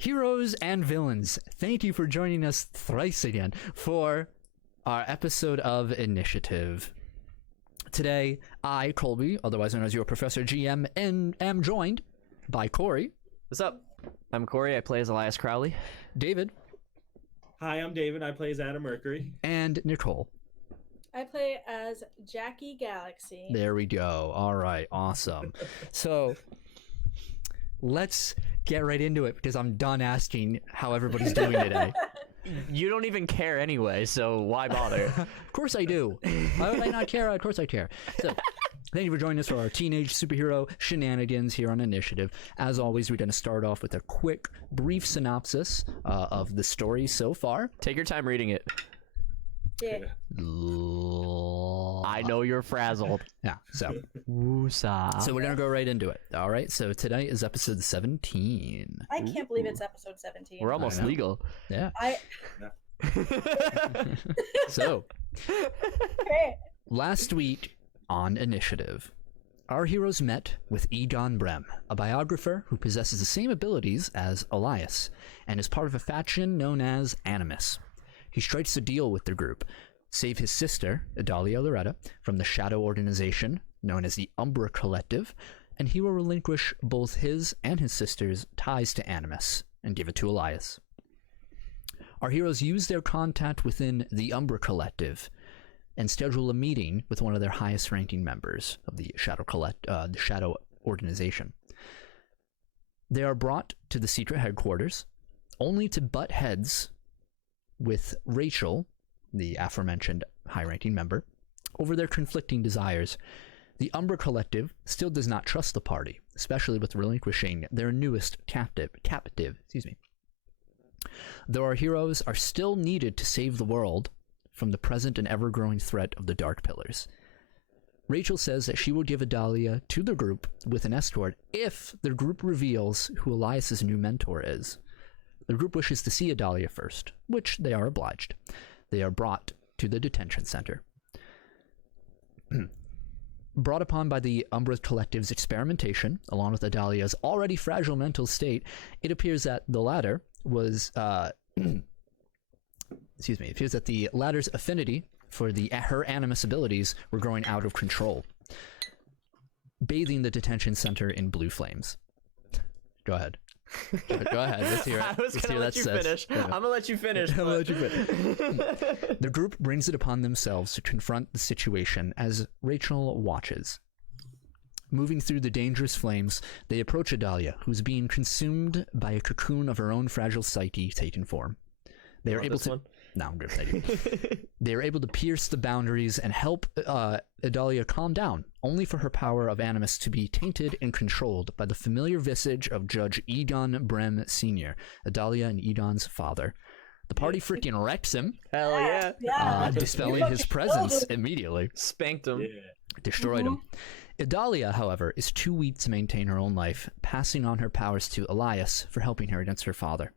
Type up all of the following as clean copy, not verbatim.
Heroes and villains, thank you for joining us thrice again for our episode of Initiative. Today, I, Colby, otherwise known as your Professor GM, and am joined by Cory. What's up? I'm Cory. I play as Elias Crowley. David. Hi, I'm David. I play as Adam Mercury. And Nicole. I play as Jackie Galaxy. There we go. All right, awesome. So let's get right into it because I'm done asking how everybody's doing today. You don't even care anyway, so why bother? Of course I do. Why would I not care? Of course I care. So thank you for joining us for our teenage superhero shenanigans here on Initiative. As always, we're going to start off with a quick, brief synopsis of the story so far. Take your time reading it. Yeah. I know you're frazzled. Yeah, so Woosa. we're going to go right into it. All right, so today is episode 17. I can't believe it's episode 17. We're almost legal. Yeah. I So, okay. last week on Initiative, our heroes met with Egon Brem, a biographer who possesses the same abilities as Elias, and is part of a faction known as Animus. He strikes a deal with the group, save his sister, Idalia Loretta, from the shadow organization known as the Umbra Collective, and he will relinquish both his and his sister's ties to Animus and give it to Elias. Our heroes use their contact within the Umbra Collective and schedule a meeting with one of their highest-ranking members of the Shadow Organization. They are brought to the secret headquarters, only to butt heads with Rachel, the aforementioned high-ranking member, over their conflicting desires. The Umbra Collective still does not trust the party, especially with relinquishing their newest captive. Though our heroes are still needed to save the world from the present and ever-growing threat of the Dark Pillars. Rachel says that she will give Idalia to the group with an escort if the group reveals who Elias's new mentor is. The group wishes to see Idalia first, which they are obliged. They are brought to the detention center. Brought upon by the Umbra Collective's experimentation, along with Idalia's already fragile mental state, it appears that the latter was, it appears that the latter's affinity for her Animus abilities were growing out of control, bathing the detention center in blue flames. Go ahead. Go ahead. Let's hear it. I was going to let you finish. I'm going to let you finish. The group brings it upon themselves to confront the situation as Rachel watches. Moving through the dangerous flames, they approach Idalia, who's being consumed by a cocoon of her own fragile psyche taken form. They are able to... One? No, I'm good. Thank you. They are able to pierce the boundaries and help Idalia calm down, only for her power of Animus to be tainted and controlled by the familiar visage of Judge Egon Brem Sr., Idalia and Egon's father. The party freaking wrecks him. Hell yeah. Dispelling his presence immediately. Spanked him. Yeah. Destroyed him. Idalia, however, is too weak to maintain her own life, passing on her powers to Elias for helping her against her father.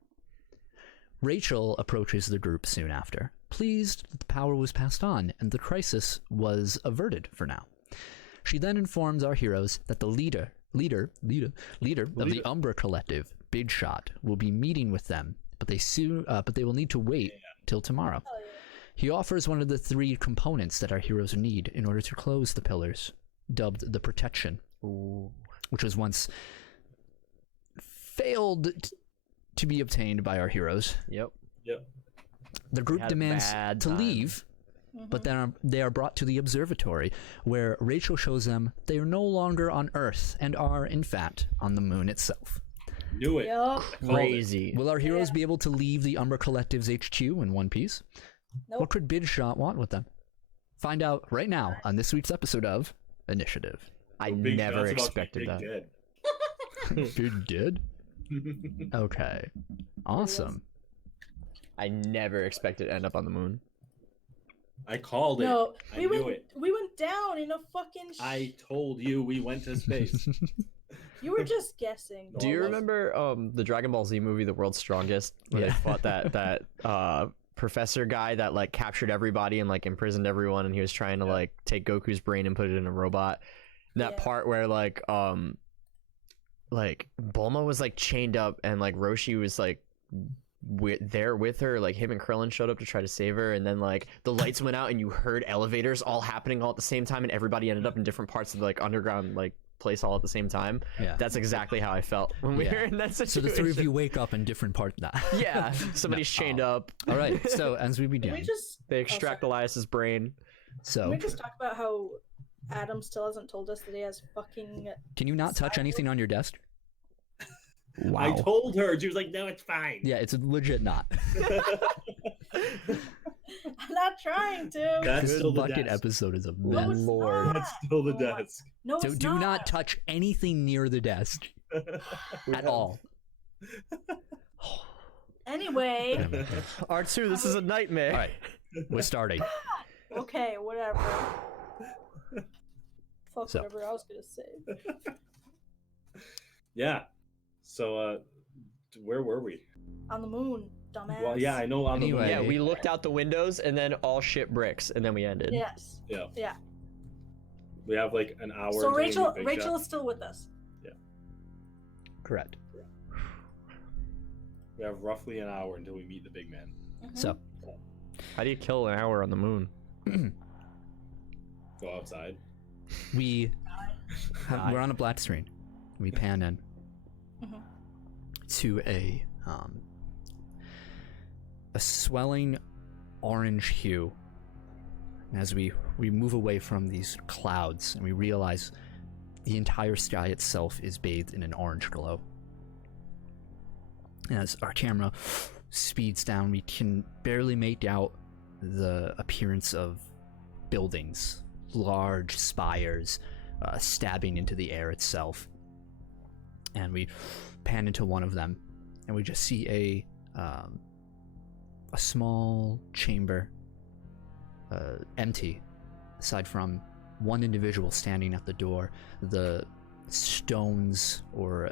Rachel approaches the group soon after, pleased that the power was passed on and the crisis was averted for now. She then informs our heroes that the leader of the Umbra Collective, Big Shot, will be meeting with them, but they will need to wait till tomorrow. He offers one of the 3 components that our heroes need in order to close the pillars, dubbed the Protection, which was once failed to be obtained by our heroes. Yep. The group demands to leave, but then they are brought to the observatory, where Rachel shows them they are no longer on Earth and are, in fact, on the moon itself. Knew it. Yep. Crazy. Will our heroes be able to leave the Umbra Collective's HQ in one piece? Nope. What could Big Shot want with them? Find out right now on this week's episode of Initiative. I Big never Shot's about to expected be that. dead. Big did? Okay. Awesome. I never expected to end up on the moon. I called it. No, I knew it. We went down in a fucking. I told you we went to space. You were just guessing. Do you remember the Dragon Ball Z movie, The World's Strongest, where they fought that professor guy that like captured everybody and like imprisoned everyone, and he was trying to like take Goku's brain and put it in a robot? That part where like like Bulma was like chained up, and like Roshi was like there with her. Like him and Krillin showed up to try to save her, and then like the lights went out, and you heard elevators all happening all at the same time, and everybody ended up in different parts of the like underground like place all at the same time. Yeah. That's exactly how I felt when we Yeah. were in that So situation. the three of you wake up in different parts. Nah. Yeah, somebody's chained up. All right. So as we Can begin, we just They extract Elias's brain. can so we just talk about how Adam still hasn't told us that he has fucking can you not touch anything on your desk? Wow. I told her. She was like, "No, it's fine." Yeah, it's legit not. I'm not trying to. That's This still the fucking desk. episode is a No, mess. it's Lord. not. That's still the Oh my- desk. No, So it's do not not touch anything near the desk at all. Anyway, R2, this is a nightmare. All right, we're starting. okay, whatever. Fuck So. whatever I was gonna say. Yeah. So, where were we? On the moon, dumbass. Well, yeah, I know. On Anyway. Yeah, we looked out the windows, and then all shit bricks, and then we ended. Yes. Yeah. Yeah. We have like an hour. So until we Rachel, meet Big Rachel Shot. is still with us. Correct. We have roughly an hour until we meet the big man. Mhm. So How do you kill an hour on the moon? Go outside. we're on a black screen. We pan in Mhm. to a swelling orange hue. As we move away from these clouds, and we realize the entire sky itself is bathed in an orange glow. As our camera speeds down, we can barely make out the appearance of buildings, large spires stabbing into the air itself. And we pan into one of them, and we just see a small chamber, empty, aside from one individual standing at the door. The stones or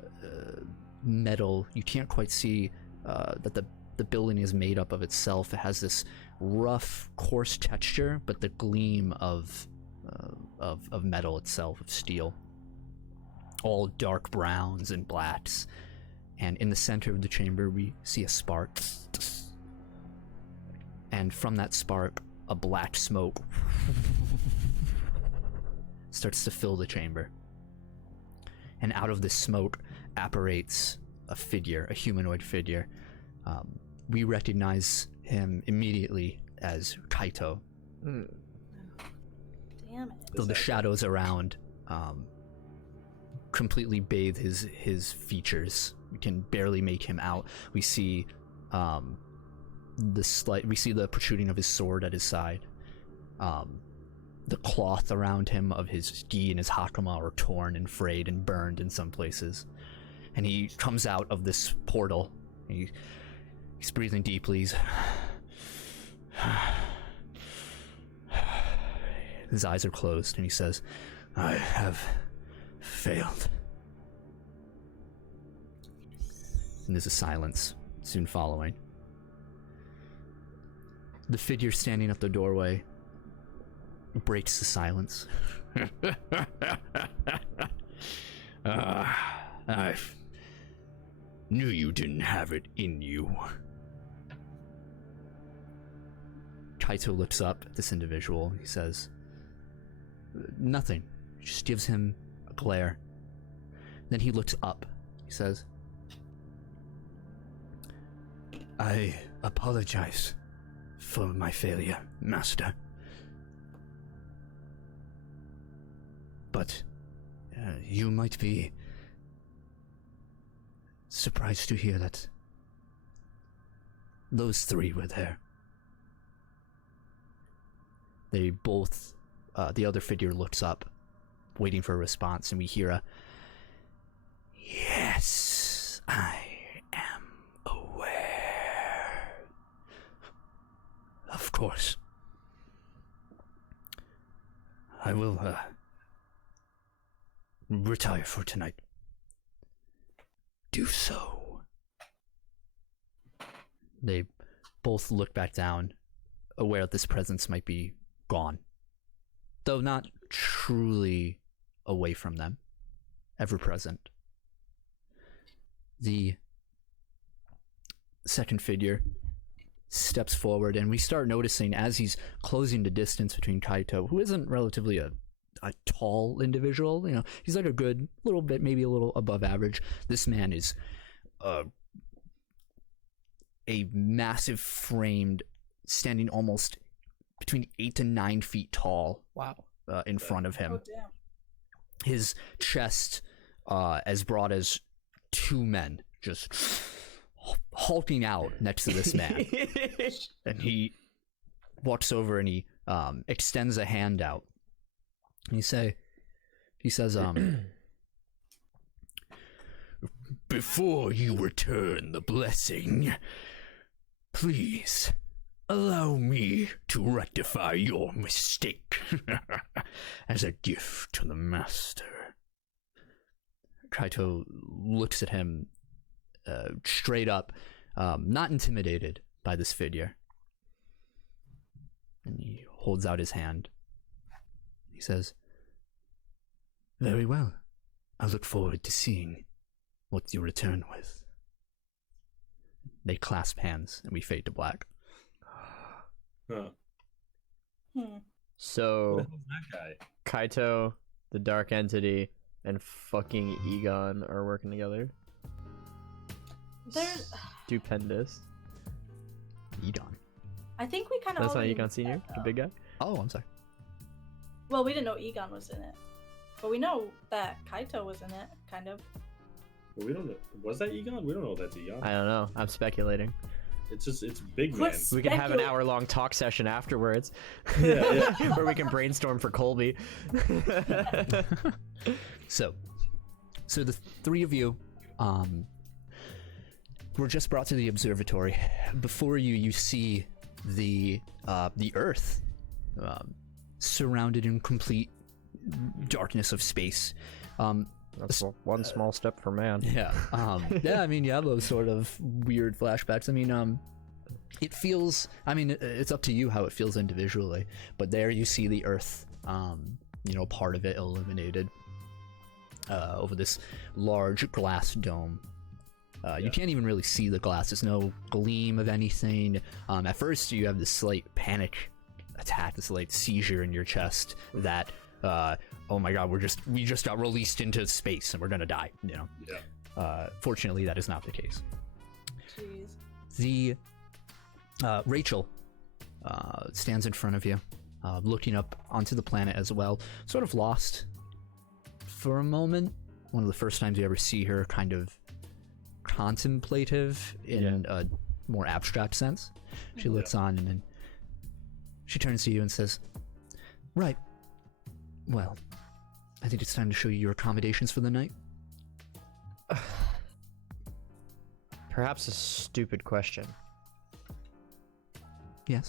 metal, you can't quite see that the building is made up of itself. It has this rough, coarse texture, but the gleam of metal itself, of steel. All dark browns and blacks. And in the center of the chamber, we see a spark. And from that spark, a black smoke starts to fill the chamber. And out of this smoke apparates a figure, a humanoid figure. We recognize him immediately as Kaito, Damn it. though the shadows around completely bathe his features. We can barely make him out. We see we see the protruding of his sword at his side. The cloth around him of his gi and his hakama are torn and frayed and burned in some places. And he comes out of this portal. He's breathing deeply. His eyes are closed, and he says, "I have failed." And there's a silence soon following. The figure standing at the doorway breaks the silence. I knew you didn't have it in you. Kaito looks up at this individual. He says, "Nothing." He just gives him a glare. Then he looks up. He says, "I apologize for my failure, Master. But you might be surprised to hear that those three were there." They both, the other figure looks up, waiting for a response, and we hear a, "Yes, I am aware. Of course. I will, retire for tonight." "Do so." They both look back down, aware that this presence might be gone, though not truly away from them, ever present. The second figure steps forward, and we start noticing as he's closing the distance between Kaito, who isn't relatively a tall individual, you know, he's like a good little bit, maybe a little above average. This man is a massive framed, standing almost between 8 to 9 feet tall. Wow. In front of him. Oh, damn. His chest as broad as 2 men, just hulking out next to this man. And he walks over and he extends a hand out. And he says, before you return the blessing, please allow me to rectify your mistake as a gift to the master. Kaito looks at him straight up, not intimidated by this figure. And he holds out his hand. He says, very well. I look forward to seeing what you return with. They clasp hands, and we fade to black. Huh. So, Who the hell's that guy? Kaito, the Dark Entity, and fucking Egon are working together. There's. Stupendous. Egon. I think we kind of. That's not Egon Sr., the big guy? Oh, I'm sorry. Well, we didn't know Egon was in it, but we know that Kaito was in it, kind of. Well, we don't know. Was that Egon? We don't know if that's Egon. I don't know. I'm speculating. It's big man. What's- We can have an hour-long talk session afterwards. Yeah, where we can brainstorm for Colby. So the 3 of you were just brought to the observatory. Before you, you see the Earth surrounded in complete darkness of space. That's one small step for man. Yeah. Yeah, I mean, you have those sort of weird flashbacks. I mean, it feels, I mean, it's up to you how it feels individually, but there you see the Earth, you know, part of it illuminated over this large glass dome. You can't even really see the glass. There's no gleam of anything. At first, you have this slight panic attack, this slight seizure in your chest that, oh my god, we just got released into space and we're gonna die, you know. Yeah. Fortunately, that is not the case. Jeez. The Rachel stands in front of you, looking up onto the planet as well, sort of lost for a moment. One of the first times you ever see her kind of contemplative in a more abstract sense. She looks on and then she turns to you and says, right, well, I think it's time to show you your accommodations for the night. Perhaps a stupid question. Yes.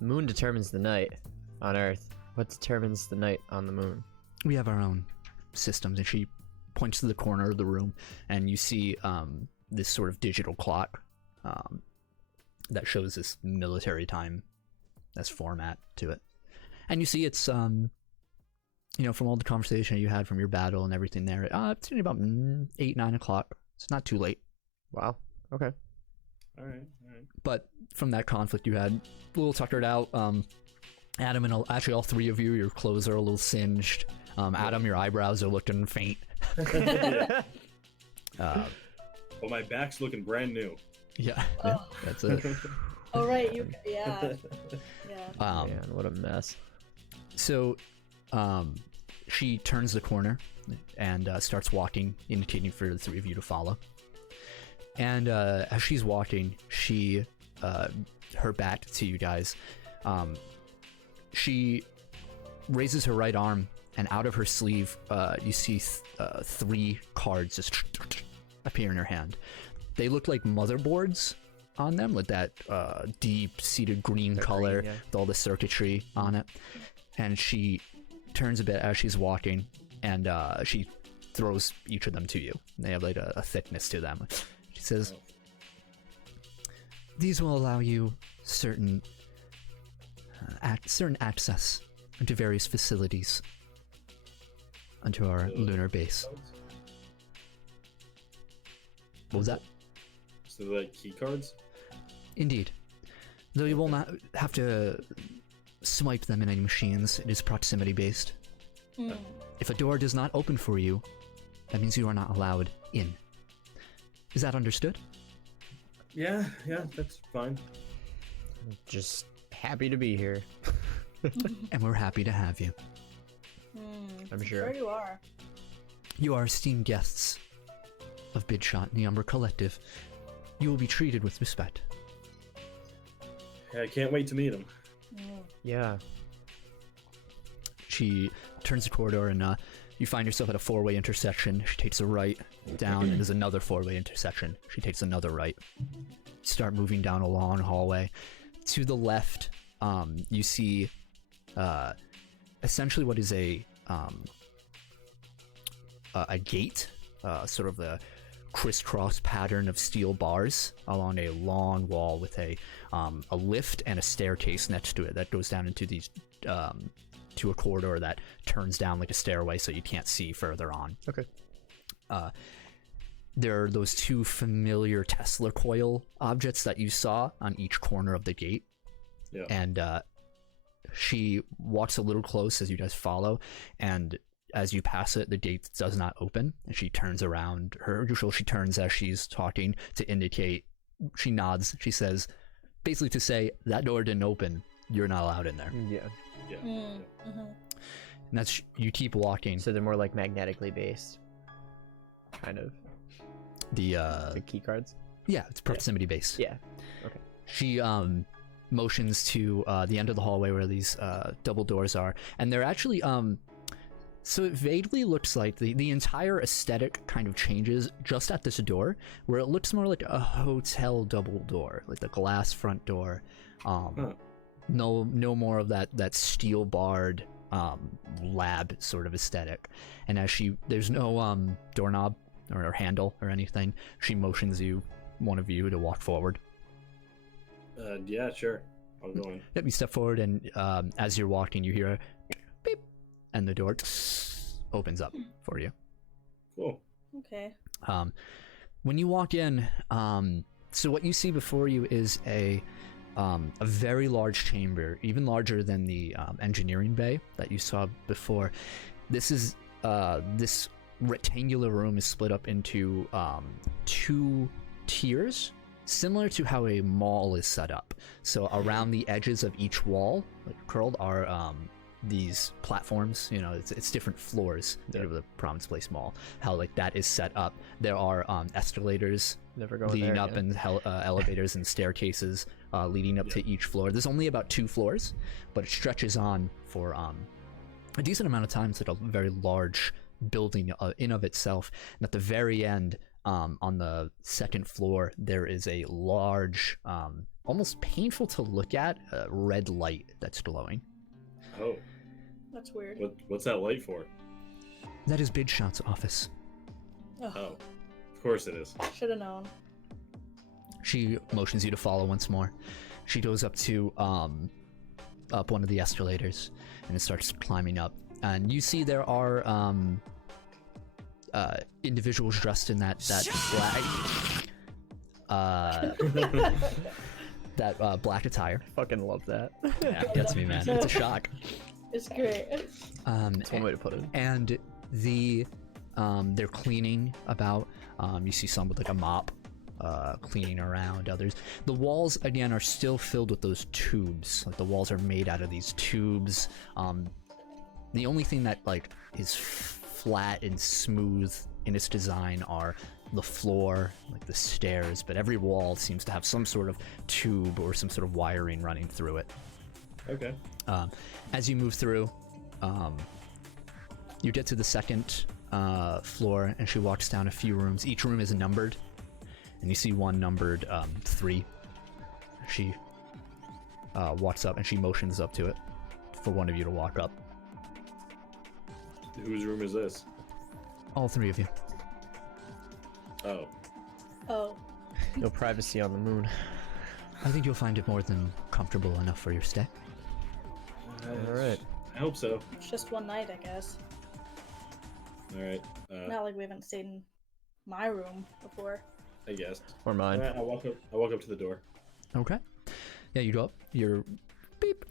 Moon determines the night on Earth. What determines the night on the moon? We have our own systems. And she points to the corner of the room, and you see this sort of digital clock that shows this military time as format to it. And you see it's, you know, from all the conversation you had from your battle and everything there, it's about 8, 9 o'clock. It's not too late. Wow. Okay. All right. But from that conflict you had, a little tuckered out. Adam and actually all 3 of you, your clothes are a little singed. Adam, your eyebrows are looking faint. Yeah. Well, my back's looking brand new. Yeah, Oh. that's it. Oh right, yeah. Man, what a mess. So, she turns the corner and starts walking, indicating for the 3 of you to follow. And as she's walking, she, her back to you guys, she raises her right arm, and out of her sleeve, you see 3 cards just appear in her hand. They look like motherboards on them, with that deep-seated green color, green, yeah. with all the circuitry on it. And she turns a bit as she's walking, and she throws each of them to you. They have like a thickness to them. She says, "These will allow you certain access into various facilities onto our lunar base." What was that? So like key cards? Indeed. Though you will not have to swipe them in any machines, it is proximity based. Mm. If a door does not open for you, that means you are not allowed in. Is that understood? Yeah, that's fine. Just happy to be here. And we're happy to have you. I'm sure. You are. You are esteemed guests of Bidshot and the Umbra Collective. You will be treated with respect. Yeah, I can't wait to meet him. Yeah. She turns the corridor and you find yourself at a four-way intersection. She takes a right down and there's another four-way intersection. She takes another right. Start moving down a long hallway. To the left, you see essentially what is a gate, sort of the crisscross pattern of steel bars along a long wall with a lift and a staircase next to it that goes down into these to a corridor that turns down like a stairway so you can't see further on. Okay. There are those two familiar Tesla coil objects that you saw on each corner of the gate. Yeah. And she walks a little close as you guys follow, and as you pass it, the gate does not open, and she turns around. Her usual, she turns as she's talking to indicate, she nods, she says, basically to say, that door didn't open, you're not allowed in there. Yeah. And that's, you keep walking. So they're more like magnetically based. Kind of. The key cards? yeah, it's proximity based. Yeah. Okay. She motions to the end of the hallway where these double doors are, and they're actually so it vaguely looks like the entire aesthetic kind of changes just at this door, where it looks more like a hotel double door, like the glass front door. No more of that steel barred lab sort of aesthetic. And as there's no doorknob or handle or anything, she motions one of you to walk forward. Yeah, sure. I'll go in. Yep, you step forward, and as you're walking, you hear a beep, and the door opens up for you. Cool. Okay. When you walk in, so what you see before you is a very large chamber, even larger than the engineering bay that you saw before. This rectangular room is split up into two tiers, similar to how a mall is set up. So around the edges of each wall, like curled, are these platforms. You know, it's different floors of the Province Place Mall. How like that is set up. There are escalators leading up, and elevators and staircases leading up to each floor. There's only about 2 floors, but it stretches on for a decent amount of time. It's like a very large building in of itself. And at the very end, on the second floor, there is a large, almost painful to look at, red light that's glowing. Oh. That's weird. What's that light for? That is Bidshot's office. Oh. Of course it is. Should have known. She motions you to follow once more. She goes up to up one of the escalators, and it starts climbing up. And you see there are individuals dressed in that black black attire. Fucking love that. Yeah, gets me, man. It's a shock. It's great. That's one way to put it. And they're cleaning about. You see some with like a mop, cleaning around. Others, the walls again are still filled with those tubes. Like the walls are made out of these tubes. The only thing that like is flat and smooth in its design are the floor, like the stairs, but every wall seems to have some sort of tube or some sort of wiring running through it. Okay. As you move through, you get to the second floor, and she walks down a few rooms. Each room is numbered, and you see one numbered 3. She walks up, and she motions up to it for one of you to walk up. Whose room is this? All 3 of you. Oh. Oh. No privacy on the moon. I think you'll find it more than comfortable enough for your stay. All right. I hope so. It's just one night, I guess. All right. Not like we haven't stayed in my room before. I guess. Or mine. Alright, I walk up to the door. Okay. Yeah, you go up. Your beep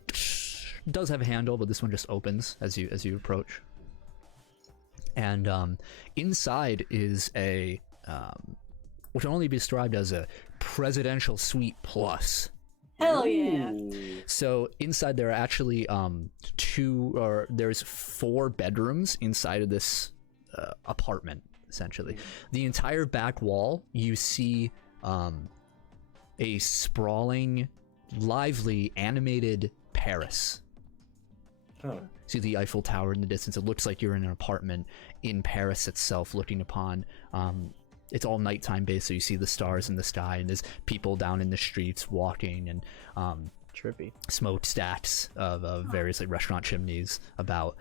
does have a handle, but this one just opens as you approach. And inside is a what can only be described as a presidential suite plus. Hell yeah. Ooh. So inside there are actually there's 4 bedrooms inside of this apartment, essentially. The entire back wall, you see a sprawling, lively, animated Paris. Huh. See the Eiffel Tower in the distance. It looks like you're in an apartment in Paris itself, looking upon. It's all nighttime based, so you see the stars in the sky, and there's people down in the streets walking, and Trippy. smokestacks of various like restaurant chimneys about.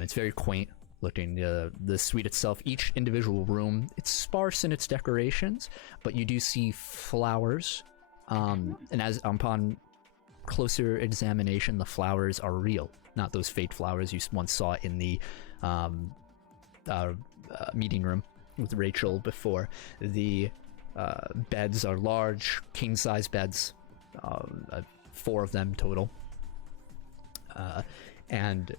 It's very quaint looking. The suite itself, each individual room, it's sparse in its decorations, but you do see flowers. And as upon closer examination, the flowers are real, not those fake flowers you once saw in the meeting room with Rachel before. The beds are large, king-size beds, 4 of them total. And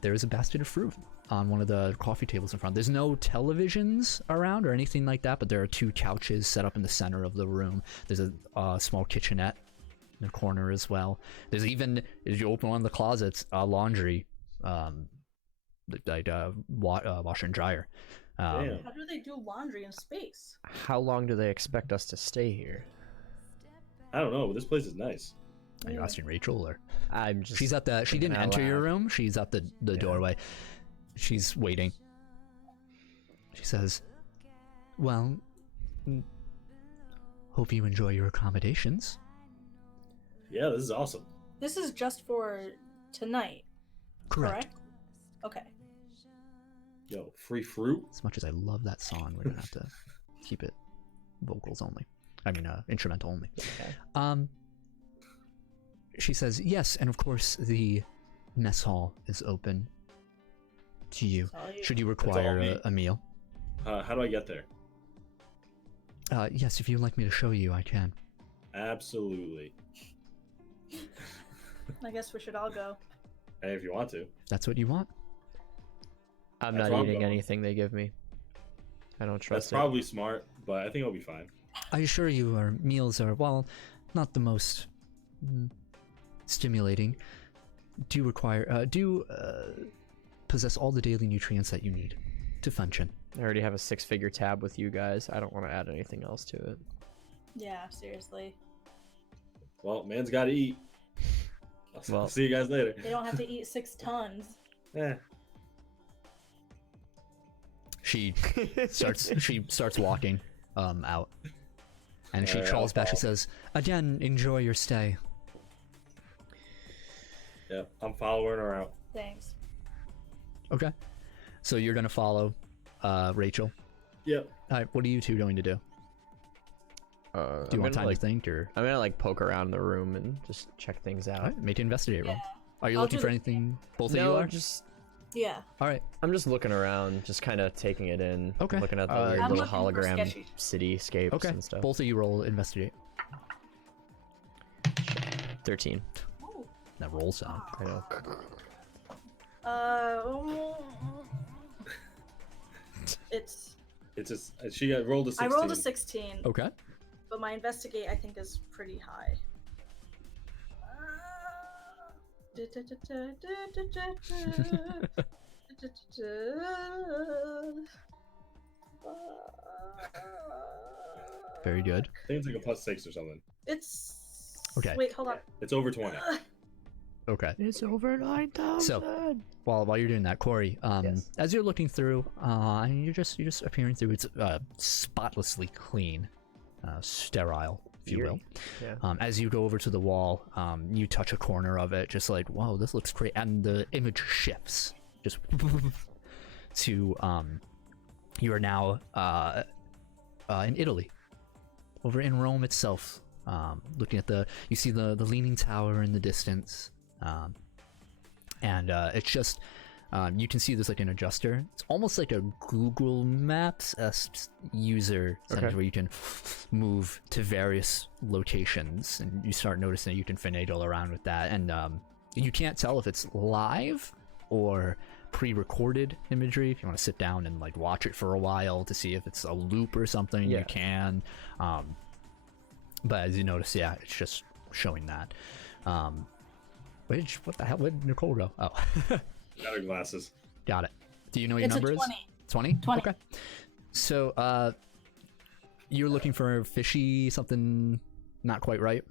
there's a basket of fruit on one of the coffee tables in front. There's no televisions around or anything like that, but there are 2 couches set up in the center of the room. There's a small kitchenette in the corner as well. There's even, as you open one of the closets, laundry, washer and dryer. Damn. How do they do laundry in space? How long do they expect us to stay here? I don't know, but this place is nice. Are you asking Rachel, or I'm just. she's at the? She thinking didn't out enter your loud. room. She's at the doorway. She's waiting. She says, "Well, hope you enjoy your accommodations." Yeah, this is awesome. This is just for tonight, correct? Okay. Yo, free fruit? As much as I love that song, we're gonna have to keep it vocals only. I mean, instrumental only. Okay. She says, yes, and of course the mess hall is open to you. It's all you. Should you all require me. a meal. How do I get there? Yes, if you'd like me to show you, I can. Absolutely. I guess we should all go. Hey, if you want to. If that's what you want. I'm That's not where I'm eating going. anything they give me. I don't That's trust it. probably smart, but I think I'll be fine. I assure you our meals are, well, not the most stimulating. Do possess all the daily nutrients that you need to function. I already have a 6-figure tab with you guys. I don't want to add anything else to it. Yeah, seriously. Well, man's got to eat. I'll see you guys later. They don't have to eat 6 tons. Eh. She starts walking out. And she Alright, crawls I'll back. She follow. says, again, enjoy your stay. Yeah, I'm following her out. Thanks. Okay. So you're going to follow Rachel. Yep. All right, what are you two going to do? Do you want time to think, or I'm gonna like poke around the room and just check things out. all right, make an investigate roll. Yeah. Are you I'll looking do for the- anything? Both of No, you are. just Yeah. All right. I'm just looking around, just kind of taking it in. Okay. Looking at the I'm little looking for hologram sketchy. cityscapes Okay. and stuff. Both of you roll investigate. 13. Ooh. That roll sound. I know. It's. It's just rolled a 16. I rolled a 16, Okay. but my investigate I think is pretty high. Very good. I think it's like a +6 or something. It's. Okay. Wait, hold on. It's over 20. Okay. It's over 9,000. So, while you're doing that, Cory, Yes. as you're looking through, and you're just appearing through, it's spotlessly clean, sterile, if you will. Yeah. As you go over to the wall, you touch a corner of it, just like, whoa, this looks great, and the image shifts, just to you are now in Italy, over in Rome itself. Looking at you see the leaning tower in the distance, and it's just You can see there's like an adjuster. It's almost like a Google Maps user center Okay. where you can move to various locations, and you start noticing that you can finagle around with that. And you can't tell if it's live or pre-recorded imagery. If you want to sit down and like watch it for a while to see if it's a loop or something, Yeah. you can. But as you notice, yeah, it's just showing that. What the hell? Where did Nicole go? Oh. Got her glasses. Got it. Do you know what It's your number a is? 20. 20? 20. Okay. So, you're looking for fishy, something not quite right?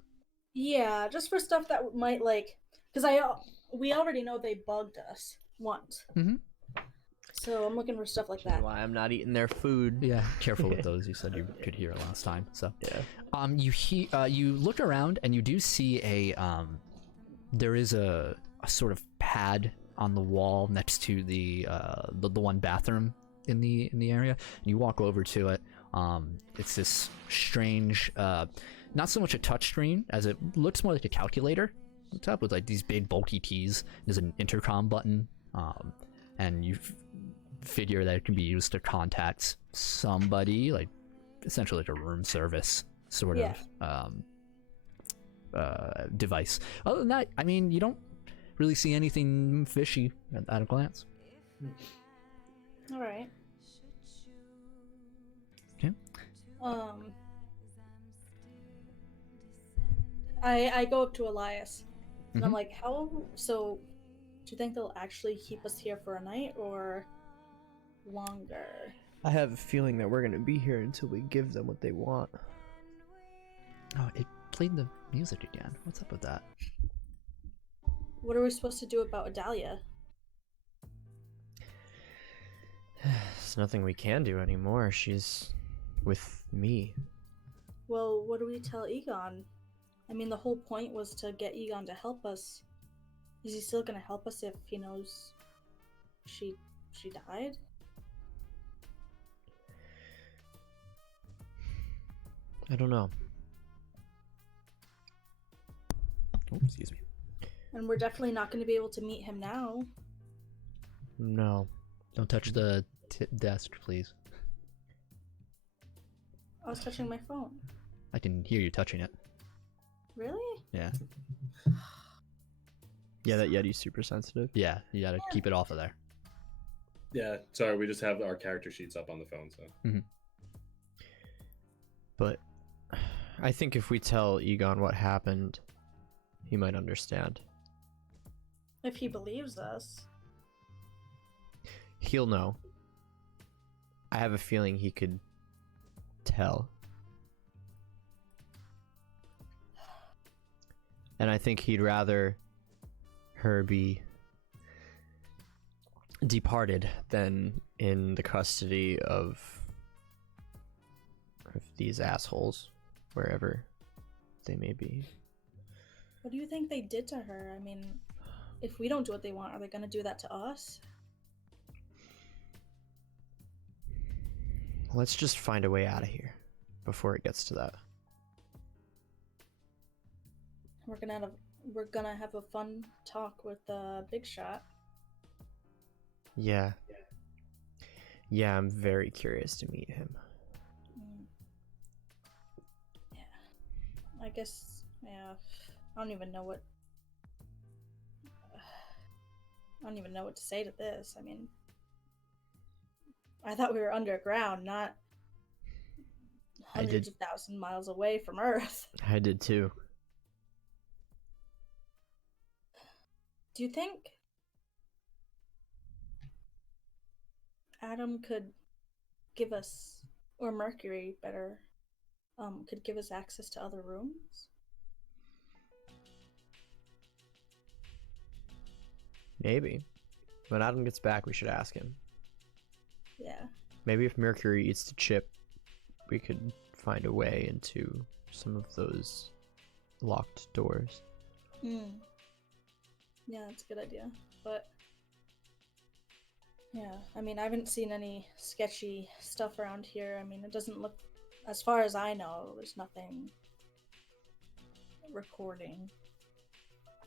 Yeah, just for stuff that might like, because we already know they bugged us once. Mm-hmm. So I'm looking for stuff like that. Why I'm not eating their food. Yeah, careful with those. You said you could hear it last time. So, Yeah. you look around and you do see there is a sort of pad on the wall next to the one bathroom in the area. And you walk over to it. It's this strange, not so much a touch screen as it looks more like a calculator. It's up with like these big bulky keys. There's an intercom button, and you figure that it can be used to contact somebody, like essentially like a room service sort of device. Other than that, I mean, you don't really see anything fishy at a glance. All right. Okay. I go up to Elias and I'm Mhm. like, so do you think they'll actually keep us here for a night or longer? I have a feeling that we're gonna be here until we give them what they want. Oh, it played the music again. What's up with that? What are we supposed to do about Adalia? There's nothing we can do anymore. She's with me. Well, what do we tell Egon? I mean, the whole point was to get Egon to help us. Is he still gonna help us if he knows she died? I don't know. Oh, excuse me. And we're definitely not going to be able to meet him now. No. Don't touch the desk, please. I was touching my phone. I can hear you touching it. Really? Yeah. Yeah, that Yeti's super sensitive. Yeah, you gotta keep it off of there. Yeah, sorry, we just have our character sheets up on the phone, so. But I think if we tell Egon what happened, he might understand. If he believes us. He'll know. I have a feeling he could tell. And I think he'd rather her be departed than in the custody of these assholes, wherever they may be. What do you think they did to her? I mean, if we don't do what they want, are they going to do that to us? Let's just find a way out of here before it gets to that. We're gonna have a fun talk with Big Shot. Yeah. Yeah, I'm very curious to meet him. Yeah. I guess, yeah. I don't even know what to say to this. I mean, I thought we were underground, not hundreds of 1,000 miles away from Earth. I did too. Do you think Adam could give us, or Mercury better, could give us access to other rooms? Maybe. When Adam gets back, we should ask him. Yeah. Maybe if Mercury eats the chip, we could find a way into some of those locked doors. Yeah, that's a good idea. But yeah, I mean, I haven't seen any sketchy stuff around here. I mean, it doesn't look, as far as I know, there's nothing recording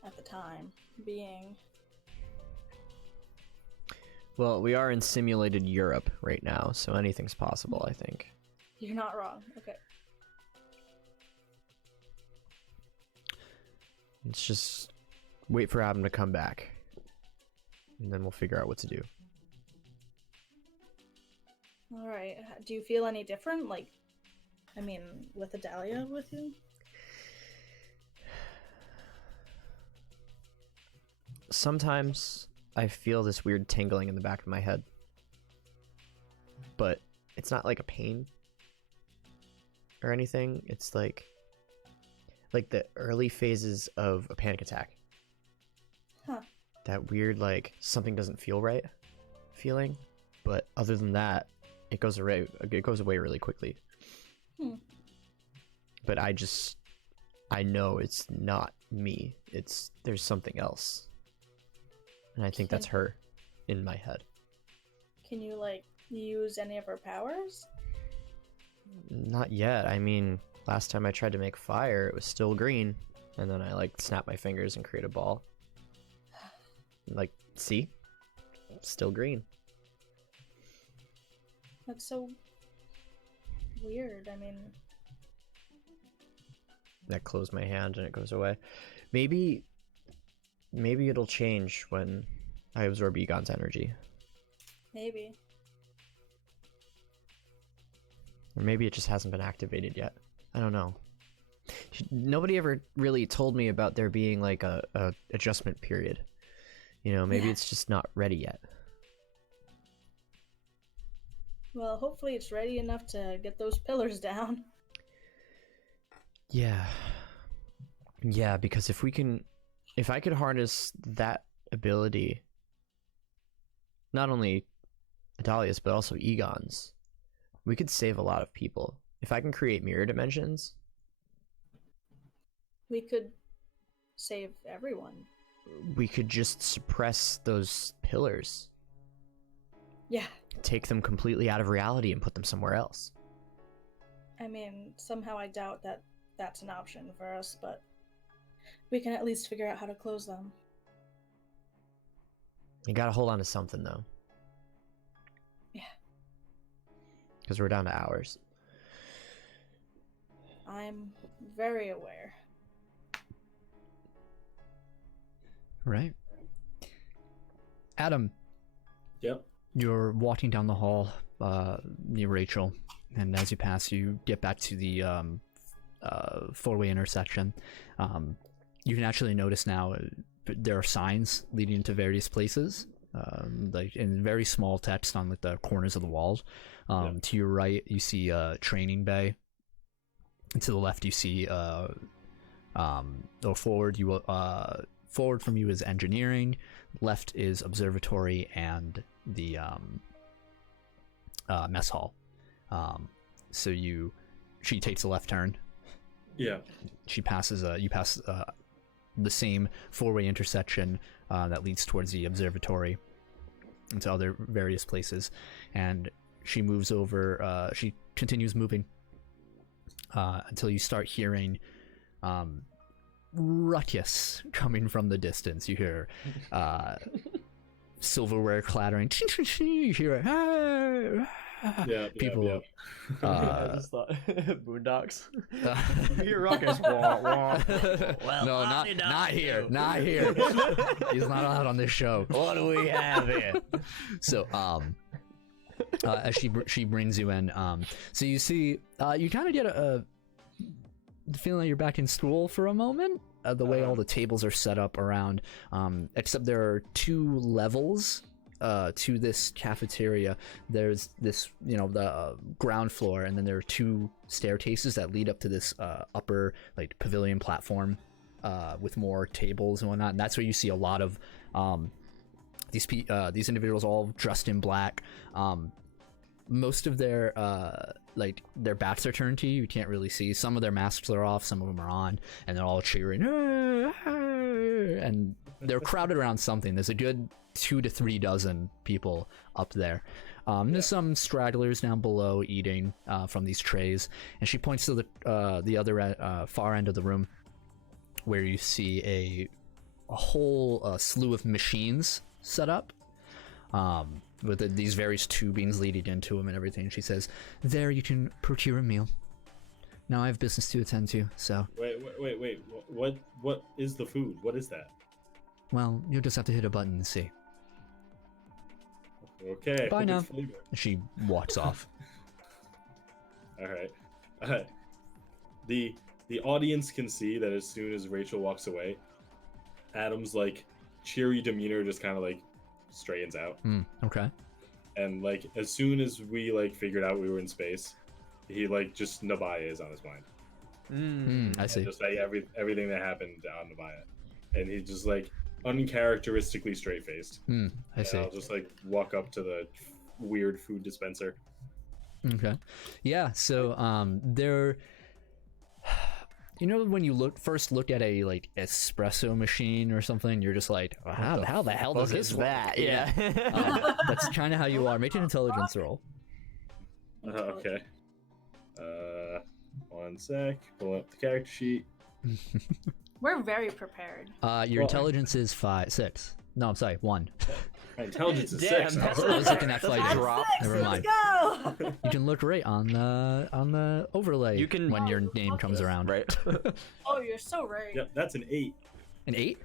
at the time being. Well, we are in simulated Europe right now, so anything's possible, I think. You're not wrong. Okay. Let's just wait for Adam to come back. And then we'll figure out what to do. All right. Do you feel any different? Like, I mean, with Adalia with you? Sometimes I feel this weird tingling in the back of my head. But it's not like a pain or anything. It's like the early phases of a panic attack. Huh. That weird, like, something doesn't feel right feeling. But other than that, it goes away really quickly. But I know it's not me. There's something else. And I think that's her in my head. Can you, like, use any of her powers? Not yet. I mean, last time I tried to make fire, it was still green. And then I, like, snap my fingers and create a ball. Like, see? Still green. That's so weird. I mean... That closed my hand and it goes away. Maybe it'll change when I absorb Egon's energy. Maybe. Or maybe it just hasn't been activated yet. I don't know. Nobody ever really told me about there being like a adjustment period. You know, maybe it's just not ready yet. Well, hopefully it's ready enough to get those pillars down. Yeah. Yeah, because if I could harness that ability, not only Adalia's, but also Egon's, we could save a lot of people. If I can create mirror dimensions, We could save everyone. we could just suppress those pillars, Yeah. take them completely out of reality and put them somewhere else. I mean, somehow I doubt that that's an option for us, but we can at least figure out how to close them. You gotta hold on to something, though. Yeah. Because we're down to hours. I'm very aware. Right. Adam, Yep. you're walking down the hall near Rachel, and as you pass, you get back to the four-way intersection. You can actually notice now there are signs leading to various places, like in very small text on like the corners of the walls. To your right, you see a training bay. And to the left, you see forward from you is engineering, left is observatory and the mess hall. She takes a left turn. Yeah. She passes you pass the same four-way intersection that leads towards the observatory and to other various places, and she moves over. She continues moving until you start hearing ruckus coming from the distance. You hear silverware clattering. You hear people. I just thought Boondocks. Your ruckus. Well, no, not here. Not here. He's not allowed on this show. What do we have here? So, as she brings you in, so you see, you kind of get the feeling that you're back in school for a moment. The way all the tables are set up around, except there are two levels to this cafeteria. There's this, the ground floor, and then there are two staircases that lead up to this upper like pavilion platform with more tables and whatnot. And that's where you see a lot of these individuals all dressed in black. Most of their their backs are turned to you. You can't really see. Some of their masks are off, some of them are on, and they're all cheering. And they're crowded around something. There's a good 2 to 3 dozen people up there. There's some stragglers down below eating from these trays. And she points to the other far end of the room, where you see a whole slew of machines set up. with these various tubings leading into them and everything. She says, "There, you can procure a meal. Now I have business to attend to, so." Wait. What is the food? What is that? Well, you'll just have to hit a button and see. Okay. Bye now. flavor. She walks off. All right. The audience can see that as soon as Rachel walks away, Adam's like cheery demeanor just kind of like straightens out. Okay. And like as soon as we like figured out we were in space, he like just Nabaya is on his mind. I see. And just like everything that happened on Nabaya, and he's just like uncharacteristically straight faced. I see. I'll just like walk up to the weird food dispenser. Okay. Yeah, so there, you know, when you first look at a like espresso machine or something, you're just like, oh, how the hell does this work? that? Yeah. That's kind of how you are. Make an intelligence roll. Okay. One sec. Pull up the character sheet. We're very prepared. Your intelligence is 6. No, I'm sorry, 1. My intelligence is Damn, 6. that's I was looking at fighting. drop. Never mind. Let's go! You can look right on the overlay. You can- when your name comes around. Right. Oh, you're so right. Yep, that's an 8. An 8.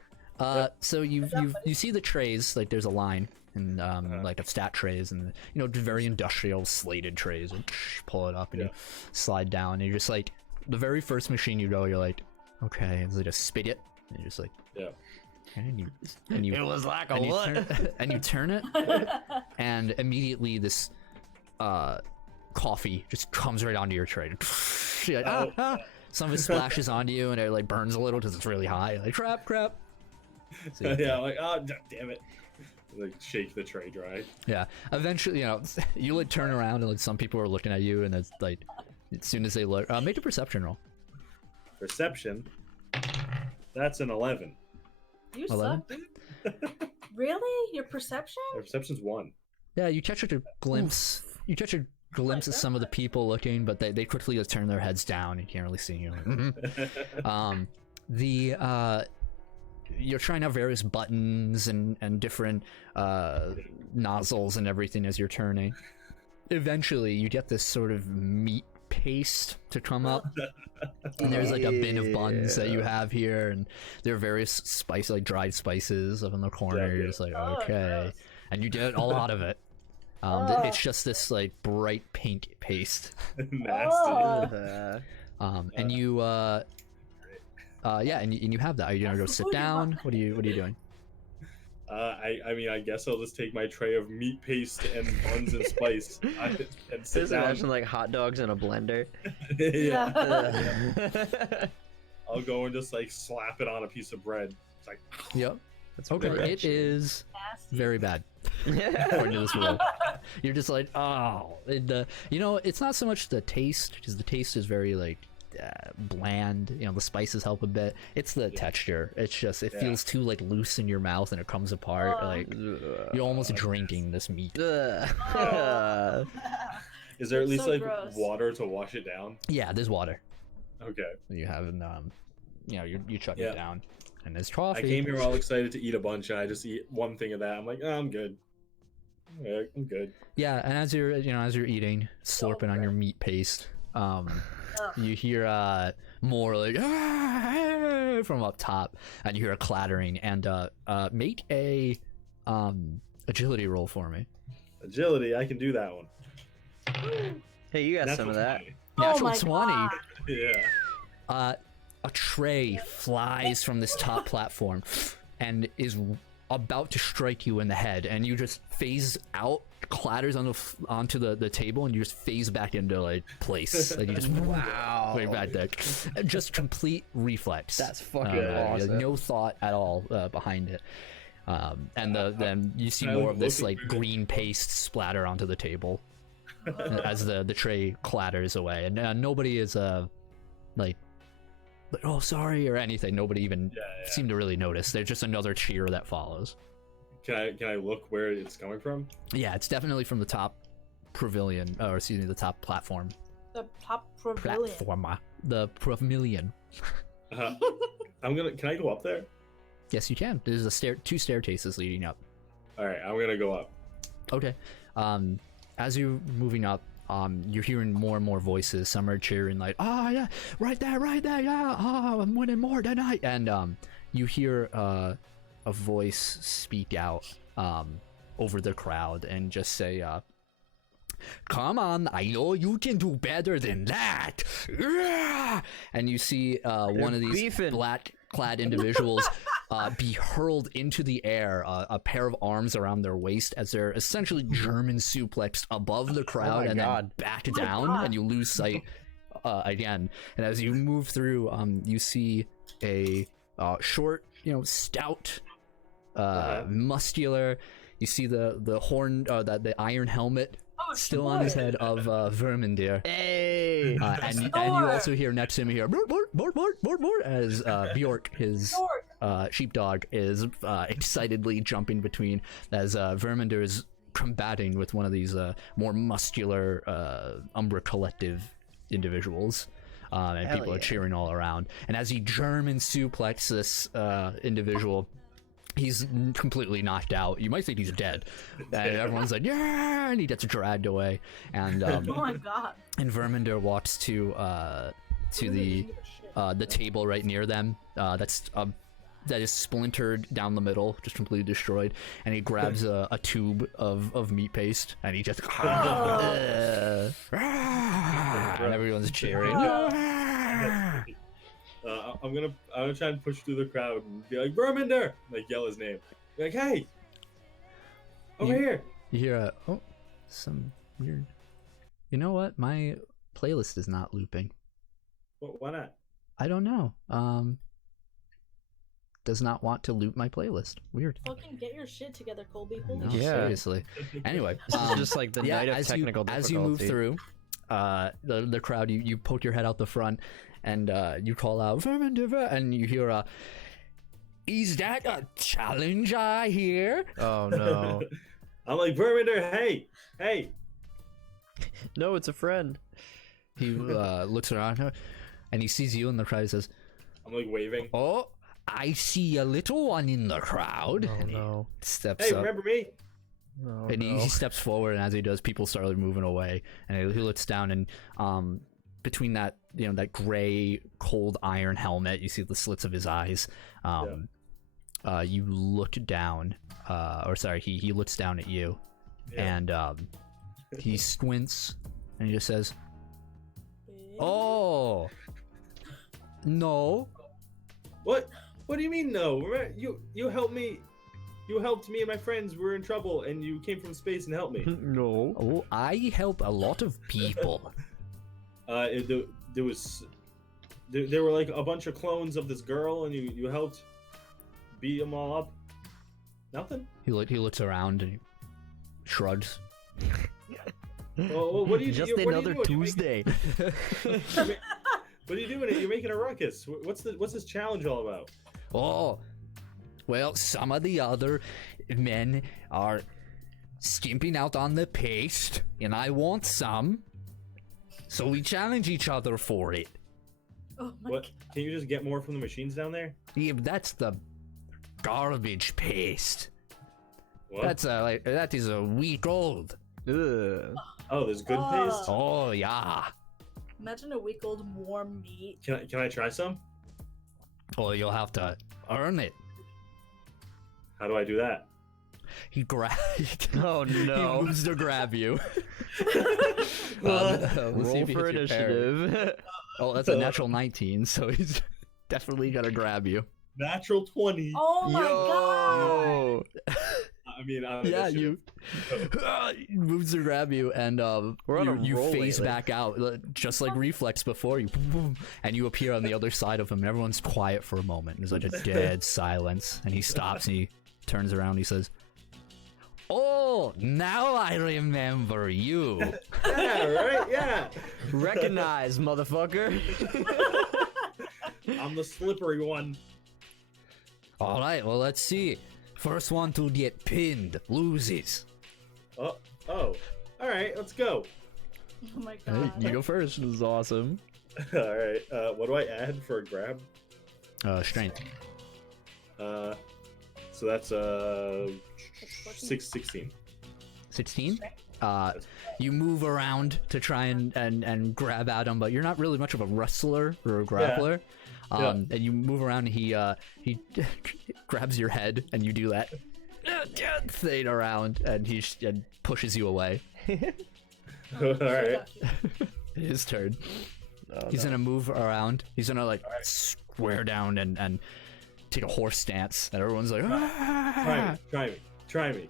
So you see the trays, like there's a line and like of stat trays, and you know, very industrial slated trays, and pull it up and you slide down, and you're just like, the very first machine you go, you're like, okay, it's like a spigot, and you're just like, Yeah. okay, and you It was like a and you what? turn, and you turn it, and immediately this coffee just comes right onto your tray. You're like, some of it splashes onto you, and it like burns a little because it's really high. Like crap. So, Yeah, like, oh, damn it. Like, shake the tray dry. yeah. Eventually, you know, you like turn around, and like some people are looking at you, and it's like, as soon as they look, make a perception roll. Perception. That's an 11. You 11? suck, dude. Really? Your perception? My perception's 1. Yeah, you catch a glimpse. You catch a glimpse of some of the people looking, but they quickly just turn their heads down. You can't really see you. You're trying out various buttons and different nozzles and everything as you're turning. Eventually, you get this sort of meat paste to come up, and there's like a bin of buns that you have here, and there are various spice, like dried spices up in the corner. You're just like, okay, gross. and you get a lot of it. It's just this like bright pink paste. Nasty. And you and you have that. Are you gonna go sit down? What are you doing? I mean, I guess I'll just take my tray of meat paste and buns and spice and sit Just down. imagine like hot dogs in a blender. I'll go and just like slap it on a piece of bread. It's like, Yep. That's Okay, pretty it is Nasty. very bad. According to this rule, you're just like, oh, you know, it's not so much the taste, because the taste is very like bland. You know, the spices help a bit. It's the texture. It's just it feels too like loose in your mouth, and it comes apart. Like you're almost drinking this meat. is there at least so like gross. water to wash it down? Yeah, there's water. Okay. You have, you know, you chuck it down, and there's coffee. I came here all excited to eat a bunch, and I just eat one thing of that. I'm like, oh, I'm good. Yeah, I'm good. Yeah, and as you're eating, slurping on your meat paste, you hear more like from up top, and you hear a clattering, and make a agility roll for me. Agility, I can do that one. Hey, you got some of that. 20. Natural my 20. God. Yeah. A tray flies from this top platform and is about to strike you in the head, and you just phase out, clatters onto the table, and you just phase back into like place. Like you just way back there. Just complete reflex. That's fucking awesome. No thought at all behind it. And then you see I more like of this looking like for it. green paste splatter onto the table as the tray clatters away, and nobody is like, oh sorry or anything. Nobody even seemed to really notice. There's just another cheer that follows. Can I look where it's coming from? Yeah, it's definitely from the top pavilion, or excuse me, the top platform. The top pavilion. The pavilion. Can I go up there? Yes, you can. There's two staircases leading up. All right, I'm gonna go up. Okay. As you're moving up, you're hearing more and more voices. Some are cheering like, "Oh yeah, right there, yeah! Oh, I'm winning more tonight!" And you hear a voice speak out over the crowd and just say, "Come on, I know you can do better than that." And you see one of these beefing. black-clad individuals be hurled into the air, a pair of arms around their waist as they're essentially German suplexed above the crowd and then back down, and you lose sight again. And as you move through, you see a short, stout, muscular. You see the horn, the iron helmet still on his head of Vermindir. Hey! And you also hear next to him here, more, as Bjork, his sheepdog, is excitedly jumping between as Vermindir is combating with one of these more muscular Umbra Collective individuals. And people are cheering all around. And as he German suplexes this individual, he's completely knocked out. You might think he's dead. And everyone's like, "Yeah!" And he gets dragged away. And Oh my god. and Vermindir walks to the table right near them. That is splintered down the middle, just completely destroyed. And he grabs a tube of meat paste, and he just and everyone's cheering. I'm gonna try and push through the crowd and be like, "Verminder!" Like, yell his name. Be like, "Hey, over here!" You hear some weird. You know what? My playlist is not looping. Why not? I don't know. Does not want to loop my playlist. Weird. Fucking get your shit together, Colby. Holy No, shit. seriously. Anyway, This is just like the night of technical difficulty. as you move through, the crowd, you poke your head out the front, and you call out, "Vermindir," and you hear "Is that a challenge I hear?" Oh no. I'm like, "Verminder, hey!" No, it's a friend. He looks around her, and he sees you in the crowd. He says, I'm like waving. "Oh, I see a little one in the crowd." Oh And he no. steps Hey, up. remember me? Oh, And no. he steps forward, and as he does, people start moving away. And he looks down, and between that, that gray, cold iron helmet, you see the slits of his eyes. You look down, he looks down at you, Yeah. and he squints, and he just says, "Oh, no." What? What do you mean no? Remember, you helped me. You helped me and my friends. We were in trouble, and you came from space and helped me. No. Oh, I help a lot of people. There were like a bunch of clones of this girl, and you helped beat them all up. Nothing. He looks around and he shrugs. Well, what are you? Just what are you another doing? Tuesday. What are you doing? You're making a ruckus. What's this challenge all about? Oh, well, some of the other men are skimping out on the paste, and I want some. So we challenge each other for it. Oh my What? Can you just get more from the machines down there? Yeah, but that's the garbage paste. What? That is a week old. Ugh. Oh, there's good paste. Oh yeah. Imagine a week old warm meat. Can I try some? Oh, you'll have to earn it. How do I do that? He grabs. Oh He no. moves to grab you. Let's see Roll if he for hits your parry. initiative. Oh, that's a natural 19, so he's definitely gonna grab you. Natural 20. Oh my god! Yo. I mean, Yeah, you moves to grab you, and We're on a you roll phase lately. back out, just like Reflex before you, and you appear on the other side of him. And everyone's quiet for a moment. There's like a dead silence, and he stops and he turns around. And he says, "Oh, now I remember you." Yeah, right? Yeah. Recognize, motherfucker. I'm the slippery one. All right, well, let's see. First one to get pinned loses. Oh. All right, let's go. Oh my god. You go first. This is awesome. All right. What do I add for a grab? Strength. So that's 16. 16. You move around to try and grab at him, but you're not really much of a wrestler or a grappler. And you move around, and he grabs your head, and you do that thing around, and he pushes you away. Alright. His turn. He's gonna move around. He's gonna like square down and take a horse stance, and everyone's like, try me.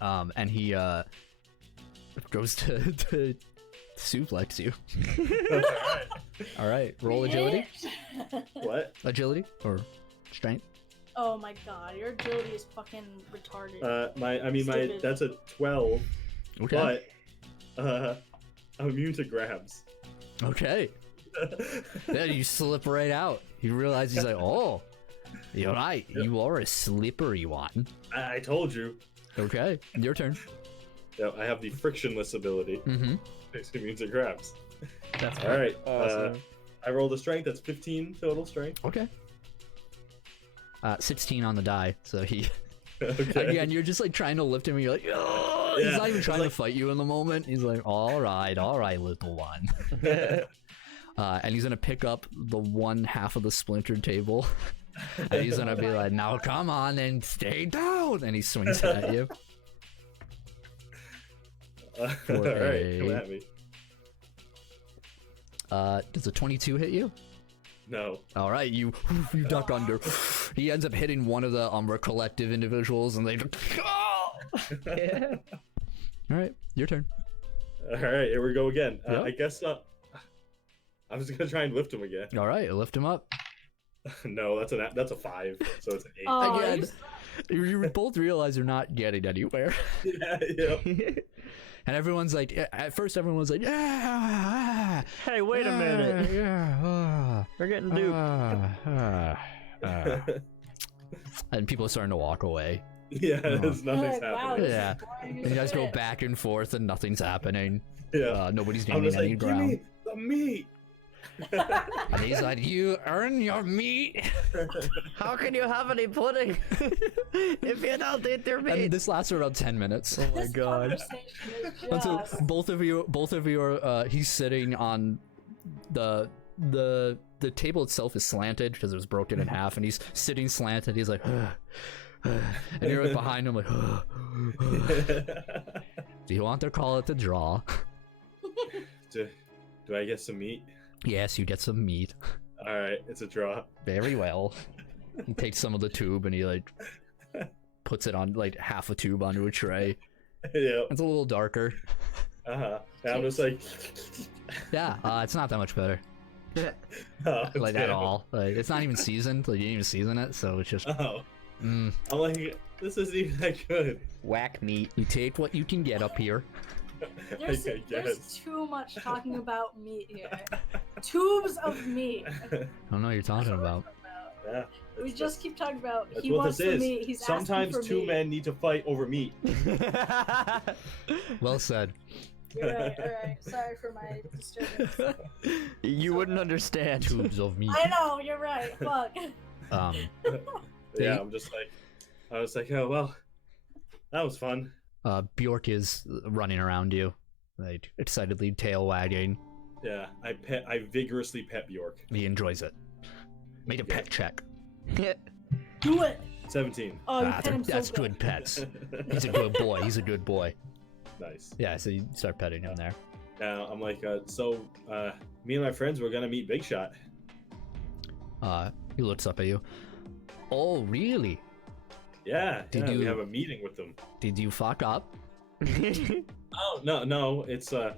And he goes to suplex you. All right, roll agility. What? Agility or strength? Oh my god, your agility is fucking retarded. My that's a 12. Okay. But I'm immune to grabs. Okay. Then you slip right out. You realize he's like, oh, you're right. You are a slippery one. I told you. Okay, your turn. Yeah, I have the frictionless ability. Mm-hmm. Makes me immune to grabs. That's All right. awesome. I rolled a strength. That's 15 total strength. Okay. 16 on the die, so he... Okay. Again, you're just like trying to lift him, and you're like, oh! He's not even trying to fight you in the moment. He's like, all right, little one. And he's gonna pick up the one half of the splintered table, and he's gonna be like, now come on and stay down, and he swings it at you. All right, come at me. Does a 22 hit you? No. All right, you duck under. He ends up hitting one of the Umbra Collective individuals, and they just... Yeah. All right, your turn. All right, here we go again. Yep. I guess I was gonna try and lift him again. All right, lift him up. No, that's a 5, so it's an 8. Oh, Again, you both realize you're not getting anywhere. Yeah. And everyone's like, at first everyone's like, yeah. Hey, wait a minute. Yeah. We're getting duped. And people are starting to walk away. Yeah, there's nothing's Wow, happening. Yeah. And you guys go back and forth and nothing's happening. Yeah. Nobody's I'm gaining just any like, give ground. me the meat. And he's like, you earn your meat. How can you have any pudding if you don't eat your meat? And this lasts for about 10 minutes. Oh my god. And so Just... both of you are, he's sitting on the table itself is slanted because it was broken in half, and he's sitting slanted. He's like, and you're like behind him like, do you want to call it a draw? Do I get some meat? Yes, you get some meat. All right, it's a draw. Very well. He takes some of the tube and he like puts it on like half a tube onto a tray. Yeah. It's a little darker. And I'm just like, Yeah, it's not that much better. oh, Like damn. at all. Like it's not even seasoned. Like you didn't even season it, so it's just. Oh, Mm. I'm like, this isn't even that good. Whack meat. You take what you can get up here. There's, I there's guess. too much talking about meat here. Tubes of meat. I don't know what you're talking about. Yeah. We just keep talking about That's he what wants this the is. meat. He's Sometimes asking for two meat. men need to fight over meat. Well said. You're right. All right. Sorry for my disturbance. You wouldn't understand. Tubes of meat. I know. You're right. Fuck. Yeah, I was like, oh well, that was fun. Bjork is running around you, like excitedly tail wagging. Yeah, I vigorously pet Bjork. He enjoys it. Make a pet check. Do it. 17. Oh, you pet him so That's good. good pets. He's a good boy. He's a good boy. Nice. Yeah, so you start petting him there. Now I'm like, me and my friends were gonna meet Big Shot. He looks up at you. Oh, really? Yeah, Did we you- have a meeting with them. Did you fuck up? Oh no, it's I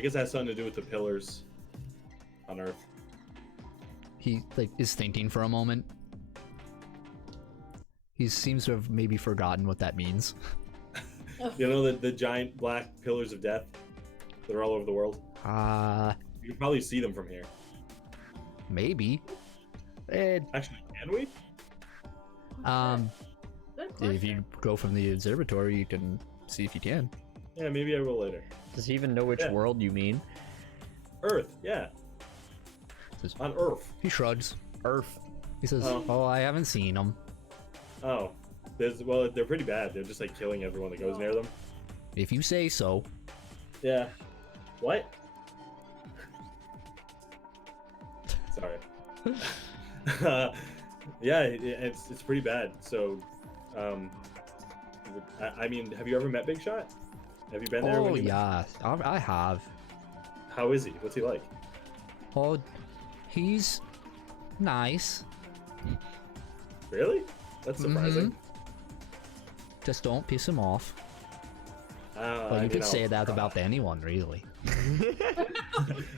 guess that has something to do with the pillars on Earth. He like is thinking for a moment. He seems to have maybe forgotten what that means. You know the giant black pillars of death that are all over the world. You can probably see them from here. Maybe. Actually, can we? Good If question. you go from the observatory, you can see if you can. Yeah, maybe I will later. Does he even know which Yeah. world you mean? Earth, yeah. Says- On Earth. He shrugs. Earth. He says, Oh. "Oh, I haven't seen him." Oh, they're pretty bad. They're just like killing everyone that goes near them. If you say so. Yeah. What? Sorry. Yeah, it's pretty bad. So, I mean, have you ever met Big Shot? Have you been there? Oh yeah, I have. How is he? What's he like? Oh, he's nice. Really? That's surprising. Just don't piss him off. Well, you could say that about anyone, really.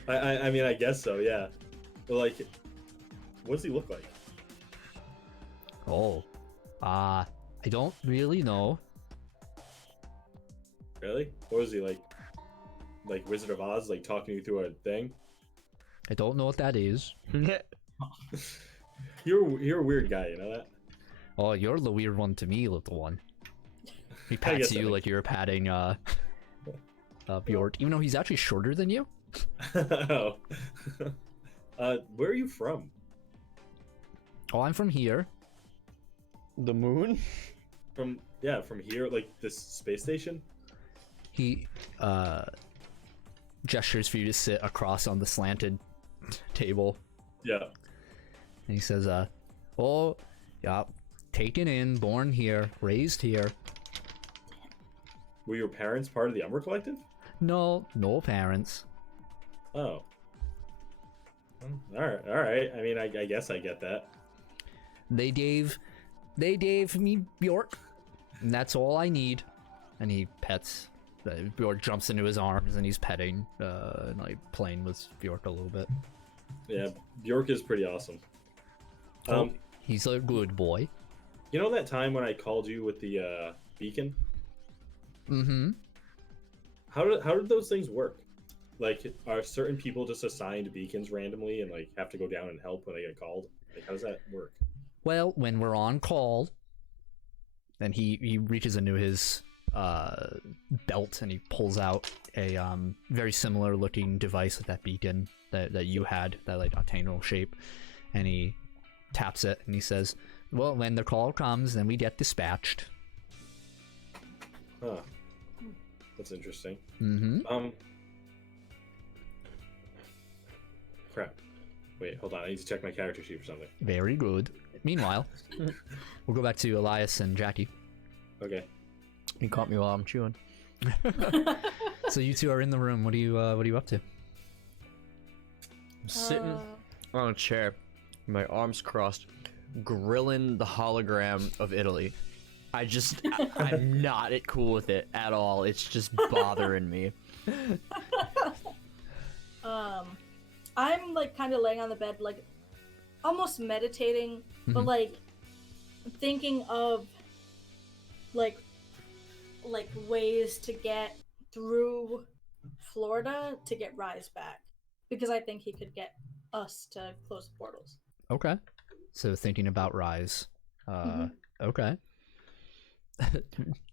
I mean, I guess so, yeah. But like, what does he look like? Oh, I don't really know. Really? What was he like? Like Wizard of Oz, like talking you through a thing? I don't know what that is. You're a weird guy, you know that? Oh, you're the weird one to me, little one. He I pats guess you like you're patting Bjort, even though he's actually shorter than you. Oh. Where are you from? Oh, I'm from here. The moon? From here, like this space station? He gestures for you to sit across on the slanted table. Yeah. And he says, oh, yeah, taken in, born here, raised here. Were your parents part of the Umbra Collective? No parents. Oh. All right. I mean, I guess I get that. They gave me Bjork, and that's all I need. And he pets. Bjork jumps into his arms, and he's petting, and like playing with Bjork a little bit. Yeah, Bjork is pretty awesome. He's a good boy. You know that time when I called you with the beacon? Mm-hmm. How did those things work? Like, are certain people just assigned beacons randomly and like have to go down and help when they get called? Like, how does that work? Well, when we're on call, then he reaches into his belt and he pulls out a very similar looking device with that beacon that you had, that like octagonal shape, and he taps it and he says, well, when the call comes, then we get dispatched. Huh. That's interesting. Mm-hmm. Crap. Wait, hold on. I need to check my character sheet for something. Very good. Meanwhile, we'll go back to Elias and Jackie. Okay. You caught me while I'm chewing. So you two are in the room. What are you up to? I'm sitting on a chair, my arms crossed, grilling the hologram of Italy. I'm not cool with it at all. It's just bothering me. I'm like kind of laying on the bed, like almost meditating, but like thinking of like ways to get through Florida to get Rise back, because I think he could get us to close the portals. Okay. So thinking about Rise. Okay.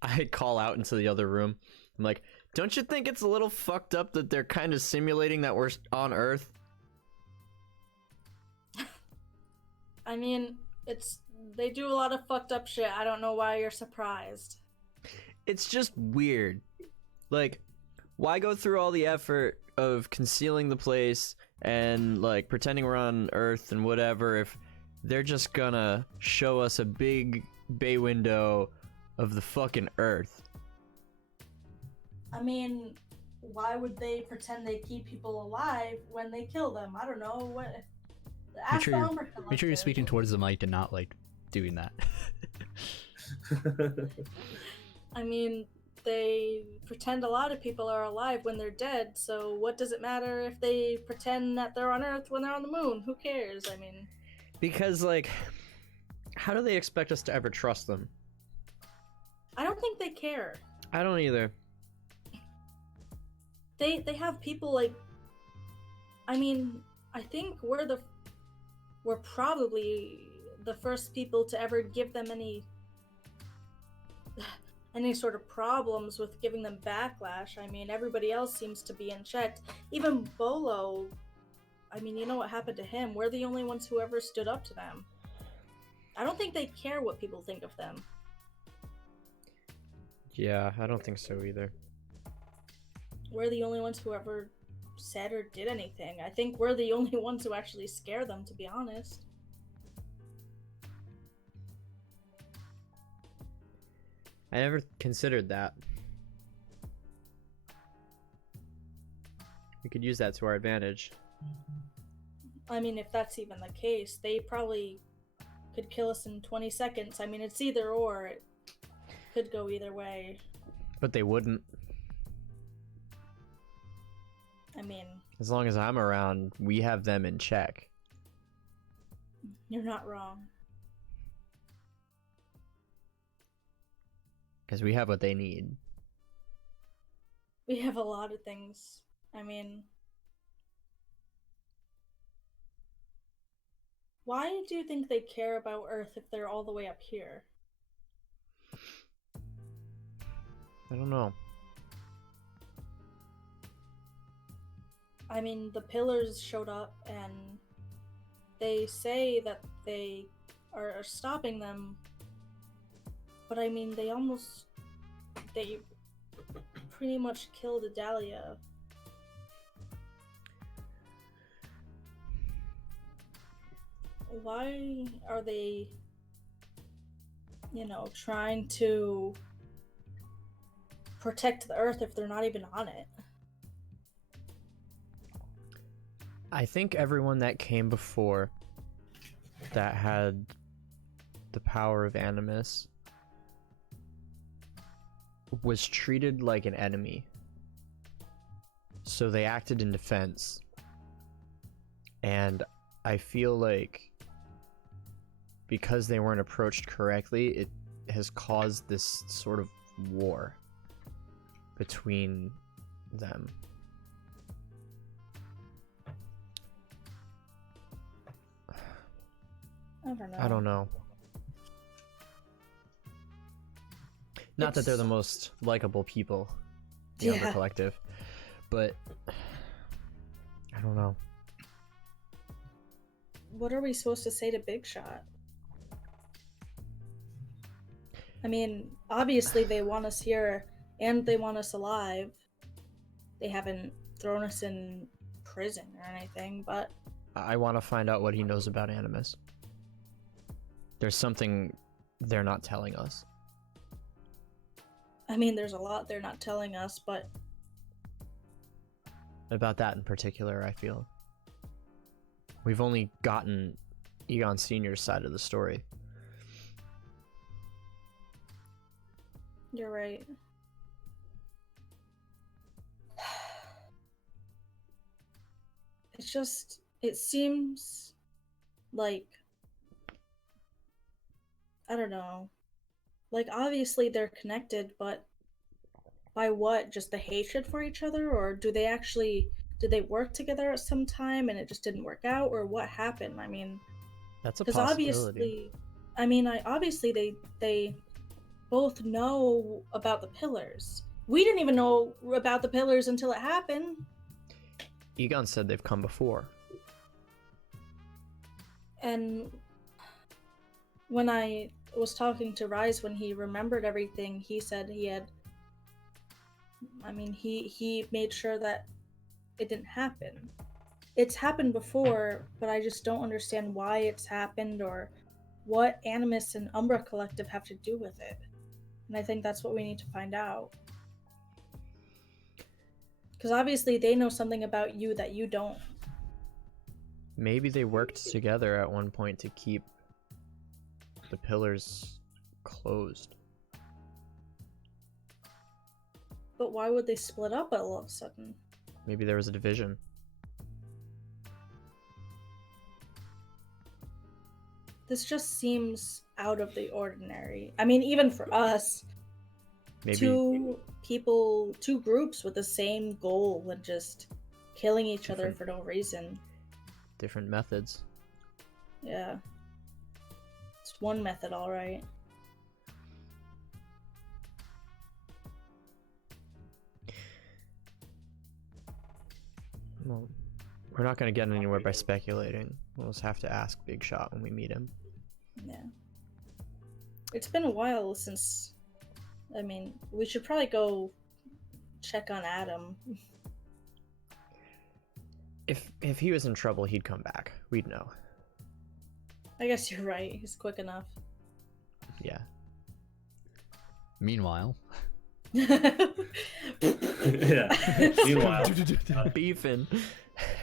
I call out into the other room. I'm like, don't you think it's a little fucked up that they're kind of simulating that we're on Earth? I mean, they do a lot of fucked up shit. I don't know why you're surprised. It's just weird. Like, why go through all the effort of concealing the place and like pretending we're on Earth and whatever if they're just gonna show us a big bay window of the fucking Earth? I mean, why would they pretend they keep people alive when they kill them? I don't know. What? Make sure you're speaking towards the mic and not like doing that. I mean, they pretend a lot of people are alive when they're dead, so what does it matter if they pretend that they're on Earth when they're on the moon? Who cares? I mean... Because, like, how do they expect us to ever trust them? I don't think they care. I don't either. They have people, like... I mean, I think we're probably the first people to ever give them any sort of problems with giving them backlash. I mean, everybody else seems to be unchecked. Even Bolo, I mean, you know what happened to him? We're the only ones who ever stood up to them. I don't think they care what people think of them. Yeah, I don't think so either. we're the only ones who ever said or did anything. I think we're the only ones who actually scare them, to be honest. I never considered that. We could use that to our advantage. I mean, if that's even the case, they probably could kill us in 20 seconds. I mean, it's either or. It could go either way. But they wouldn't. I mean, As long as I'm around, we have them in check. you're not wrong. Because we have what they need. We have a lot of things. I mean, why do you think they care about Earth if they're all the way up here? I don't know. I mean, the pillars showed up and they say that they are stopping them. But I mean, they pretty much killed Adalia. Why are they, trying to protect the Earth if they're not even on it? I think everyone that came before that had the power of Animus was treated like an enemy. So they acted in defense. And I feel like because they weren't approached correctly, it has caused this sort of war between them. I don't know. Not that they're the most likable people, the Umbra Collective, but I don't know. What are we supposed to say to Big Shot? I mean, obviously they want us here and they want us alive. They haven't thrown us in prison or anything, but I want to find out what he knows about Animus. There's something they're not telling us. I mean, there's a lot they're not telling us, but About that in particular, I feel. We've only gotten Egon Sr.'s side of the story. you're right. It seems like, I don't know. Like, obviously they're connected, but by what? Just the hatred for each other? Or did they work together at some time and it just didn't work out? Or what happened? I mean, That's a because possibility. obviously they both know about the pillars. We didn't even know about the pillars until it happened. Egon said they've come before. And when I was talking to Rise, when he remembered everything, he said he made sure that it didn't happen. It's happened before, but I just don't understand why it's happened or what Animus and Umbra Collective have to do with it. And I think that's what we need to find out. Because obviously they know something about you that you don't. Maybe they worked together at one point to keep the pillars closed. But why would they split up all of a sudden? Maybe there was a division. This just seems out of the ordinary. I mean, even for us, Maybe two groups with the same goal and just killing each other for no reason. different methods. Yeah. It's one method, all right. Well, we're not going to get anywhere by speculating. We'll just have to ask Big Shot when we meet him. Yeah. It's been a while since... I mean, we should probably go check on Adam. If he was in trouble, he'd come back. We'd know. I guess you're right. He's quick enough. Yeah. Meanwhile, Yeah. Meanwhile, Beefing.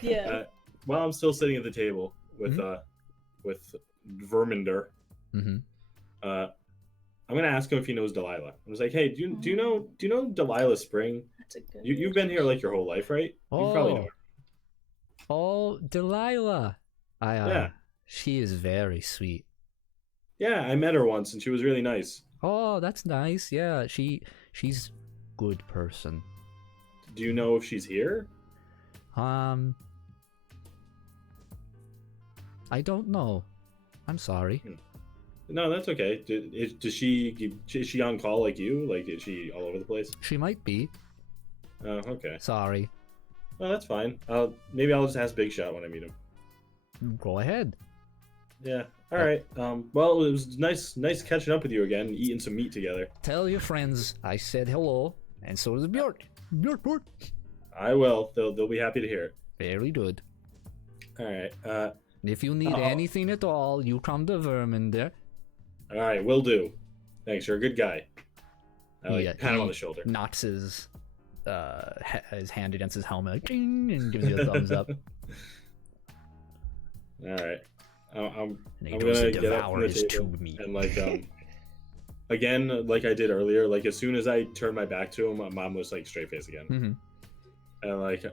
Yeah. while I'm still sitting at the table with Verminder, mhm. I'm gonna ask him if he knows Delilah. I was like, hey, do you know Delilah Spring? That's a good. You've been here like your whole life, right? You probably know her. Oh, Delilah. Yeah. She is very sweet. Yeah, I met her once and she was really nice. Oh, that's nice. Yeah, she's good person. Do you know if she's here? I don't know. I'm sorry. No, that's okay. Is she on call like you? Like, is she all over the place? She might be. Oh, okay. Sorry. Well, that's fine. Maybe I'll just ask Big Shot when I meet him. Go ahead. Yeah. All right. Well, it was nice catching up with you again, eating some meat together. Tell your friends I said hello, and so does Bjork. Bjork. I will. They'll be happy to hear it. Very good. All right. If you need anything at all, you come to Verminder. All right. Will do. Thanks. You're a good guy. I pat him he on the shoulder. Knocks his hand against his helmet, ding, and gives you a thumbs up. All right. I'm And he I'm goes gonna to get up devour from the his table tube meat. and again, like I did earlier, like as soon as I turned my back to him, my mom was like straight face again, Mm-hmm. and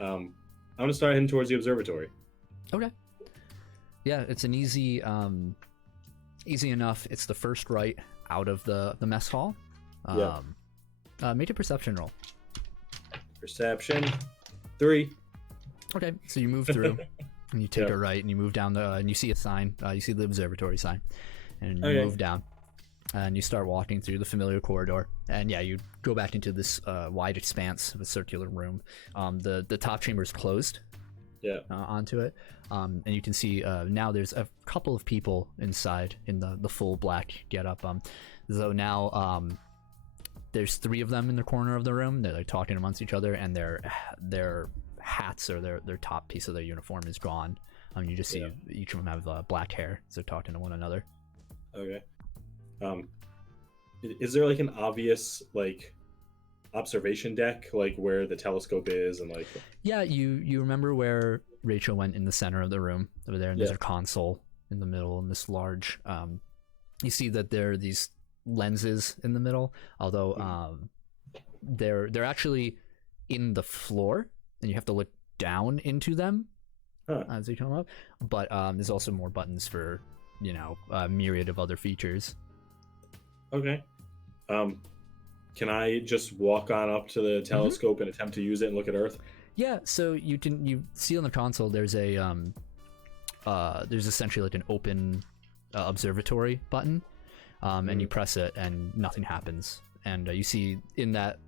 I'm gonna start heading towards the observatory. Okay. Yeah, it's an easy enough. It's the first right out of the mess hall. Make a perception roll. Perception, 3. Okay, so you move through, and you take Yeah. a right, and you move down and you see a sign. You see the observatory sign, and you Okay. move down, and you start walking through the familiar corridor. And yeah, you go back into this wide expanse of a circular room. The top chamber is closed. Yeah. Onto it, and you can see now there's a couple of people inside in the full black getup. Though now there's 3 of them in the corner of the room. They're like talking amongst each other, and their hats or their top piece of their uniform is gone. You just see each of them have black hair, so they're talking to one another. Okay. Is there like an obvious like observation deck, like where the telescope is, and like? Yeah, you remember where Rachel went in the center of the room over there, and there's a console in the middle, and this large. You see that there are these lenses in the middle, although they're actually in the floor, and you have to look down into them as you come up. But there's also more buttons for a myriad of other features. Okay. Can I just walk on up to the telescope and attempt to use it and look at Earth? Yeah, so you see on the console there's there's essentially like an open observatory button, and you press it and nothing happens, and you see in that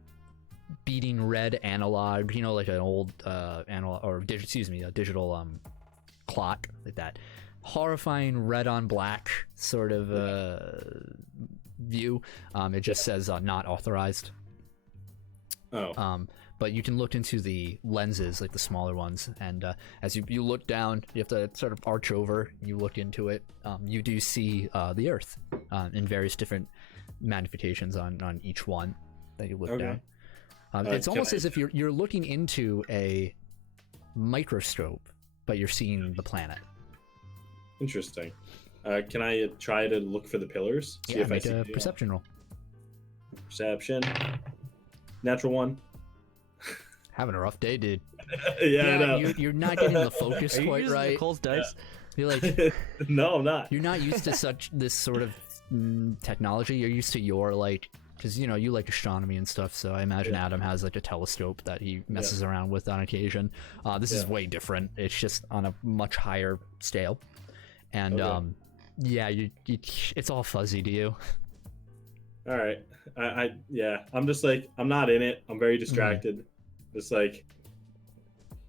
beating red analog, like an old analog or a digital clock, like that horrifying red on black sort of view. It just says not authorized. But you can look into the lenses, like the smaller ones, and as you look down, you have to sort of arch over. You look into it. You do see the Earth in various different magnifications on each one that you look down. It's almost as if you're looking into a microscope, but you're seeing the planet. Interesting. Can I try to look for the pillars? See if make a perception roll. Perception. Natural 1. Having a rough day, dude. Yeah, I know. You're not getting the focus Are you quite using right. Nicole's dice? You're like, No, I'm not. you're not used to this sort of technology. You're used to your because you like astronomy and stuff. So I imagine Adam has like a telescope that he messes around with on occasion. This is way different. It's just on a much higher scale, and it's all fuzzy to you. All right. I'm just like, I'm not in it. I'm very distracted. Just like,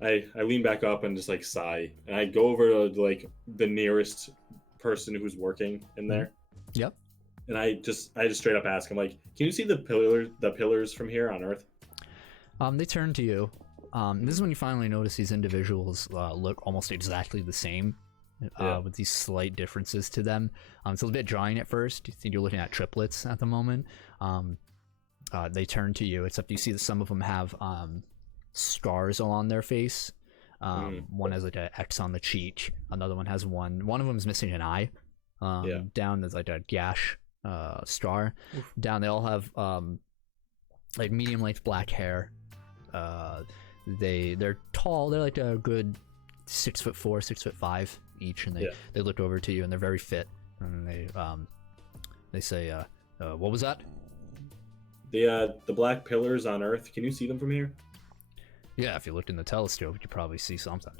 I lean back up and just like sigh, and I go over to like the nearest person who's working in there. Yep. And I just straight up ask him, like, can you see the pillars from here on Earth? They turn to you. This is when you finally notice these individuals look almost exactly the same, with these slight differences to them. It's a little bit drawing at first. You think you're looking at triplets at the moment. They turn to you, except you see that some of them have scars along their face. One has like an X on the cheek. Another one has one. One of them is missing an eye. Down there's like a gash scar. Oof. Down they all have like medium length black hair. They're tall. They're like a good 6'4", 6'5" each, and they look over to you and they're very fit. And they say, "What was that?" The black pillars on Earth. Can you see them from here? Yeah, if you looked in the telescope, you could probably see something.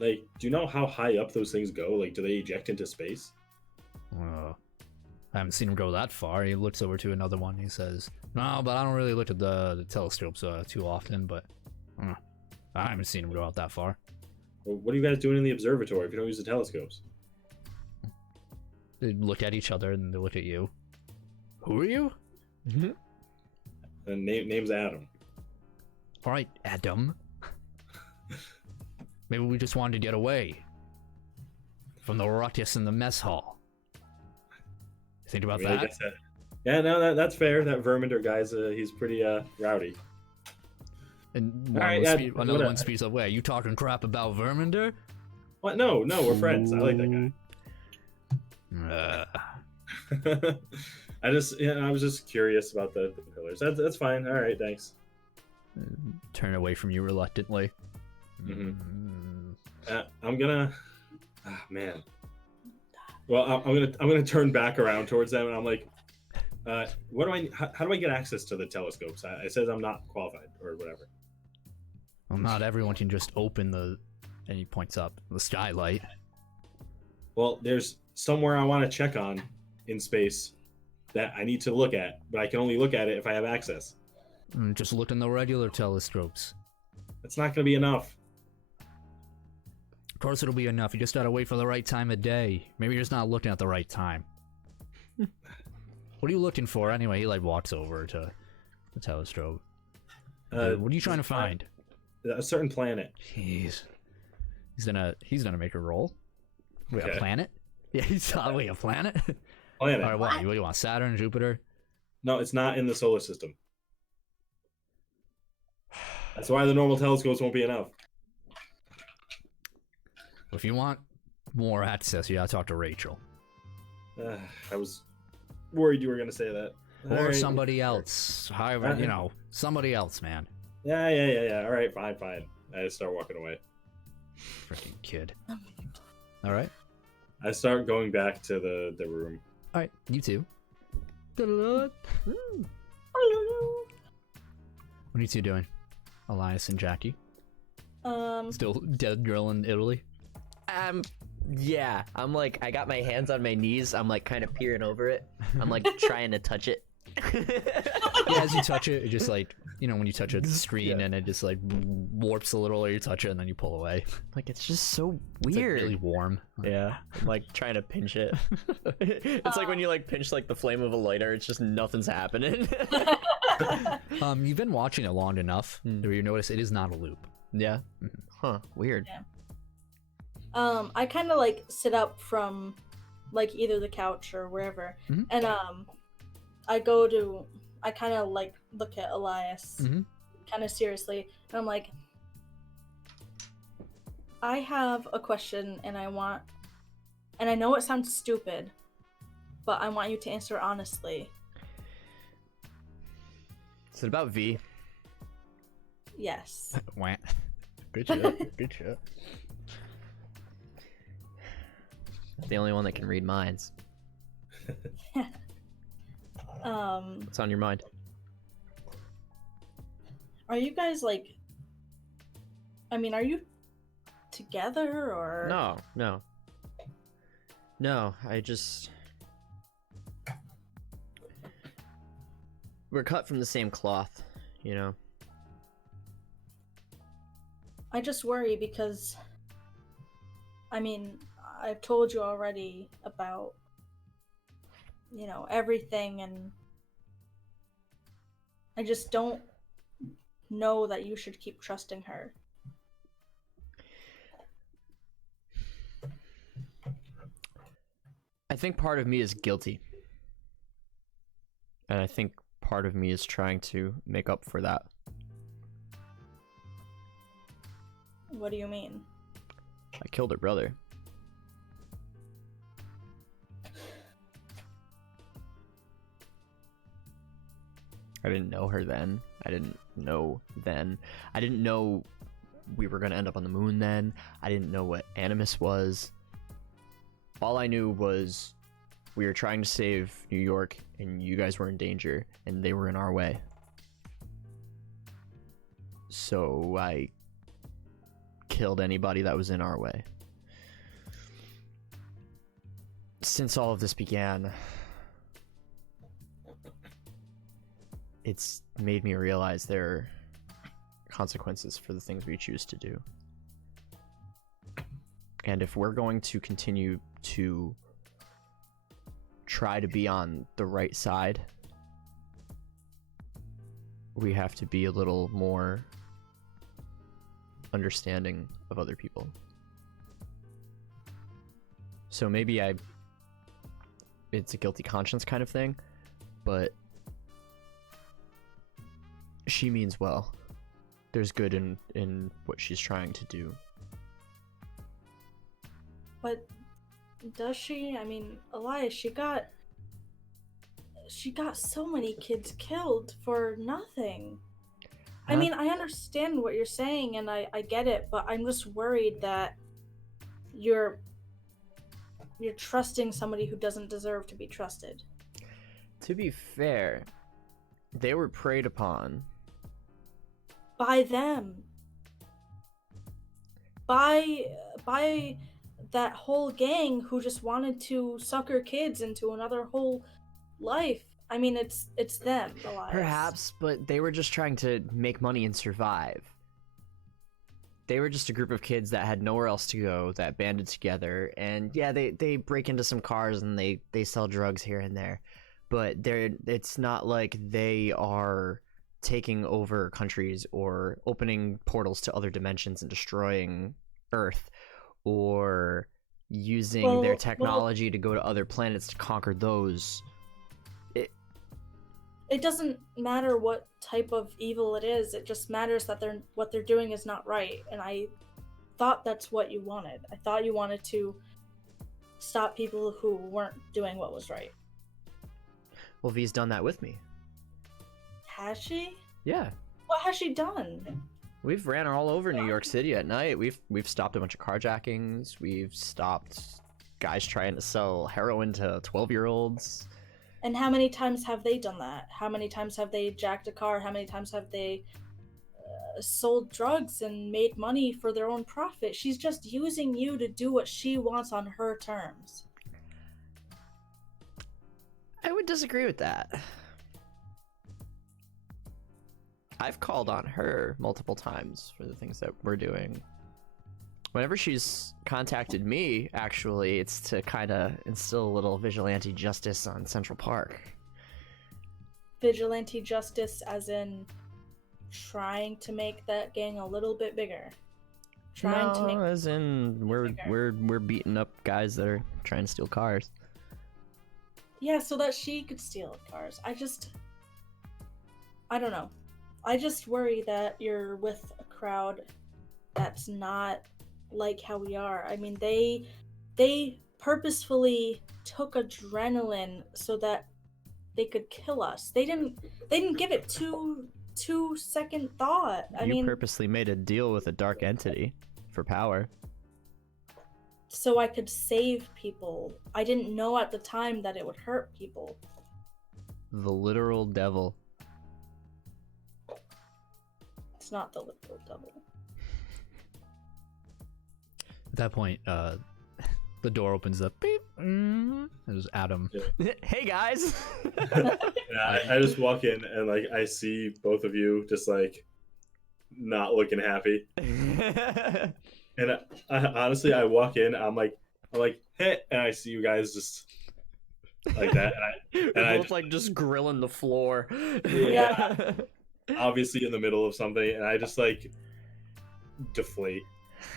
Like, do you know how high up those things go? Like, do they eject into space? I haven't seen him go that far. He looks over to another one. He says, "No, but I don't really look at the telescopes too often, but I haven't seen him go out that far." Well, what are you guys doing in the observatory if you don't use the telescopes? They look at each other and they look at you. Who are you? Mm-hmm. And name's Adam. All right, Adam. Maybe we just wanted to get away from the ruckus in the mess hall. You think about that? Yeah, no, that's fair. That Verminder guy's he's pretty rowdy. And another one speaks up. Wait, you talking crap about Verminder? What? No, we're friends. I like that guy. I was just curious about the pillars. That's fine. All right, thanks. Turn away from you reluctantly. I'm gonna. Ah, man. Well, I'm gonna turn back around towards them, and I'm like, what do I? How do I get access to the telescopes? It says I'm not qualified or whatever. Well, not everyone can just open and he points up the skylight. Well, there's somewhere I want to check on in space that I need to look at, but I can only look at it if I have access. Just look in the regular telescopes. That's not going to be enough. Of course it'll be enough. You just gotta wait for the right time of day. Maybe you're just not looking at the right time. What are you looking for anyway? He like walks over to the telescope. What are you trying to find? A certain planet. Jeez. He's gonna make a roll. Wait, okay. A planet? Yeah, wait, a planet? Planet. Alright, what do you want? Saturn, Jupiter? No, it's not in the solar system. That's why the normal telescopes won't be enough. If you want more access, you gotta talk to Rachel. I was worried you were gonna say that. Or somebody else. However, somebody else, man. Yeah. All right, fine. I just start walking away. Freaking kid. All right. I start going back to the room. All right, you too. What are you two doing? Elias and Jackie? Still dead girl in Italy? Yeah. I'm like, I got my hands on my knees. I'm like kind of peering over it. I'm like trying to touch it. Yeah, as you touch it, it just like, when you touch a screen and it just like warps a little, or you touch it and then you pull away. Like, it's just so It's weird. like really warm. Yeah. I'm like trying to pinch it. It's like when you like pinch like the flame of a lighter, it's just nothing's happening. You've been watching it long enough where you notice it is not a loop. Yeah. Huh. Weird. Yeah. I kind of like sit up from like either the couch or wherever, and I kind of like look at Elias kind of seriously, and I'm like, I have a question, and I know it sounds stupid, but I want you to answer honestly. Is it about V? Yes. Good shit. Good shit. The only one that can read minds. What's on your mind? Are you guys like? Are you together or? No. I just. We're cut from the same cloth, I just worry because. I've told you already about, everything, and I just don't know that you should keep trusting her? I think part of me is guilty. And I think part of me is trying to make up for that. What do you mean? I killed her brother. I didn't know her then. I didn't know we were going to end up on the moon then. I didn't know what animus was. All I knew was we were trying to save New York and you guys were in danger and they were in our way. So I killed anybody that was in our way. Since all of this began, it's made me realize there are consequences for the things we choose to do. And if we're going to continue to try to be on the right side, we have to be a little more understanding of other people. So maybe it's a guilty conscience kind of thing, but she means well. There's good in what she's trying to do. But does she? I mean, Elias, she got so many kids killed for nothing. I mean, I understand what you're saying and I get it, but I'm just worried that you're trusting somebody who doesn't deserve to be trusted. To be fair, they were preyed upon. By them. By that whole gang who just wanted to sucker kids into another whole life. I mean, it's them, Elias. Perhaps, but they were just trying to make money and survive. They were just a group of kids that had nowhere else to go, that banded together, and yeah, they break into some cars and they sell drugs here and there, but it's not like they are taking over countries or opening portals to other dimensions and destroying Earth, or using their technology to go to other planets to conquer those. It doesn't matter what type of evil it is. It just matters that what they're doing is not right. And I thought that's what you wanted. I thought you wanted to stop people who weren't doing what was right. Well, V's done that with me. Has she? Yeah. What has she done? We've ran all over New York City at night. We've stopped a bunch of carjackings. We've stopped guys trying to sell heroin to 12-year-olds. And how many times have they done that? How many times have they jacked a car? How many times have they sold drugs and made money for their own profit? She's just using you to do what she wants on her terms. I would disagree with that. I've called on her multiple times for the things that we're doing. Whenever she's contacted me, actually, it's to kind of instill a little vigilante justice on Central Park. Vigilante justice as trying to make that gang a little bit bigger. As in we're beating up guys that are trying to steal cars. Yeah, so that she could steal cars. I don't know. I just worry that you're with a crowd that's not like how we are. I mean, they purposefully took adrenaline so that they could kill us. They didn't give it two second thought. I mean, purposely made a deal with a dark entity for power. So I could save people. I didn't know at the time that it would hurt people. The literal devil. It's not the literal devil. At that point, the door opens up. Beep. It was Adam. Hey guys. I just walk in and like I see both of you just like not looking happy. And honestly, I walk in. I'm like, hey, and I see you guys just like that, and I both like just grilling the floor. Yeah. obviously in the middle of something, and I just like deflate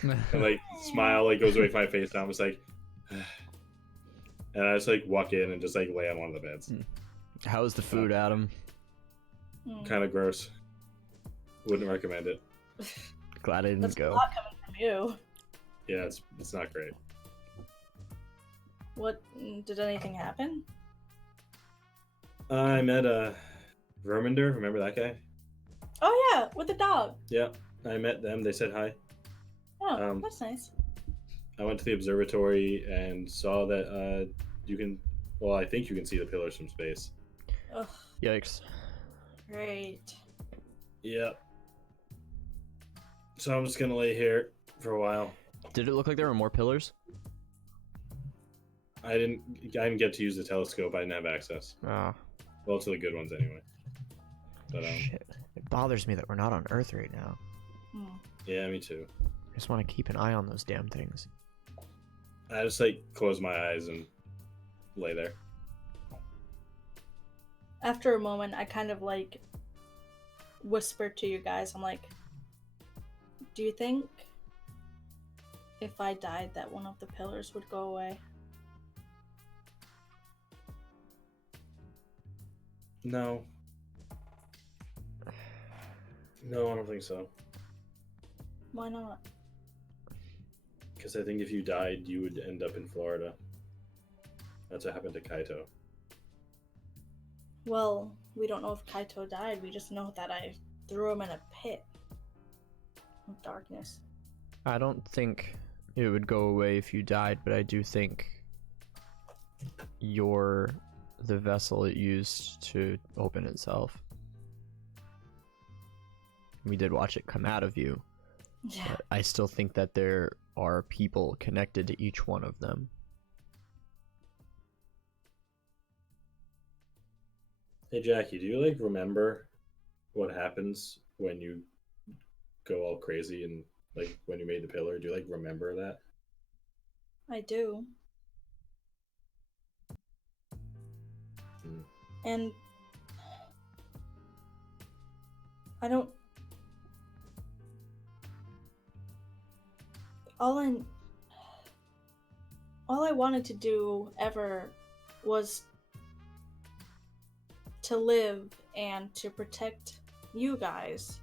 and like smile, like goes away from my face, and I'm just like, and I just like walk in and just like lay on one of the beds. How's the food, Adam? Kind of gross. Wouldn't recommend it. Glad I didn't That's go. a lot coming from you. Yeah, it's not great. What did anything happen? I met Verminder. Remember that guy? Oh yeah, with the dog. Yeah, I met them. They said hi. Oh, that's nice. I went to the observatory and saw that you can. Well, I think you can see the pillars from space. Ugh, Yikes. great. Yep. So I'm just gonna lay here for a while. Did it look like there were more pillars? I didn't get to use the telescope. I didn't have access. Ah, Well, to the good ones anyway. But shit. It bothers me that we're not on Earth right now. Hmm. yeah, me too. I just want to keep an eye on those damn things. I just like close my eyes and lay there. After a moment, I kind of like whisper to you guys. I'm like, do you think if I died that one of the pillars would go away? No. No, I don't think so. Why not? Because I think if you died, you would end up in Florida. That's what happened to Kaito. Well, we don't know if Kaito died. We just know that I threw him in a pit of darkness. I don't think it would go away if you died, but I do think you're the vessel it used to open itself. We did watch it come out of you, Yeah. but I still think that there are people connected to each one of them. Hey Jackie, do you like remember what happens when you go all crazy and like when you made the pillar? Do you like remember that? I do. Hmm. And I don't. All I wanted to do ever was to live and to protect you guys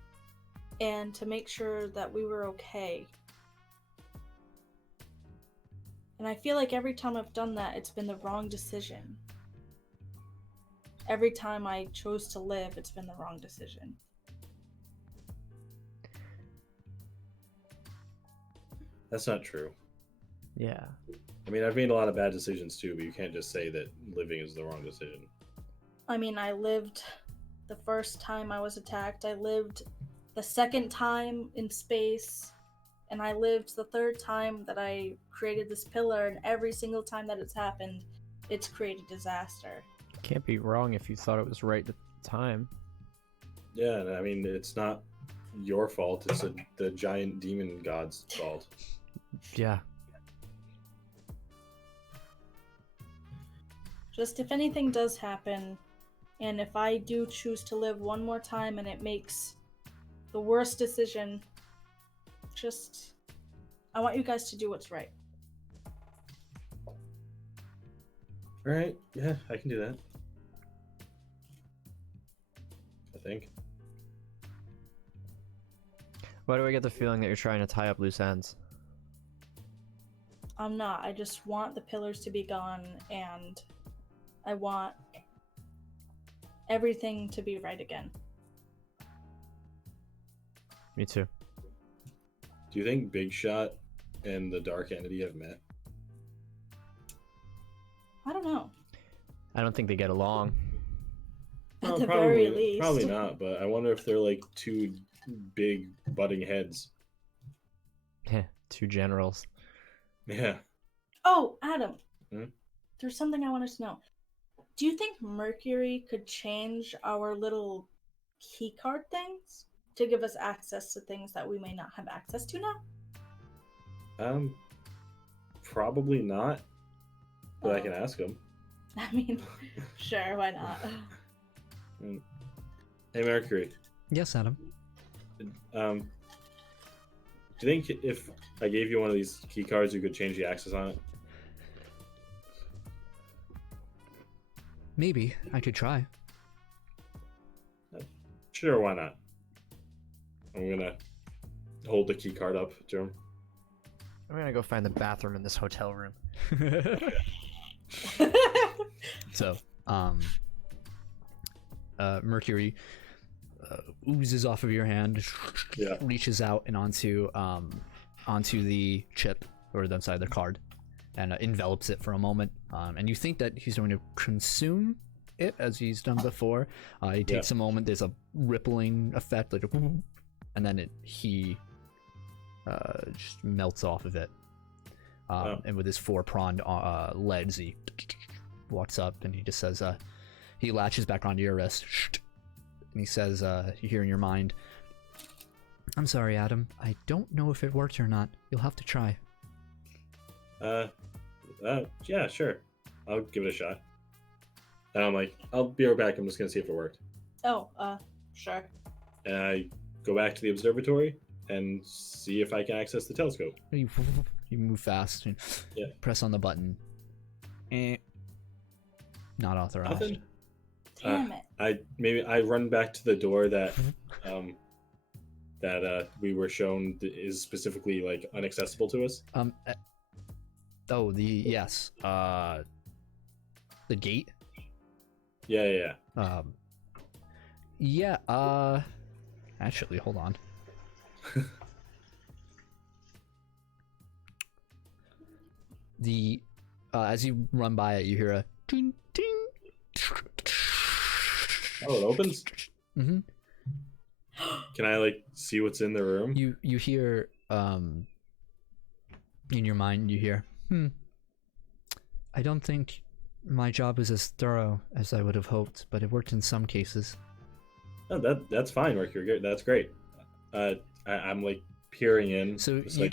and to make sure that we were okay. And I feel like every time I've done that, it's been the wrong decision. Every time I chose to live, it's been the wrong decision. That's not true. Yeah. I mean, I've made a lot of bad decisions too, but you can't just say that living is the wrong decision. I mean, I lived the first time I was attacked, I lived the second time in space, and I lived the third time that I created this pillar, and every single time that it's happened, it's created disaster. Can't be wrong if you thought it was right at the time. Yeah, and I mean, it's not your fault. It's the giant demon god's fault. Yeah. Just if anything does happen, and if I do choose to live one more time and it makes the worst decision, just, I want you guys to do what's right. All right, yeah, I can do that. I think. Why do I get the feeling that you're trying to tie up loose ends? I'm not. I just want the pillars to be gone, and I want everything to be right again. Me too. Do you think Big Shot and the Dark Entity have met? I don't know. I don't think they get along. At Oh, the probably, very least. probably not. But I wonder if they're like two big butting heads. Two generals. Yeah. Oh, Adam. Hmm? There's something I wanted to know. Do you think Mercury could change our little keycard things to give us access to things that we may not have access to now? Probably not. But I Oh. can ask them. I mean, sure, why not? Hey Mercury, Yes, Adam. Do you think if I gave you one of these key cards, you could change the access on it? Maybe I could try. Sure, why not? I'm gonna hold the key card up to him. I'm gonna go find the bathroom in this hotel room. So, Mercury oozes off of your hand, Yeah. reaches out and onto the chip or the side of the card, and envelops it for a moment. And you think that he's going to consume it as he's done before. He takes a moment. There's a rippling effect, like, and then he just melts off of it. And with his 4-pronged legs, he walks up and he just says, he latches back onto your wrist, and he says, you hear in your mind, "I'm sorry, Adam. I don't know if it worked or not. You'll have to try." Yeah, sure. I'll give it a shot. And I'm like, I'll be right back. I'm just gonna see if it worked. Oh, sure. And I go back to the observatory and see if I can access the telescope. You move fast and press on the button. Not authorized. Nothing? Damn it. I run back to the door that we were shown is specifically like inaccessible to us. Yes. The gate. Yeah. Actually, hold on. As you run by it, you hear a ding ding. Oh, it opens. Mm-hmm. Can I like see what's in the room? You hear in your mind you hear, I don't think my job is as thorough as I would have hoped, but it worked in some cases. Oh, that's fine, Mercury. That's great. I'm like peering in. So you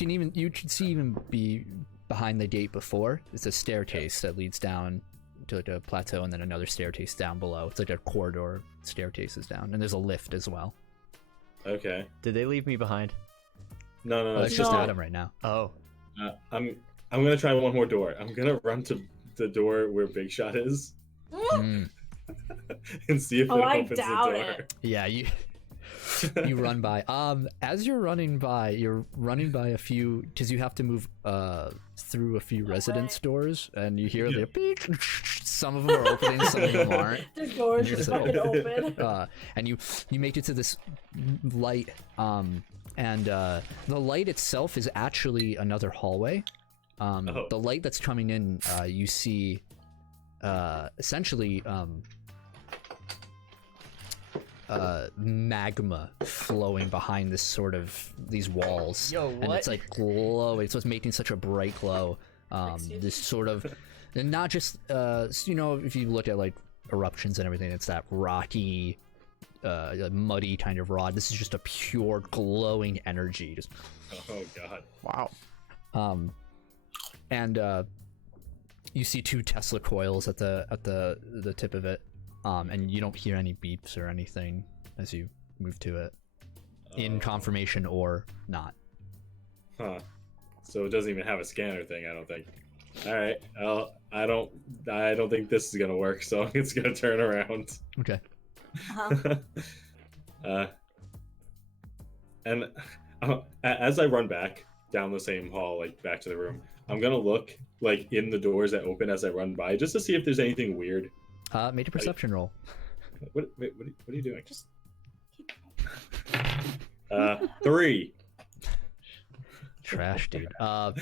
can see even be behind the gate before. It's a staircase that leads down to like a plateau, and then another staircase down below. It's like a corridor, staircases down, and there's a lift as well. Okay. Did they leave me behind? No. It's just Adam right now. Oh. I'm gonna try one more door. I'm gonna run to the door where Big Shot is and see if it opens the door. It. Yeah, you run by. As you're running by a few, because you have to move through a few residence doors, and you hear the beep. Some of them are opening, some of them aren't. The doors just fucking open. And you make it to this light, and the light itself is actually another hallway. The light that's coming in, you see essentially magma flowing behind these walls. Yo, what? And it's like glowing. So it's making such a bright glow. This sort of, and not just if you look at like eruptions and everything, it's that rocky, muddy kind of rod. This is just a pure glowing energy. Just Oh god. Wow. And you see 2 Tesla coils at the tip of it, and you don't hear any beeps or anything as you move to it, in confirmation or not. Huh. So it doesn't even have a scanner thing, I don't think. All right. I don't think this is gonna work, so it's gonna turn around. Okay. And as I run back down the same hall, like back to the room, I'm gonna look like in the doors that open as I run by, just to see if there's anything weird. Make a perception roll. What are you doing? Just 3. Trash, dude. You're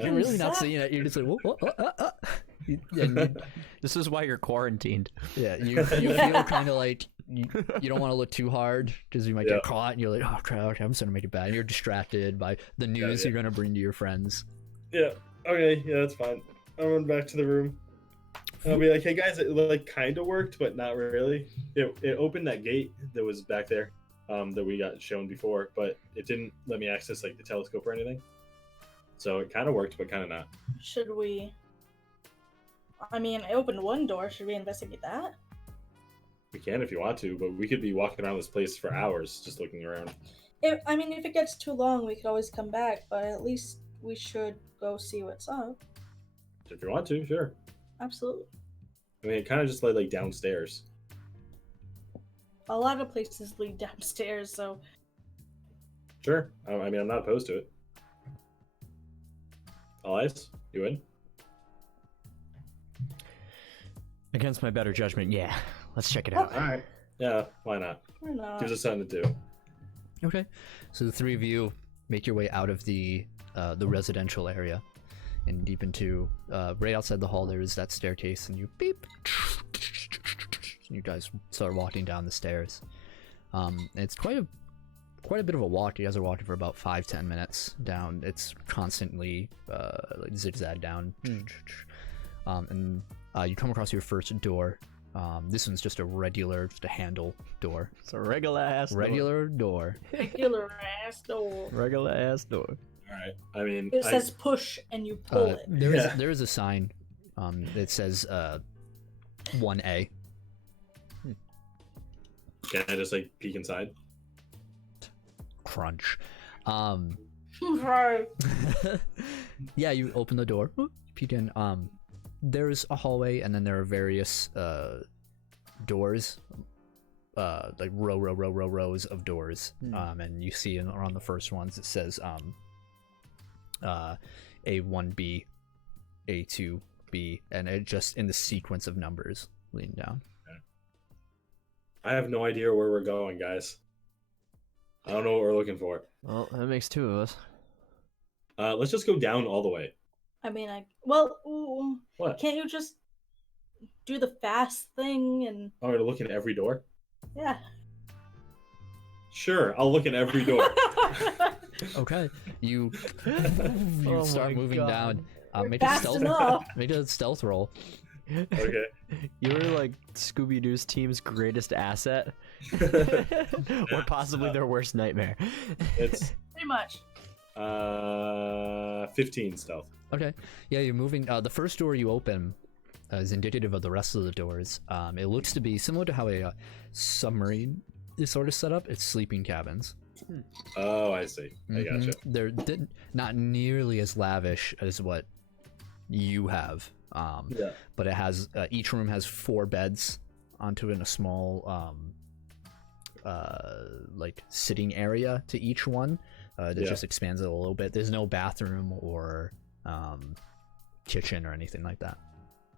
You're really not seeing it. You're just like, whoa. This is why you're quarantined. Yeah, you feel kind of like you don't want to look too hard because you might get caught, and you're like, oh crap, okay, I'm just gonna make it bad. And you're distracted by the news you're gonna bring to your friends. Yeah. Okay. Yeah, that's fine. I'll run back to the room. I'll be like, hey guys, it like kind of worked, but not really. It opened that gate that was back there, that we got shown before, but it didn't let me access like the telescope or anything. So it kind of worked, but kind of not. Should we? I mean, I opened one door. Should we investigate that? We can if you want to, but we could be walking around this place for hours just looking around. If it gets too long, we could always come back, but at least we should go see what's up. If you want to, sure. Absolutely. I mean, it kind of just led like downstairs. A lot of places lead downstairs, so Sure. I mean, I'm not opposed to it. Elias, you in? Against my better judgment, yeah. Let's check it out. All right. Yeah, why not? we're not. Gives us something to do. Okay, so the three of you make your way out of the residential area and deep into right outside the hall. There is that staircase, and you beep. You guys start walking down the stairs. It's quite a bit of a walk. You guys are walking for about 5-10 minutes down. It's constantly like zigzag down, and you come across your first door. This one's just a handle door. It's a regular ass Regular door. Regular ass door. Regular ass door. All right. I mean, It says push and you pull it. There is a sign that says 1A. can I just like peek inside? Crunch. Right. Yeah, you open the door, peek in. There's a hallway, and then there are various doors, like rows of doors. And you see on the first ones it says A1B, A2B, and it just in the sequence of numbers leading down. I have no idea where we're going, guys. I don't know what we're looking for. Well, that makes two of us. Let's just go down all the way. I mean, What? can't you just do the fast thing and Oh, we're looking at every door? yeah. Sure, I'll look at every door. Okay, you Oh start my moving God. down. Make Fast enough. a stealth roll. Okay. You were like Scooby-Doo's team's greatest asset, or possibly their worst nightmare. It's Pretty much. 15 stealth. Okay, yeah, you're moving. The first door you open is indicative of the rest of the doors. It looks to be similar to how a submarine is sort of set up. It's sleeping cabins. Oh, I see. I gotcha. They're not nearly as lavish as what you have. Yeah. But it has each room has 4 beds onto it in a small like sitting area to each one. That just expands it a little bit. There's no bathroom or kitchen or anything like that.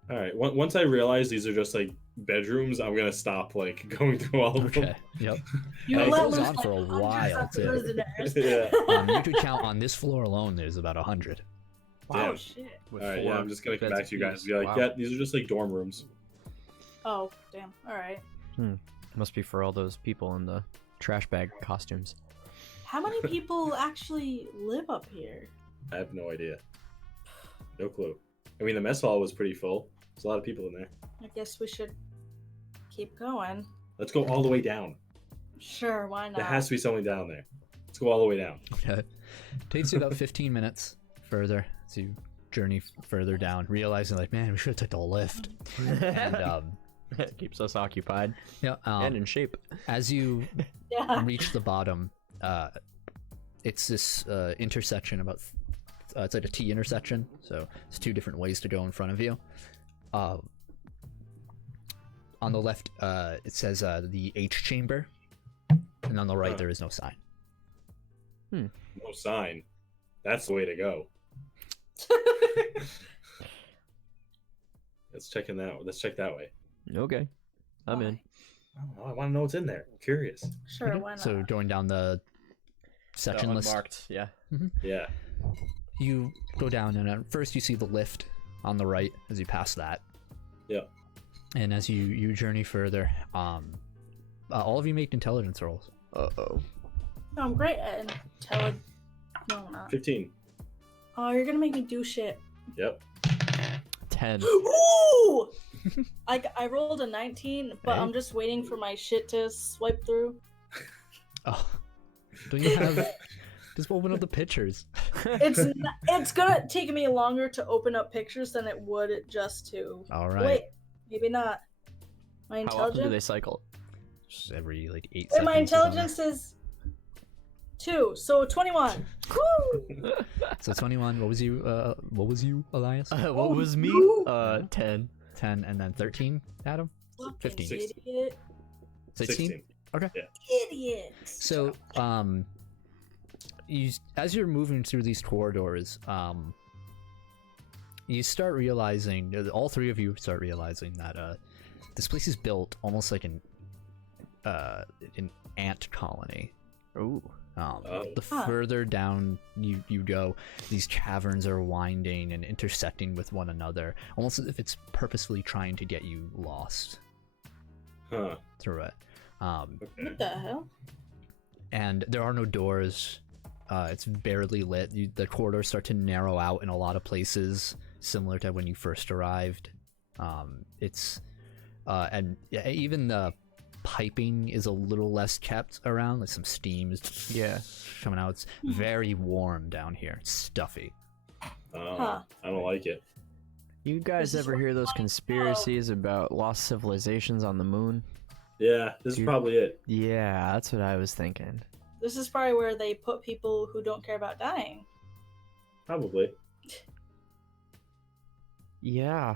All right. Once I realize these are just like bedrooms, I'm gonna stop like going through all of them. Okay. Yep. You It let goes loose, on like, for a hundreds while of too. prisoners. Yeah. You could count on this floor alone. There's about 100. Oh Damn. shit. With All right. Yeah. 4 I'm just gonna come beds back to you guys. apiece. Be like, Wow. yeah, these are just like dorm rooms. Oh damn. All right. Must be for all those people in the trash bag costumes. How many people actually live up here? I have no idea. No clue. I mean, the mess hall was pretty full. There's a lot of people in there. I guess we should keep going. Let's go all the way down. Sure, why not? There has to be someone down there. Let's go all the way down. Okay. Takes you about 15 minutes further to journey further down, realizing like, man, we should have took the lift. And Keeps us occupied yeah, and in shape. as you Yeah. reach the bottom, it's this intersection about it's like a T intersection, so it's 2 different ways to go in front of you. On the left, it says the H chamber, and on the right there is no sign. No sign. That's the way to go. Let's check that way. Okay, I'm in. I want to know what's in there. I'm curious. Sure, why not? So going down the section list, Unmarked, yeah. Yeah. you go down, and at first you see the lift on the right as you pass that. Yeah. And as you journey further, all of you make intelligence rolls. Uh-oh. No, I'm great at intelligence. No, I'm not. 15. Oh, you're gonna make me do shit. Yep. 10. Ooh! I rolled a 19, but Hey. I'm just waiting for my shit to swipe through. Oh, don't you have? Just open up the pictures. It's gonna take me longer to open up pictures than it would just to. All right. Wait, maybe not. 'Cause- Maybe not. 'Cause I rolled a 19, but I'm just waiting for my shit to swipe through. It's gonna take me longer to open up pictures than it would just to. Wait, maybe not. My How often do they intelligence. cycle? Just every like 8 Wait, seconds. my or something. intelligence is 2, so 21. Woo! So 21. What was you, Elias? What was me? no. 10. 10, and then 13. Adam. Fucking 15. idiot. 16. Idiot. So you as you're moving through these corridors, you start realizing, all three of you start realizing that this place is built almost like an ant colony. Ooh. The further down you go, these caverns are winding and intersecting with one another, almost as if it's purposefully trying to get you lost through it. What the hell? And there are no doors. It's barely lit. The corridors start to narrow out in a lot of places, similar to when you first arrived. And even the piping is a little less kept around. Like some steam is coming out. It's very warm down here. It's stuffy. I don't like it. You guys This is ever hear those what- conspiracies about lost civilizations on the moon? Yeah, this is probably it. Yeah, that's what I was thinking. This is probably where they put people who don't care about dying. Probably. Yeah.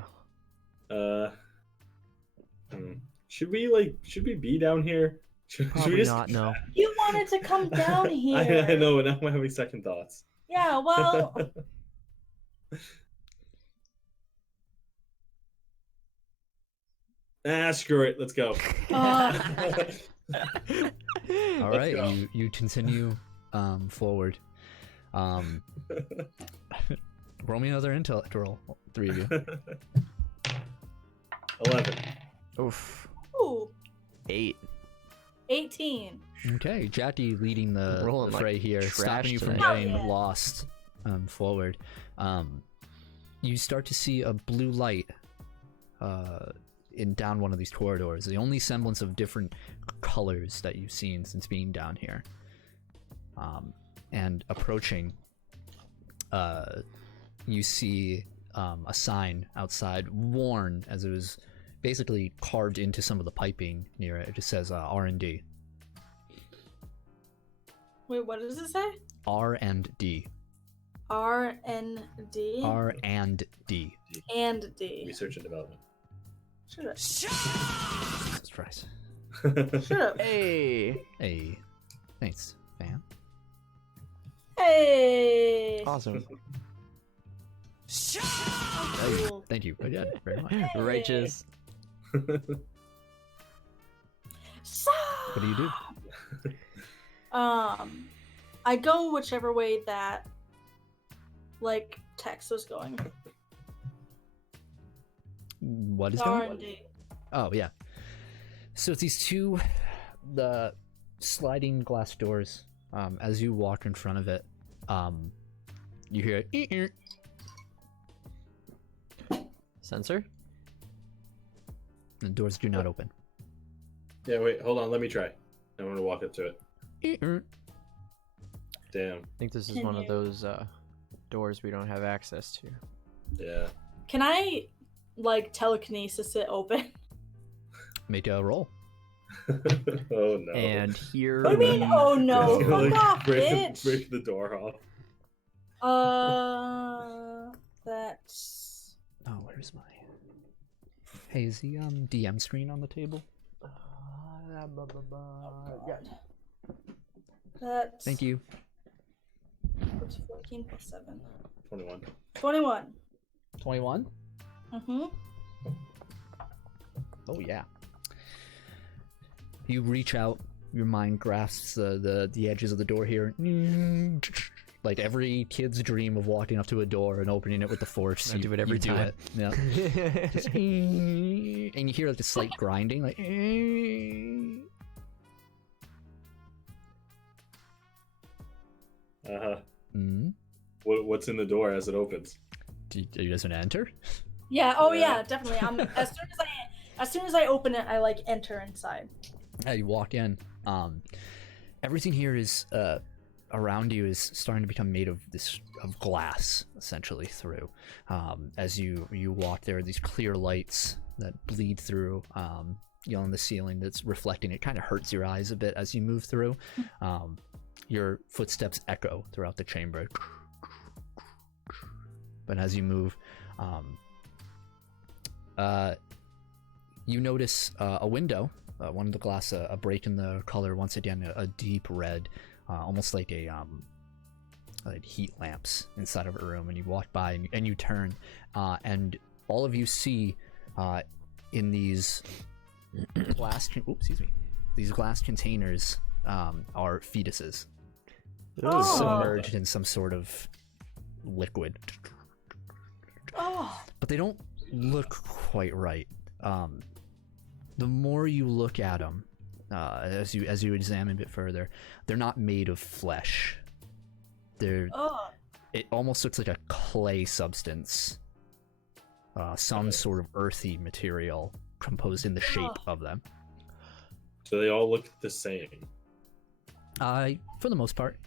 Should we be down here? Should we Probably just... not, no. You wanted to come down here. I know, and now I'm having second thoughts. Yeah, well, Screw it. Let's go. All Let's right, go. you continue forward. Roll me another intellect roll, three of you. 11. Oof. ooh, 8. 18. Okay, Jackie leading the Rolling like fray here, trash stopping you from tonight. getting Oh, yeah. lost forward. You start to see a blue light in down one of these corridors. The only semblance of different colors that you've seen since being down here. And approaching, you see a sign outside, worn as it was basically carved into some of the piping near it. It just says R&D. Wait, what does it say? R&D. R-N-D? R&D. And D. Research and development. Shut up. Jesus Christ. Shut up. Hey. Hey, thanks, fam. Hey! Awesome. Cool. Thank you again very much. Righteous. What do you do? I go whichever way that, like, text was going. What is The going? R&D. Oh yeah. So it's these two, the sliding glass doors. As you walk in front of it, you hear it. Sensor? The doors do not open. Yeah, wait, hold on. Let me try. I'm going to walk up to it. Damn. I think this is one of those doors we don't have access to. Yeah. Can I, like, telekinesis it open? Make a roll. Oh no. And here What do you mean, oh no? It's gonna, Fuck off, bitch! break the door off. That's... Oh, where's my? Hey, is the DM screen on the table? That's... Thank you. What's 14 plus 7? 21. 21. 21. Mm-hmm. Oh yeah. You reach out, your mind grasps the edges of the door here. Like every kid's dream of walking up to a door and opening it with the force. I do it every you time. Do it. Yeah. Just, and you hear like this slight grinding, like. Uh-huh. Mm-hmm. What's in the door as it opens? Are you guys gonna enter? Yeah, oh Yeah. yeah, definitely. As soon as I open it, I, like, enter inside. Yeah, you walk in. Everything here is around you is starting to become made of glass, essentially. Through as you walk, there are these clear lights that bleed through, on the ceiling that's reflecting. It kind of hurts your eyes a bit as you move through. Your footsteps echo throughout the chamber. But as you move, you notice a window, one of the glass, a break in the color, once again, a deep red, almost like like heat lamps inside of a room. And you walk by and you turn, and all of you see in these these glass containers are fetuses submerged in some sort of liquid. But they don't look quite right. The more you look at them, as you examine a bit further, they're not made of flesh. It almost looks like a clay substance, some sort of earthy material composed in the shape of them. So they all look the same. For the most part.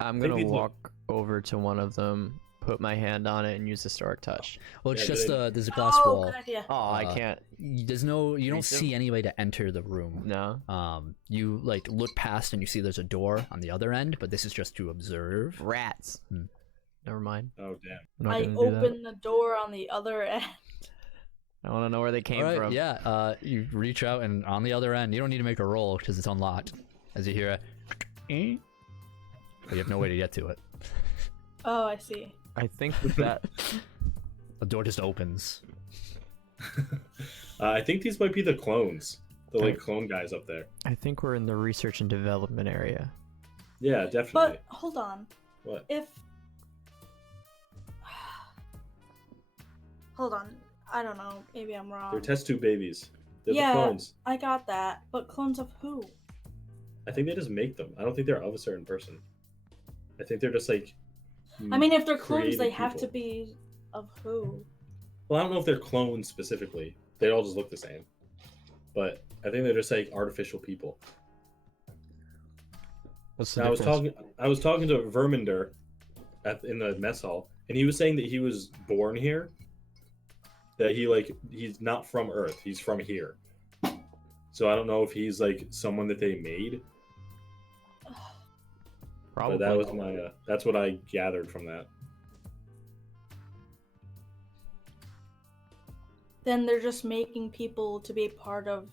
I'm gonna walk over to one of them, put my hand on it, and use Historic Touch. Well, it's just there's a glass wall. Good idea. Oh, I can't. You don't see any way to enter the room. No. You like look past and you see there's a door on the other end, but this is just to observe. Rats. Never mind. Oh damn. I'm not I gonna do that. open the door on the other end. I want to know where they came Alright, from. yeah. You reach out and on the other end, you don't need to make a roll because it's unlocked. As you hear a, but you have no way to get to it. Oh, I see. I think with that. The door just opens. I think these might be the clones. The clone guys up there. I think we're in the research and development area. Yeah, definitely. But hold on. What? Hold on. I don't know. Maybe I'm wrong. They're test tube babies. They're the Yeah, clones. I got that. But clones of who? I think they just make them. I don't think they're of a certain person. I think they're just like. I mean, if they're clones, created they have to people. be of who? Well, I don't know if they're clones specifically. They all just look the same. But I think they're just like artificial people. What's the Now, difference? I was talking to Verminder in the mess hall, and he was saying that he was born here. That he's not from Earth. He's from here. So I don't know if he's like someone that they made. Probably. But that was my. That's what I gathered from that. Then they're just making people to be part of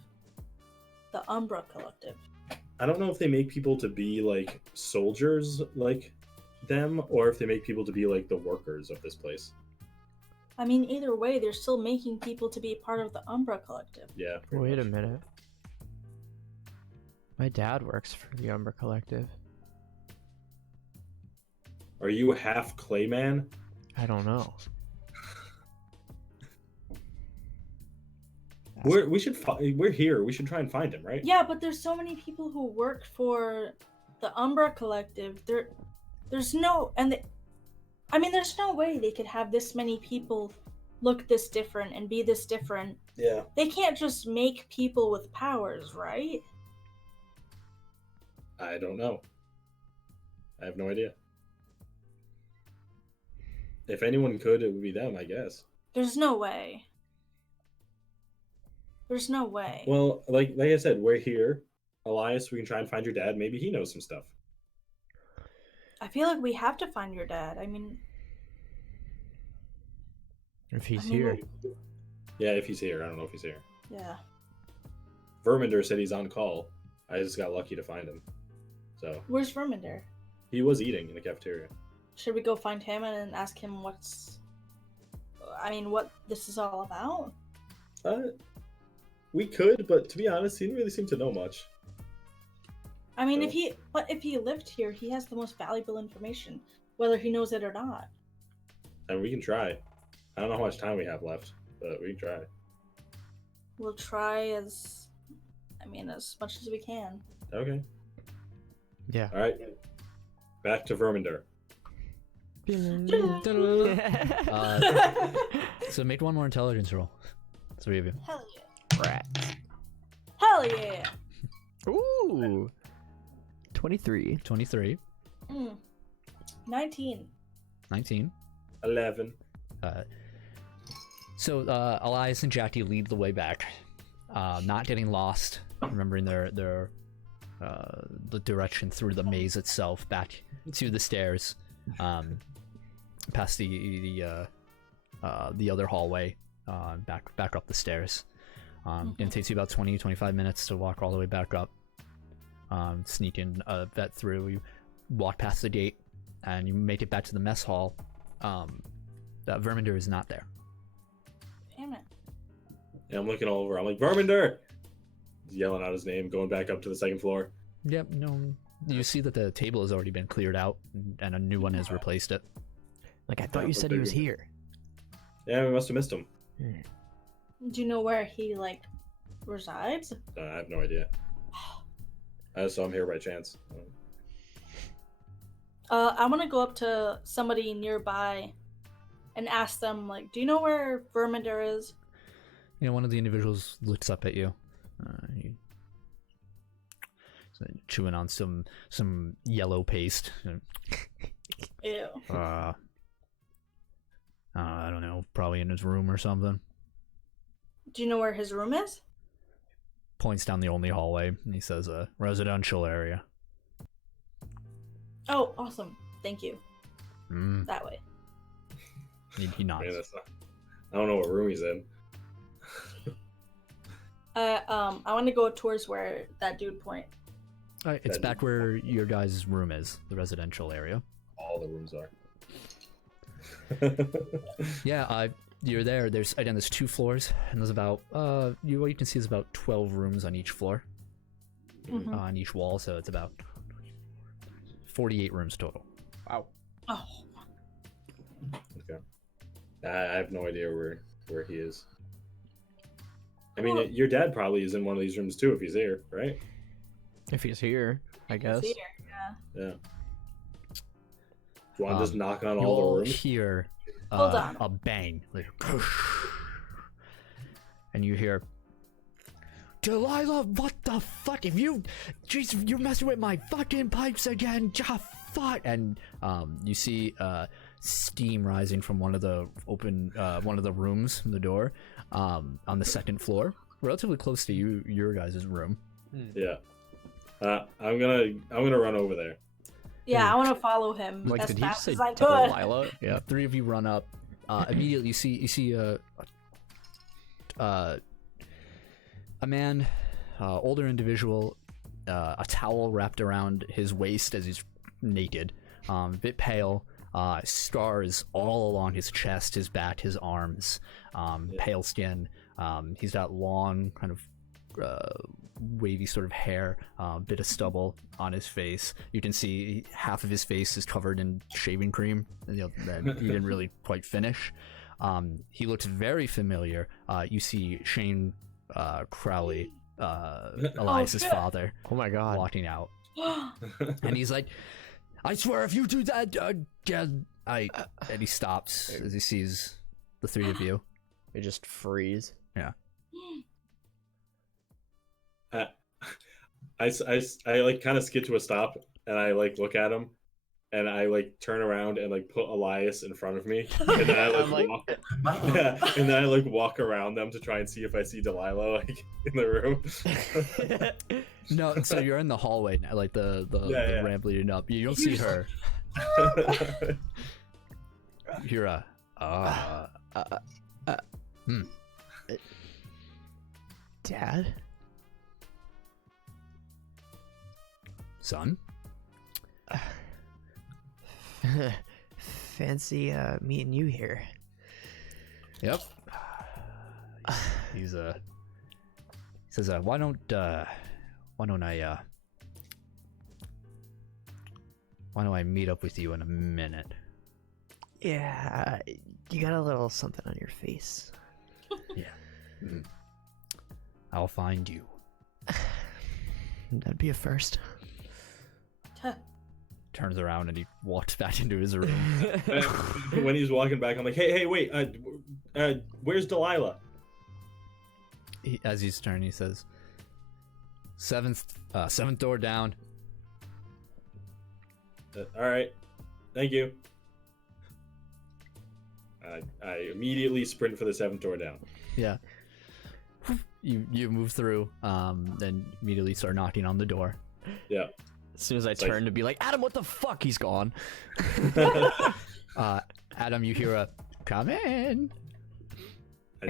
the Umbra Collective. I don't know if they make people to be like soldiers like them, or if they make people to be like the workers of this place. I mean, either way, they're still making people to be part of the Umbra Collective. Yeah. pretty Wait much. a minute. My dad works for the Umbra Collective. Are you half Clayman? I don't know. We're here. We should try and find him, right? Yeah, but there's so many people who work for the Umbra Collective. There's no way they could have this many people look this different and be this different. Yeah. They can't just make people with powers, right? I don't know. I have no idea. If anyone could, it would be them, I guess. There's no way. There's no way. Well, like I said, we're here. Elias, we can try and find your dad. Maybe he knows some stuff. I feel like we have to find your dad. I mean, If he's I mean, here. Yeah, if he's here. I don't know if he's here. yeah. Verminder said he's on call. I just got lucky to find him. So Where's Verminder? he was eating in the cafeteria. Should we go find him and ask him what this is all about? We could, but to be honest, he didn't really seem to know much. I mean, So- if he lived here, he has the most valuable information, whether he knows it or not. And we can try. I don't know how much time we have left, but we can try. We'll try as much as we can. Okay. Yeah. All right. Back to Verminder. So make one more intelligence roll. Three of you. Hell yeah. Rats. Hell yeah. Ooh. 23. 23, 19. 19. 11. So Elias and Jackie lead the way back. not getting lost, remembering their the direction through the maze itself, back to the stairs, past the other hallway, back up the stairs. It takes you about 20-25 minutes to walk all the way back up. Sneak in vet through. You walk past the gate, and you make it back to the mess hall. That Verminder is not there. Damn it. Yeah, I'm looking all over. I'm like, Verminder! He's yelling out his name, going back up to the second floor. Yep, no. You see that the table has already been cleared out, and a new one has replaced it. Like, I thought you said he was here. Yeah, we must have missed him. Do you know where he like resides? I have no idea. I just saw him here by chance. I want to go up to somebody nearby and ask them, like, do you know where Verminder is? You know, one of the individuals looks up at you. He's chewing on some yellow paste. Ew. I don't know, probably in his room or something. Do you know where his room is? Points down the only hallway, and he says, residential area. Oh, awesome. Thank you. Mm. That way. He nods. Man, I don't know what room he's in. I want to go towards where that dude point. It's back where your guys' room is, the residential area. All the rooms are. Yeah, you're there. There's 2 floors, and there's about what you can see is about 12 rooms on each floor, on each wall. So it's about 48 rooms total. Wow. Oh. Okay. I have no idea where he is. I mean, your dad probably is in one of these rooms too if he's here, right? If he's here, I guess. Here, yeah. Yeah. Do you want to just knock on all You'll the rooms? hear Hold on. a bang, like, and you hear, Delilah, what the fuck? If you, jeez, you're messing with my fucking pipes again, fuck! And you see steam rising from one of the rooms from the door, on the second floor, relatively close to your guys' room. Yeah. I'm gonna run over there. Yeah, I want to follow him Like, as did he just fast say as I could. Delilah? Yeah, 3 of you run up. Immediately, you see a man, older individual, a towel wrapped around his waist as he's naked, a bit pale, scars all along his chest, his back, his arms, pale skin. He's got long, kind of wavy sort of hair, bit of stubble on his face. You can see half of his face is covered in shaving cream, that he didn't really quite finish. He looks very familiar. You see Shane Crowley, Elias's father, Oh my god. walking out, and he's like, "I swear, if you do that again, and he stops as he sees the 3 of you. They just freeze. Yeah. I like kind of skid to a stop, and I like look at him, and I like turn around and like put Elias in front of me, and then I like, walk, yeah, and then I like walk around them to try and see if I see Delilah like in the room. No, so you're in the hallway now, like the ramp leading up. You don't see her. You're Dad? Son? Fancy meeting you here. Yep. He says, why don't I meet up with you in a minute? Yeah, you got a little something on your face. Yeah. I'll find you. That'd be a first. Turns around and he walks back into his room. When he's walking back, I'm like, hey, wait, where's Delilah? As he's turning, he says, seventh door down. All right, thank you. I immediately sprint for the 7th door down. Yeah. you move through, and immediately start knocking on the door. Yeah. As soon as I It's turn to be like, Adam, what the fuck? He's gone. Adam, you hear a come in. I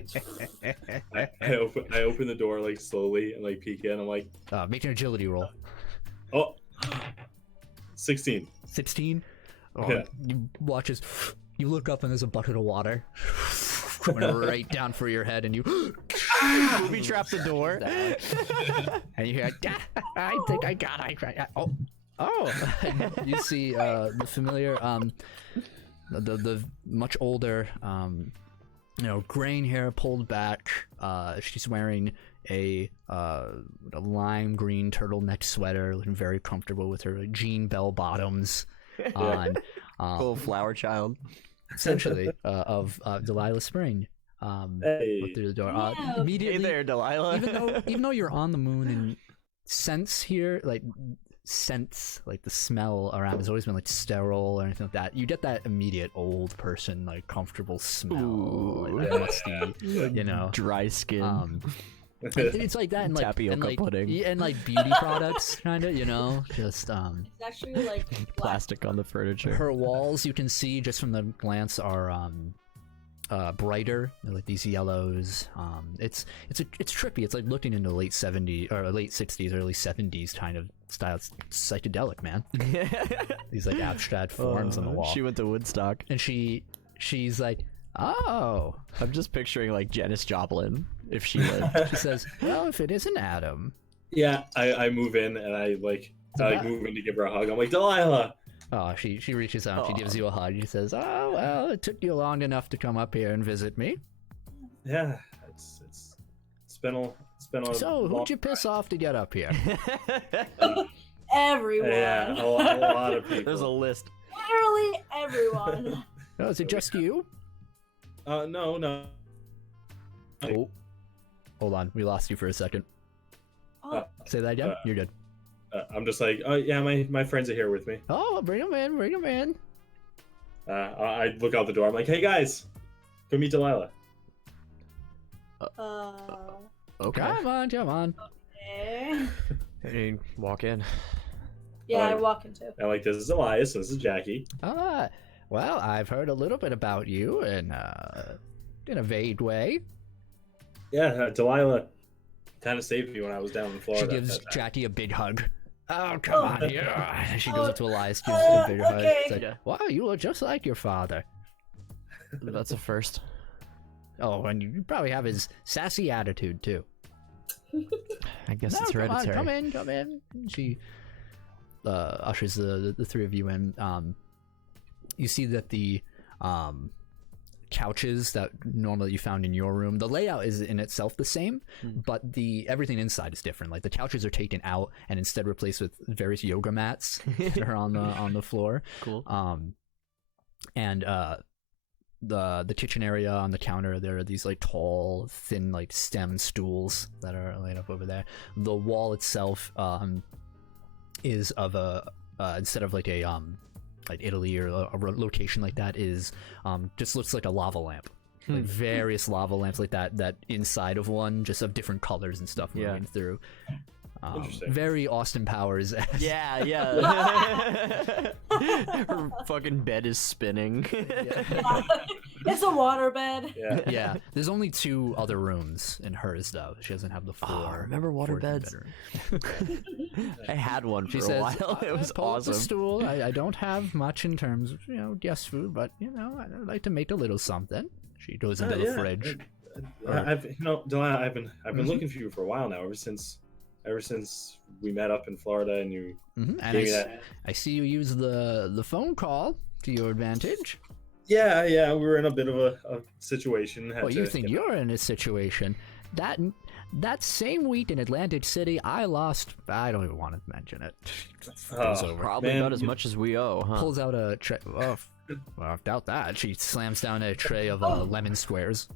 open the door like slowly and like peek in. I'm like, Make an agility roll. oh, 16. 16. Oh, Yeah. You watch as you look up and there's a bucket of water coming right down for your head, and you booby trap the door, and you hear, I think I got it. Oh! And you see the familiar, the much older, graying hair pulled back. She's wearing a lime green turtleneck sweater, looking very comfortable with her jean bell bottoms on. Little flower child. Essentially, of Delilah Spring. Hey. Look through the door. Yeah. Immediately, Hey there, Delilah. even though you're on the moon and sense here, like the smell around has always been like sterile or anything like that. You get that immediate old person like comfortable smell, like that musty, Dry skin. It's like that and like Tapioca and, like, pudding. yeah, and like beauty products, kind of, just It's actually like black. Plastic on the furniture. her walls, you can see just from the glance, are brighter. They're like these yellows. It's trippy. It's like looking into late 70s or late 60s, early 70s kind of style. It's psychedelic, man. These like abstract forms on the wall. She went to Woodstock. And she's like, oh. I'm just picturing like Janis Joplin if she lived. She says, well, if it isn't Adam. Yeah, I move in and I move in to give her a hug. I'm like, Delilah. Oh, she reaches out. She gives you a hug. She says, oh, well, it took you long enough to come up here and visit me. Yeah, it's been a So, long who'd you piss off to get up here? Everyone. Yeah, a lot of people. There's a list. Literally everyone. Oh, is it just you? No. Oh. Hold on, we lost you for a second. Oh, Say that again? You're good. I'm just like, oh yeah, my friends are here with me. Oh, bring him in. I look out the door. I'm like, hey guys, go meet Delilah. Okay. Come on. okay. Hey, walk in. Yeah, I walk into. I'm like, this is Elias. This is Jackie. Well, I've heard a little bit about you in a vague way. Yeah, Delilah kind of saved me when I was down in Florida. She gives Jackie a big hug. Oh, come on here. And she goes up to Elias, gives Oh, a bigger hug. okay. It's like, wow, you look just like your father. That's a first. Oh, and you probably have his sassy attitude, too. I guess No, it's come on, hereditary. come in. She ushers the three of you in. You see that the couches that normally you found in your room, the layout is in itself the same, but everything inside is different. Like the couches are taken out and instead replaced with various yoga mats that are on the floor. Cool. And the kitchen area, on the counter, there are these like tall, thin, like stem stools that are laid up over there. The wall itself is of instead of like a like Italy or a location like that, is just looks like a lava lamp. Like various lava lamps like that inside of one, just of different colors and stuff moving through. Interesting. Very Austin Powers. Yeah. Her fucking bed is spinning. It's a waterbed. Yeah. Yeah, there's only 2 other rooms in hers though. She doesn't have the 4. remember water 14 beds? bedroom. I had one for She a says, while. It was pull up the awesome. stool. I don't have much in terms of guest food, but I'd like to make a little something. She goes into the fridge. Delilah, I've been looking for you for a while now. Ever since we met up in Florida, and you And gave me that. I see you use the phone call to your advantage. Yeah, we were in a bit of a situation. Well, you think you're in a situation. That same week in Atlantic City, I lost. I don't even want to mention it. Goes over. Probably about as much as we owe, huh? Pulls out a tray. Oh, well, I doubt that. She slams down a tray of lemon squares.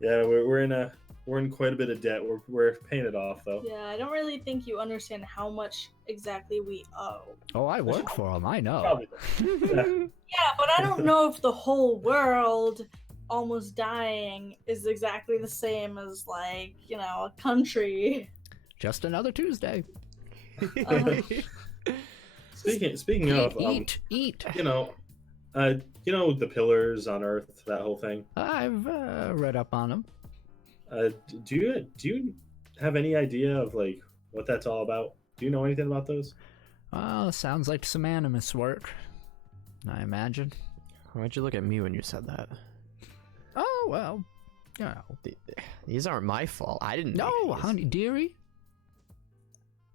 Yeah, we're in quite a bit of debt. We're paying it off though. Yeah, I don't really think you understand how much exactly we owe. Oh, I work for them. I know. Probably. Yeah. Yeah, but I don't know if the whole world almost dying is exactly the same as like, a country. Just another Tuesday. Uh, Speaking of, Eat. you know the pillars on Earth, that whole thing. I've read up on them. Do you have any idea of like what that's all about? Do you know anything about those? Well, sounds like some animus work, I imagine. Why'd you look at me when you said that? Oh, well, you know. These aren't my fault. I didn't. No, make these. honey, dearie.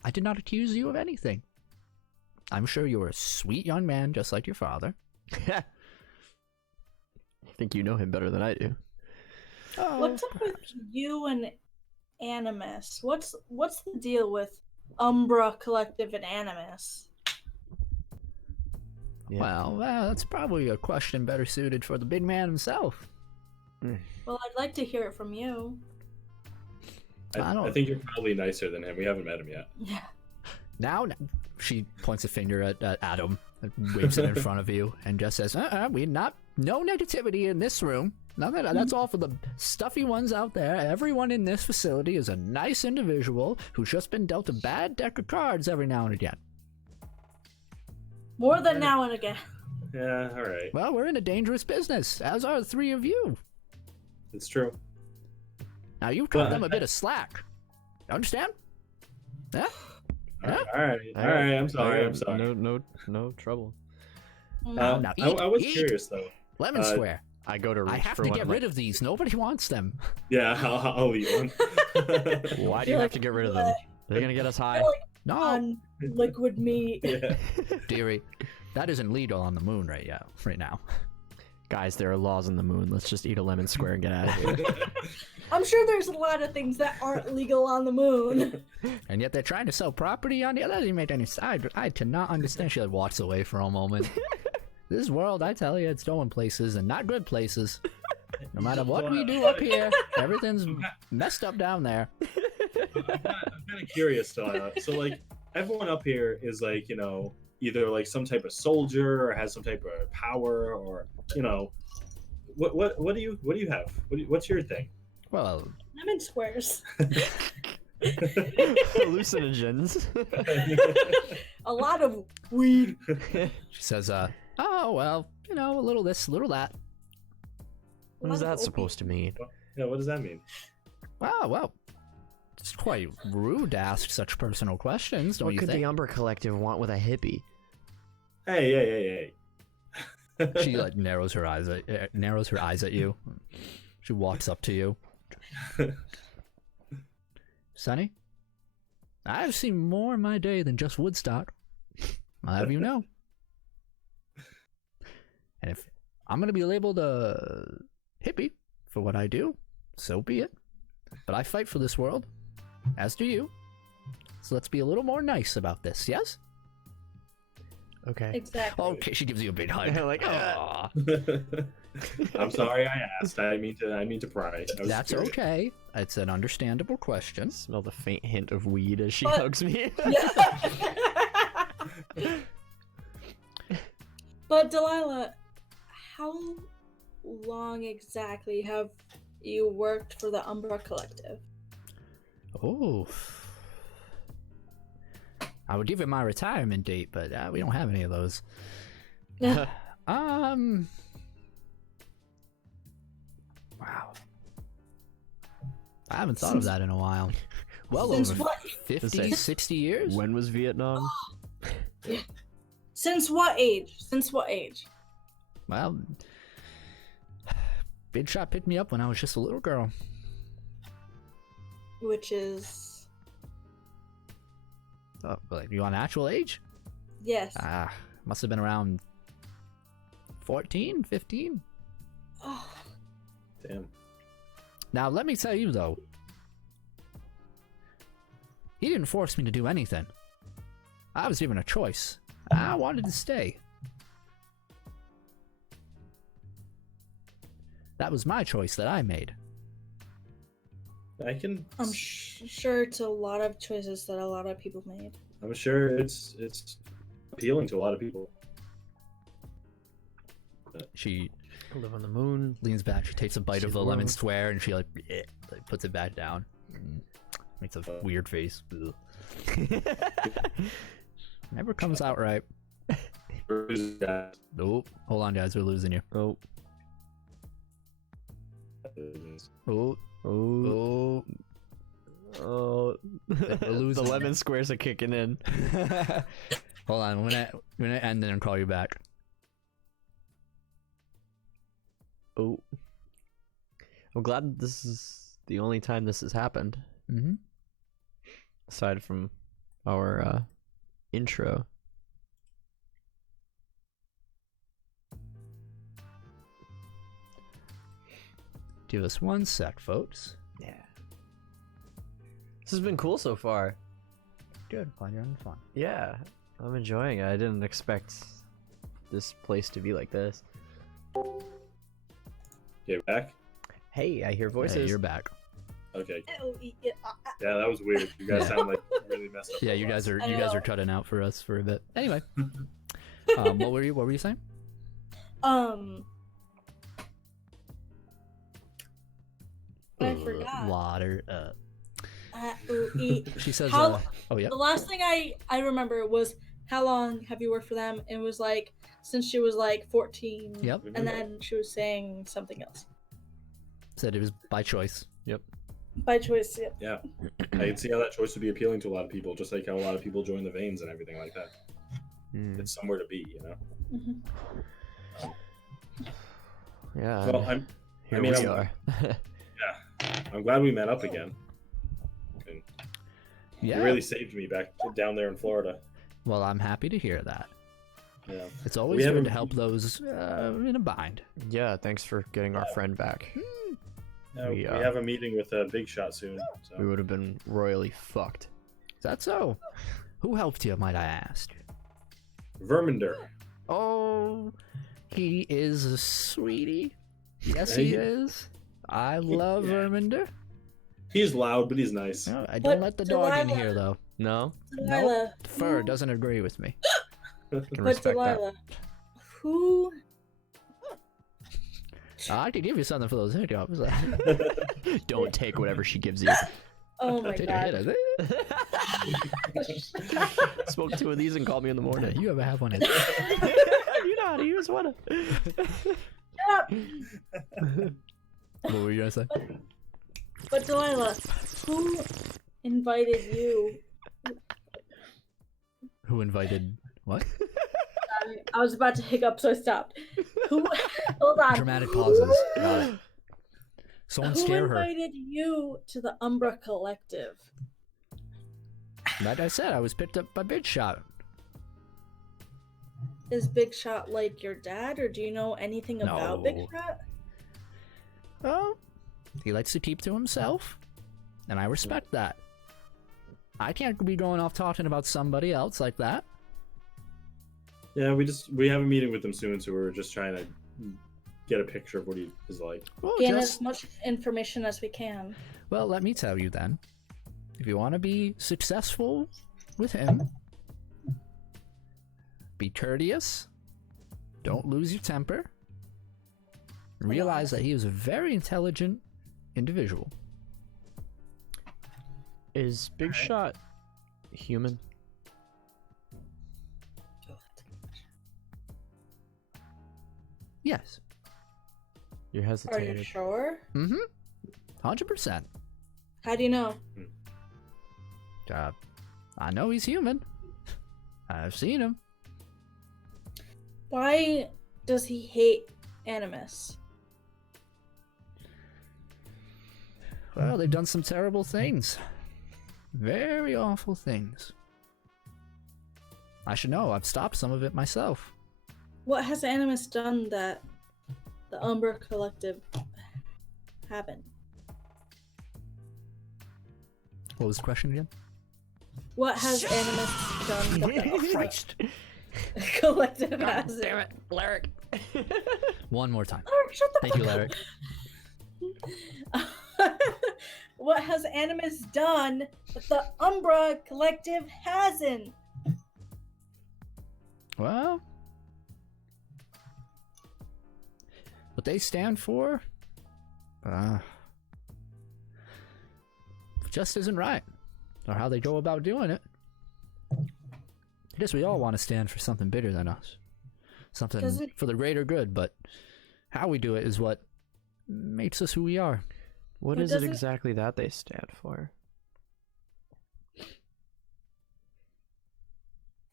I did not accuse you of anything. I'm sure you were a sweet young man, just like your father. I think you know him better than I do. Oh, What's up with you and Animus? What's the deal with Umbra Collective and Animus? Yeah. Well, that's probably a question better suited for the big man himself. Well, I'd like to hear it from you. I think you're probably nicer than him. We haven't met him yet. Yeah. Now, she points a finger at Adam, and waves it in front of you, and just says, no negativity in this room. That's all for the stuffy ones out there. Everyone in this facility is a nice individual who's just been dealt a bad deck of cards every now and again. More than now and again. Yeah, all right. Well, we're in a dangerous business, as are the three of you. It's true. Now, you cut them a bit of slack. Understand? Yeah? Yeah? All right. I'm sorry. No trouble. Now, I was eat. curious though. Lemon square. I go to reach I have for to one get of my- rid of these. Nobody wants them. Yeah, I'll eat one. Why do you have to get rid of them? Are they gonna get us high? No, On liquid meat. Yeah. dearie. That isn't legal on the moon right now. Guys, there are laws on the moon. Let's just eat a lemon square and get out of here. I'm sure there's a lot of things that aren't legal on the moon. And yet they're trying to sell property on the other. That doesn't make any sense. I cannot understand. She walks away for a moment. This world, I tell you, it's going places and not good places. No matter what we do up here, everything's messed up down there. I'm kind of curious, so like everyone up here is like, either like some type of soldier or has some type of power, or what do you have? What's your thing? Well, Lemon squares. Hallucinogens. A lot of weed. she says, oh, well, a little this, a little that. What is that supposed to mean? Yeah, what does that mean? Well, it's quite rude to ask such personal questions, don't What you could think? the Umbra Collective want with a hippie? Hey. She narrows her eyes at you. She walks up to you. Sonny, I've seen more in my day than just Woodstock. I'll have you know. And if I'm going to be labeled a hippie for what I do, so be it. But I fight for this world, as do you. So let's be a little more nice about this, yes? Okay. Exactly. Okay, she gives you a big hug. Like, Aw. I'm sorry I asked. I mean to pry. I was That's curious. okay. It's an understandable question. Smell the faint hint of weed as she But- hugs me. Yeah. But Delilah, how long exactly have you worked for the Umbra Collective? Oh. I would give it my retirement date, but we don't have any of those. Wow. I haven't thought of that in a while. Well Since over what? 50, 60 years? When was Vietnam? Since what age? Well, Big Shot picked me up when I was just a little girl. Which is... Oh, like, you want actual age? Yes. Must have been around 14, 15. Oh, Damn. Now, let me tell you, though. He didn't force me to do anything. I was given a choice. I wanted to stay. That was my choice that I made. I can. I'm sure it's a lot of choices that a lot of people made. I'm sure it's appealing to a lot of people. She Live on the moon. Leans back. She takes a bite See of the the lemon world. square and she like puts it back down. Makes a weird face. Ugh. Never comes out right. Nope. Hold on, guys. We're losing you. Oh. Oh. Oh. Oh. Oh. We're losing. The lemon squares are kicking in. Hold on. I'm gonna end and call you back. Oh. I'm glad this is the only time this has happened. Mm-hmm. Aside from our intro. Give us 1 sec, folks. Yeah. This has been cool so far. Good. Glad you're having fun. Yeah, I'm enjoying it. I didn't expect this place to be like this. Okay, back. Hey, I hear voices. Hey, you're back. Okay. Oh, Yeah, that was weird. You guys sound like really messed up. Yeah, you guys are cutting out for us for a bit. Anyway, what were you saying? I forgot. Water. Eat. She says. How- Oh yeah. The last thing I remember was how long have you worked for them? And it was like since she was like 14. Yep. And then she was saying something else. Said it was by choice. By choice, yeah. Yeah, I can see how that choice would be appealing to a lot of people, just like how a lot of people join the veins and everything like that. Mm. It's somewhere to be, you know. Mhm. Yeah. Well, here mean, we I'm- are. I'm glad we met up again. And Yeah. You really saved me back down there in Florida. Well, I'm happy to hear that. Yeah. It's always We good haven't- to help those in a bind. Yeah, thanks for getting our friend back. Yeah, We, we uh, have a meeting with a big shot soon. So. We would have been royally fucked. Is that so? Who helped you, might I ask? Verminder. Oh, he is a sweetie. Yes, he is. I love Verminder. He's loud, but he's nice. No, I don't But let the dog in Delilah- here, though. No? Delilah. Fur doesn't agree with me. Can But respect that. Delilah, who? I could give you something for those hiccups. Don't take whatever she gives you. Oh my Take a hit, god. I think. Smoke 2 of these and call me in the morning. You ever have one? You know how to use one. Shut up. What were you gonna say? But Delilah, who invited you? Who invited what? I was about to hiccup, so I stopped. Who? Hold on. Dramatic Who- pauses. Got it. Someone Who scare her. invited you to the Umbra Collective? Like I said, I was picked up by Big Shot. Is Big Shot like your dad, or do you know anything about Big No. Shot? Well, he likes to keep to himself, and I respect that. I can't be going off talking about somebody else like that. Yeah, we have a meeting with him soon, so we're just trying to get a picture of what he is like. Well, Gain just, as much information as we can. well, let me tell you then. If you want to be successful with him, be courteous, don't lose your temper, and realize that he is a very intelligent individual. Is Big Shot human? Yes. You're Are hesitating. you sure? Mm-hmm. 100%. How do you know? I know he's human. I've seen him. Why does he hate Animus? Well, they've done some terrible things. Very awful things. I should know. I've stopped some of it myself. What has Animus done that the Umbra Collective haven't? What was the question again? What has Animus done that the Christ. Collective hasn't? Damn it, Larrick. One more time. Oh, shut the Thank you, fuck Larry. up. What has Animus done that the Umbra Collective hasn't? Well, the what they stand for, just isn't right, or how they go about doing it. I guess we all want to stand for something bigger than us, something for the greater good, but how we do it is what makes us who we are. What is it exactly that they stand for?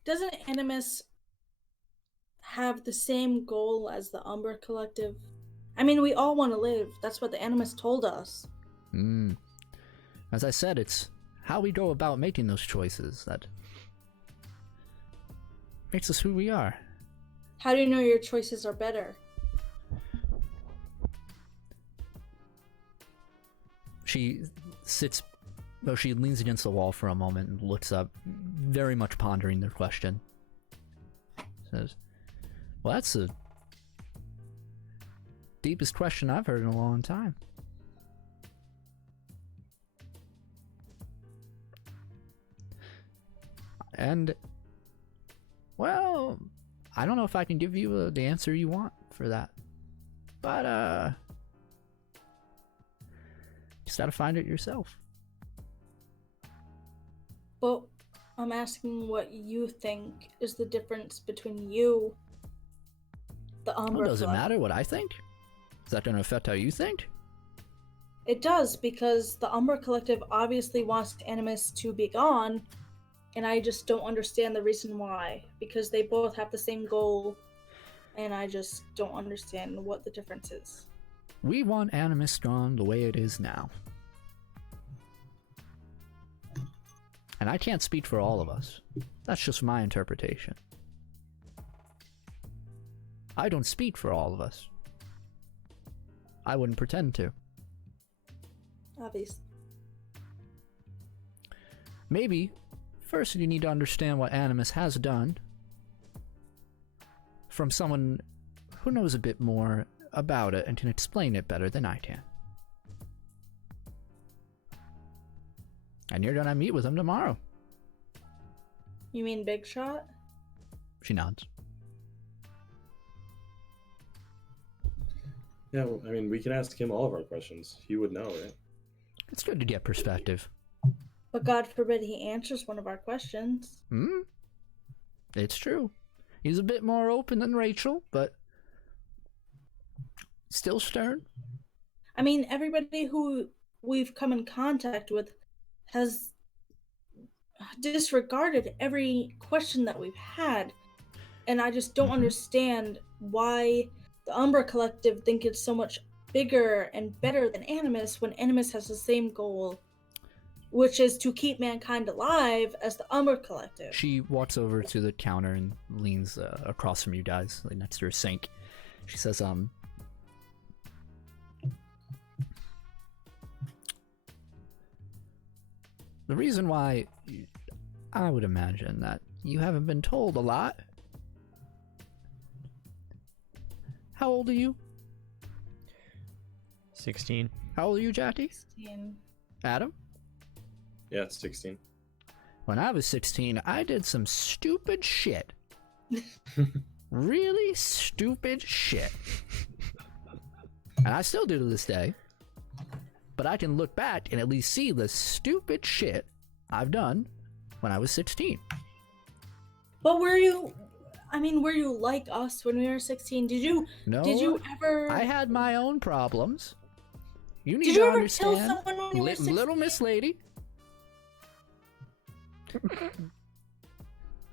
Doesn't Animus have the same goal as the Umbra Collective? I mean, we all want to live. That's what the Animus told us. As I said, it's how we go about making those choices that makes us who we are. How do you know your choices are better? She leans against the wall for a moment and looks up, very much pondering their question. Says, well, that's the deepest question I've heard in a long time. And, well, I don't know if I can give you the answer you want for that. But, just gotta find it yourself. Well, I'm asking what you think is the difference between you, the Umbra Does it Club. matter what I think? Is that gonna affect how you think? It does, because the Umbra Collective obviously wants Animus to be gone, and I just don't understand the reason why. Because they both have the same goal, and I just don't understand what the difference is. We want Animus gone the way it is now. And I can't speak for all of us. That's just my interpretation. I don't speak for all of us. I wouldn't pretend to. Obviously. Maybe, first you need to understand what Animus has done from someone who knows a bit more about it and can explain it better than I can. And you're gonna meet with him tomorrow. You mean Big Shot? She nods. Yeah, well, I mean, we can ask him all of our questions. He would know, right? It's good to get perspective. But God forbid he answers one of our questions. It's true. He's a bit more open than Rachel, but still stern. I mean, everybody who we've come in contact with has disregarded every question that we've had. And I just don't understand why the Umbra Collective think it's so much bigger and better than Animus when Animus has the same goal, which is to keep mankind alive as the Umbra Collective. She walks over to the counter and leans across from you guys, like next to her sink. She says, the reason why I would imagine that you haven't been told a lot. How old are you? 16. How old are you, Jackie? 16. Adam? Yeah, it's 16. When I was 16, I did some stupid shit. Really stupid shit. And I still do to this day. But I can look back and at least see the stupid shit I've done when I was 16. But were you like us when we were 16? Did you ever... I had my own problems. You need Did to you ever understand. kill someone when you were 16? Little Miss Lady.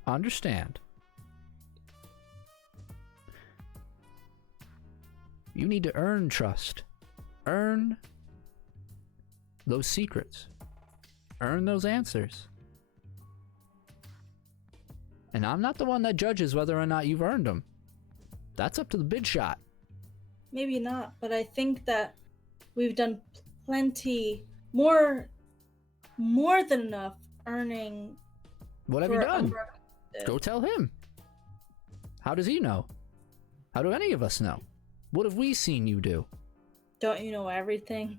Understand. You need to earn trust. Earn those secrets. Earn those answers. And I'm not the one that judges whether or not you've earned them. That's up to the big shot. Maybe not, but I think that we've done plenty, more than enough earning. What have you done? Umbra. Go tell him. How does he know? How do any of us know? What have we seen you do? Don't you know everything?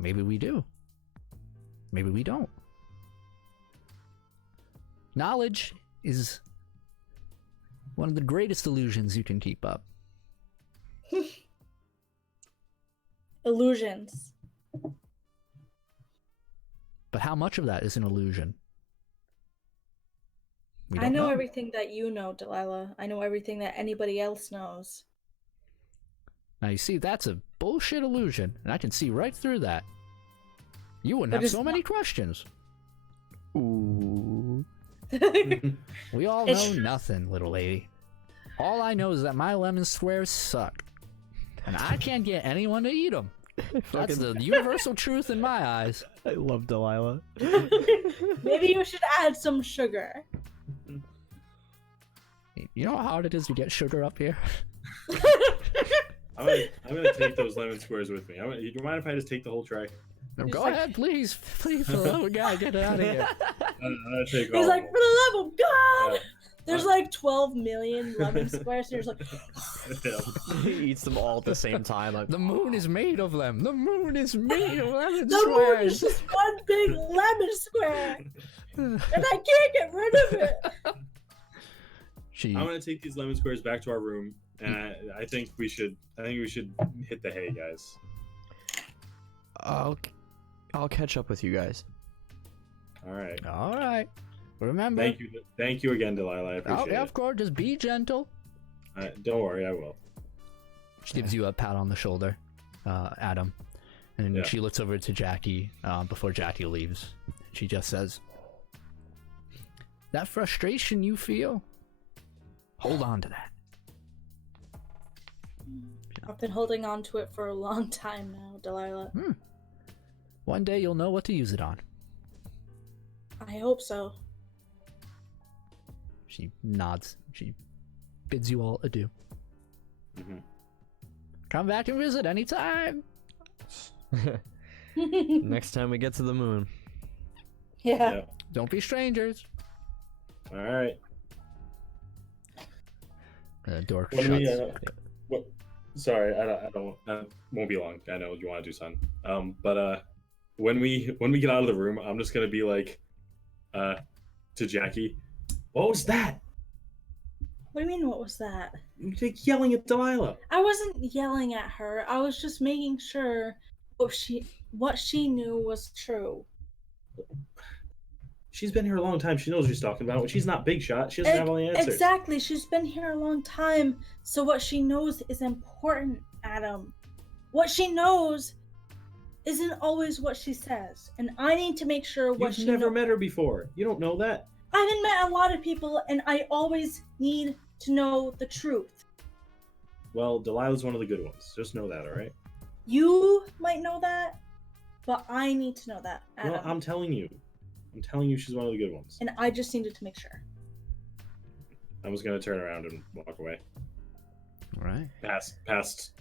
Maybe we do. Maybe we don't. Knowledge is one of the greatest illusions you can keep up. illusions. But how much of that is an illusion? We I don't know everything that you know, Delilah. I know everything that anybody else knows. Now you see, that's a bullshit illusion, and I can see right through that. You wouldn't But have it's so many questions. Ooh. We all It's know true. nothing, little lady. All I know is that my lemon squares suck, and I can't get anyone to eat them. That's the universal truth in my eyes. I love Delilah. Maybe you should add some sugar. You know how hard it is to get sugar up here? I'm gonna take those lemon squares with me. Do you mind if I just take the whole tray? No, He's go like- ahead, please, for the love of God, get it out of here. I'm gonna take all He's of like, them. for the love of God! Yeah. There's like 12 million lemon squares, and you're just like, Yeah. He eats them all at the same time. Like, The moon is made of them. The moon is made of lemon the moon is squares. just one big lemon square, and I can't get rid of it. She, I'm gonna take these lemon squares back to our room, and I think we should hit the hay, guys. I'll catch up with you guys. All right. all right. Remember. Thank you again, Delilah. I Oh, appreciate yeah, it. of course. Just be gentle. Don't worry, I will. She gives you a pat on the shoulder, Adam, and Yeah. she looks over to Jackie before Jackie leaves. She just says, "That frustration you feel, hold on to that." I've been holding on to it for a long time now, Delilah. One day you'll know what to use it on. I hope so. She nods. She bids you all adieu. Mhm. Come back and visit anytime. Next time we get to the moon. Yeah. Yeah. Don't be strangers. All right. The door When shuts. we, sorry, I don't. Won't be long. I know you want to do something. But when we get out of the room, I'm just gonna be like, to Jackie, what was that? What do you mean, what was that? You're like yelling at Delilah. I wasn't yelling at her. I was just making sure what she knew was true. She's been here a long time. She knows what she's talking about. When she's not big shot, she doesn't have all the answers. Exactly. She's been here a long time, so what she knows is important, Adam. What she knows isn't always what she says, and I need to make sure what You've she never knows. met her before. You don't know that. I haven't met a lot of people, and I always need to know the truth. Well, Delilah's one of the good ones. Just know that, all right? You might know that, but I need to know that, Adam. Well, I'm telling you. I'm telling you she's one of the good ones. And I just needed to make sure. I was going to turn around and walk away. All right. Past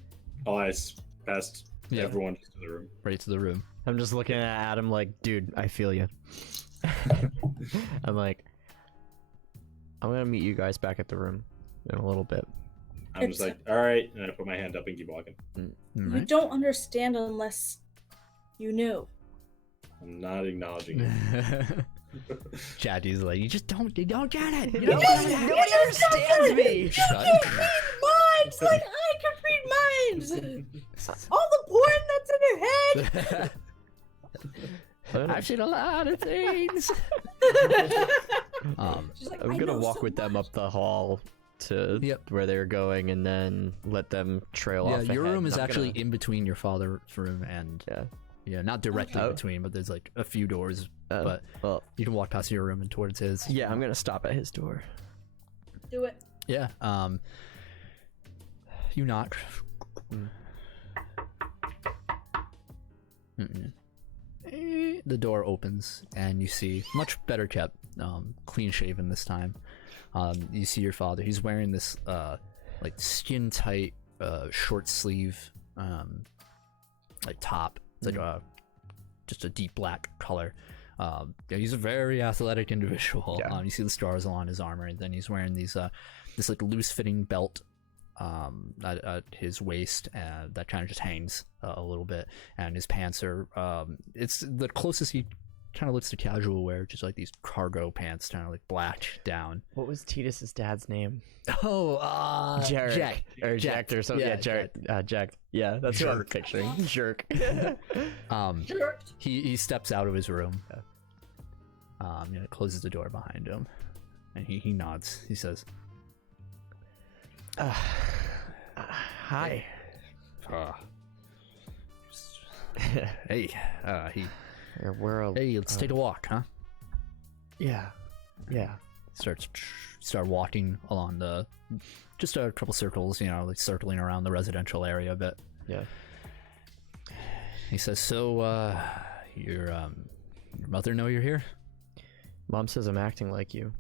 Elias, past Yeah. everyone to the room. Right to the room. I'm just looking at Adam like, dude, I feel you. I'm like, I'm gonna meet you guys back at the room in a little bit. I'm just like, all right, and I put my hand up and keep walking. All You right. don't understand unless you knew. I'm not acknowledging it. Chatty's like, you don't get it. You No, don't nobody get it. understands me. You Shut can up. read minds like I can read minds. All the porn that's in your head. I've seen a lot of things. She's like, I'm I gonna know walk so with them much. up the hall to Yep. where they're going, and then let them trail Yeah, off. your ahead. room is I'm actually gonna- in between your father's room and Yeah. not directly Okay. in between, but there's like a few doors. Oh, But well, you can walk past your room and towards his. yeah, I'm gonna stop at his door. Do it. Yeah. You knock. Mm-mm. The door opens and you see, much better kept, clean shaven this time. You see your father. He's wearing this like skin tight short sleeve like top. It's like just a deep black color. Yeah, he's a very athletic individual. Yeah. You see the stars along his armor, and then he's wearing these this like loose fitting belt at his waist that kind of just hangs a little bit, and his pants are it's the closest he kind of looks to casual wear, just like these cargo pants, kind of like blacked down. What was Titus's dad's name? Oh, Jarek. Jack. Or Jack or something. Yeah, Yeah, Jarek. Jack. Yeah, that's what I'm picturing. Jerk. Jerked. He steps out of his room. Closes the door behind him, and he nods. He says, Hi. Hey, hey, let's take a walk, huh? Yeah. Start walking along just a couple circles, like circling around the residential area a bit. Yeah. He says, so, your mother know you're here? Mom says I'm acting like you.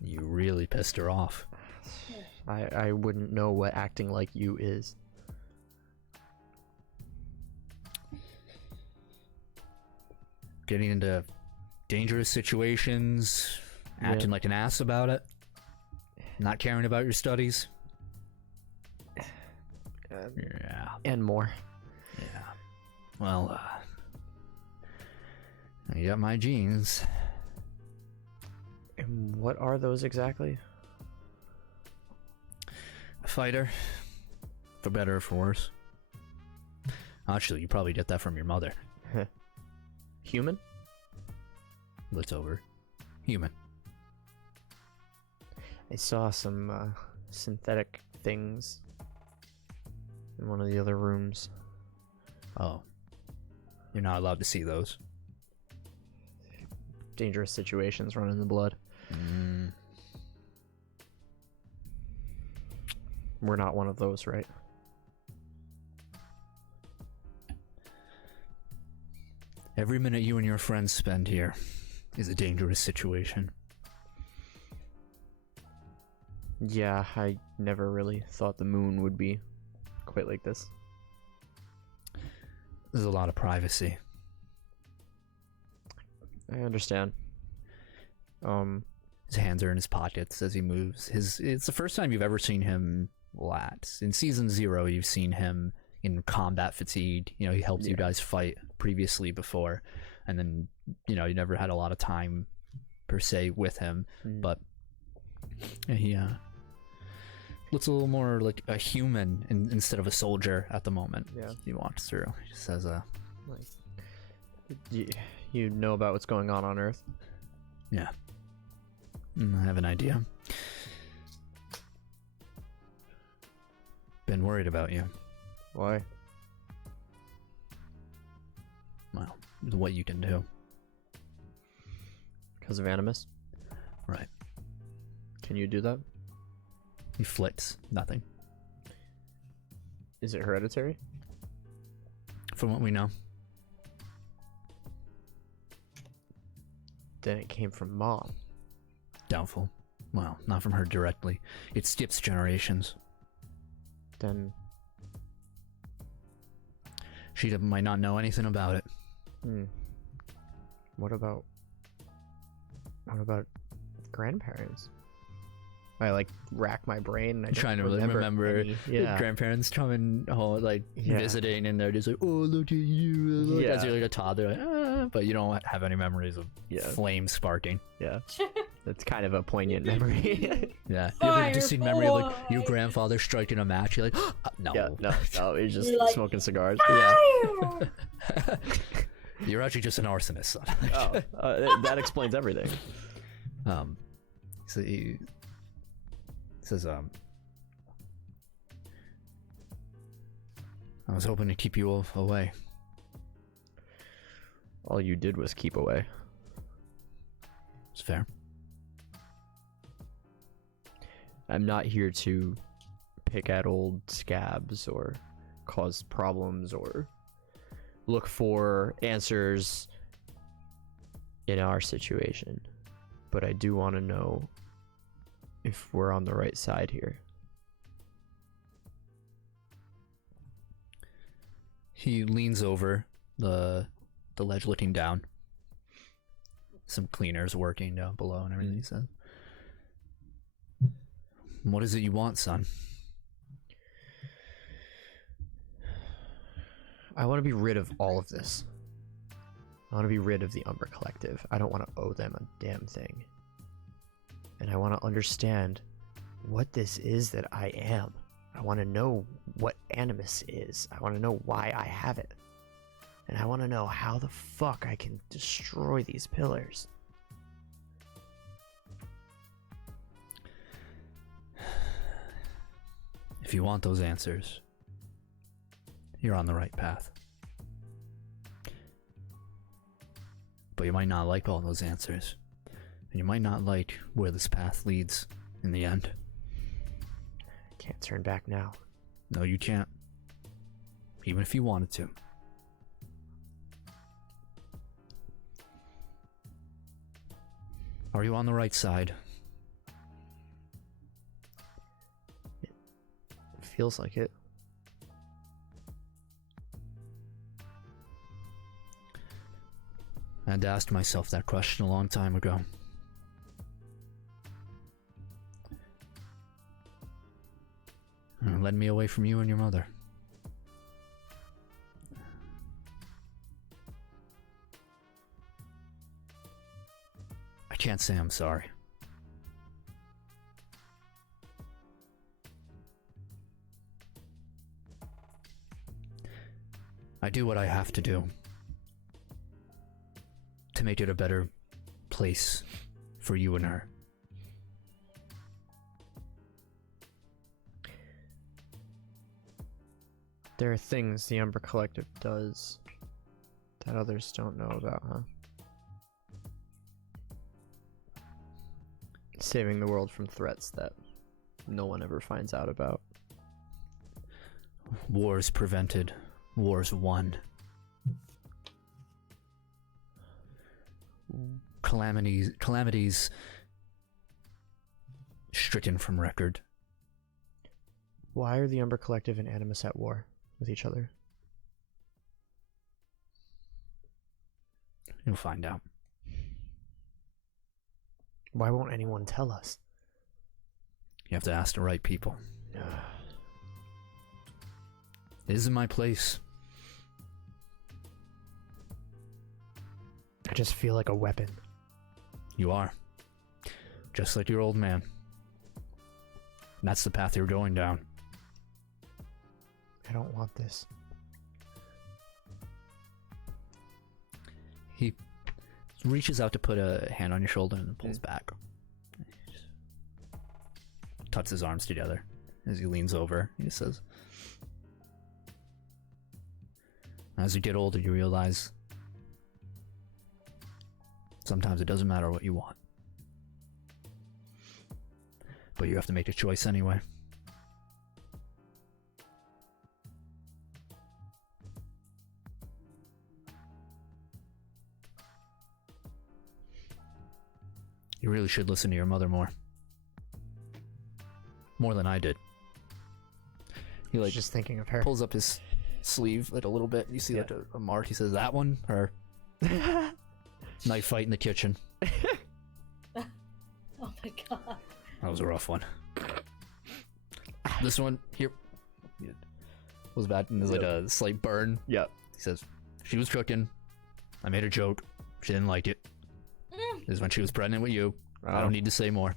You really pissed her off. I wouldn't know what acting like you is. Getting into dangerous situations, acting like an ass about it, not caring about your studies. Yeah. And more. Yeah. Well, you got my genes. And what are those exactly? A fighter, for better or for worse. Actually, you probably get that from your mother. Human? Looks over. Human. I saw some synthetic things in one of the other rooms. Oh. You're not allowed to see those. Dangerous situations running the blood. We're not one of those, right? Every minute you and your friends spend here is a dangerous situation. Yeah, I never really thought the moon would be quite like this. There's a lot of privacy. I understand. His hands are in his pockets as he moves. It's the first time you've ever seen him lax. In season 0, you've seen him in combat fatigue. He helped you guys fight previously before, and then you never had a lot of time per se with him. But he looks a little more like a human instead of a soldier at the moment. Yeah. He walks through. He just says, You know about what's going on Earth? Yeah. I have an idea. Been worried about you. Why? Well, what you can do. Because of Animus? Right. Can you do that? He flicks. Nothing. Is it hereditary? From what we know. Then it came from Mom. Doubtful. Well, not from her directly. It skips generations. Then... She might not know anything about it. What about grandparents? I rack my brain. And I Trying to don't remember any, yeah. grandparents coming home, visiting, and they're just like, "Oh, look at you!" As you're like a toddler, but you don't have any memories of flame sparking. Yeah, that's kind of a poignant memory. Yeah, you have a distinct memory of your grandfather striking a match. You're like, no, yeah, no, he's just smoking cigars. Yeah. You're actually just an arsonist, son. That explains everything. So he says, I was hoping to keep you away. All you did was keep away. It's fair. I'm not here to pick at old scabs or cause problems or look for answers in our situation. But I do want to know if we're on the right side here. He leans over the ledge looking down. Some cleaners working down below and everything. He said, "What is it you want, son?" I want to be rid of all of this. I want to be rid of the Umbra Collective. I don't want to owe them a damn thing. And I want to understand what this is that I am. I want to know what animus is. I want to know why I have it. And I want to know how the fuck I can destroy these pillars. If you want those answers, you're on the right path. But you might not like all those answers. And you might not like where this path leads in the end. Can't turn back now. No, you can't. Even if you wanted to. Are you on the right side? It feels like it. I had to ask myself that question a long time ago. It led me away from you and your mother. I can't say I'm sorry. I do what I have to do to make it a better place for you and her. There are things the Umbra Collective does that others don't know about, huh? Saving the world from threats that no one ever finds out about. Wars prevented, wars won. Calamities stricken from record. Why are the Umbra Collective and Animus at war with each other? You'll find out. Why won't anyone tell us? You have to ask the right people. It isn't my place. I just feel like a weapon. You are. Just like your old man. And that's the path you're going down. I don't want this. He reaches out to put a hand on your shoulder and then pulls back. Tucks his arms together as he leans over. He says, as you get older, you realize sometimes it doesn't matter what you want. But you have to make a choice anyway. You really should listen to your mother more. More than I did. He like Just thinking of her. pulls up his sleeve like a little bit. You see like a mark. He says, "That one?" Or knife fight in the kitchen. Oh my god. That was a rough one. This one here was bad, and there's like a slight burn. Yep. He says, "She was cooking. I made a joke. She didn't like it. This is when she was pregnant with you. I don't need to say more.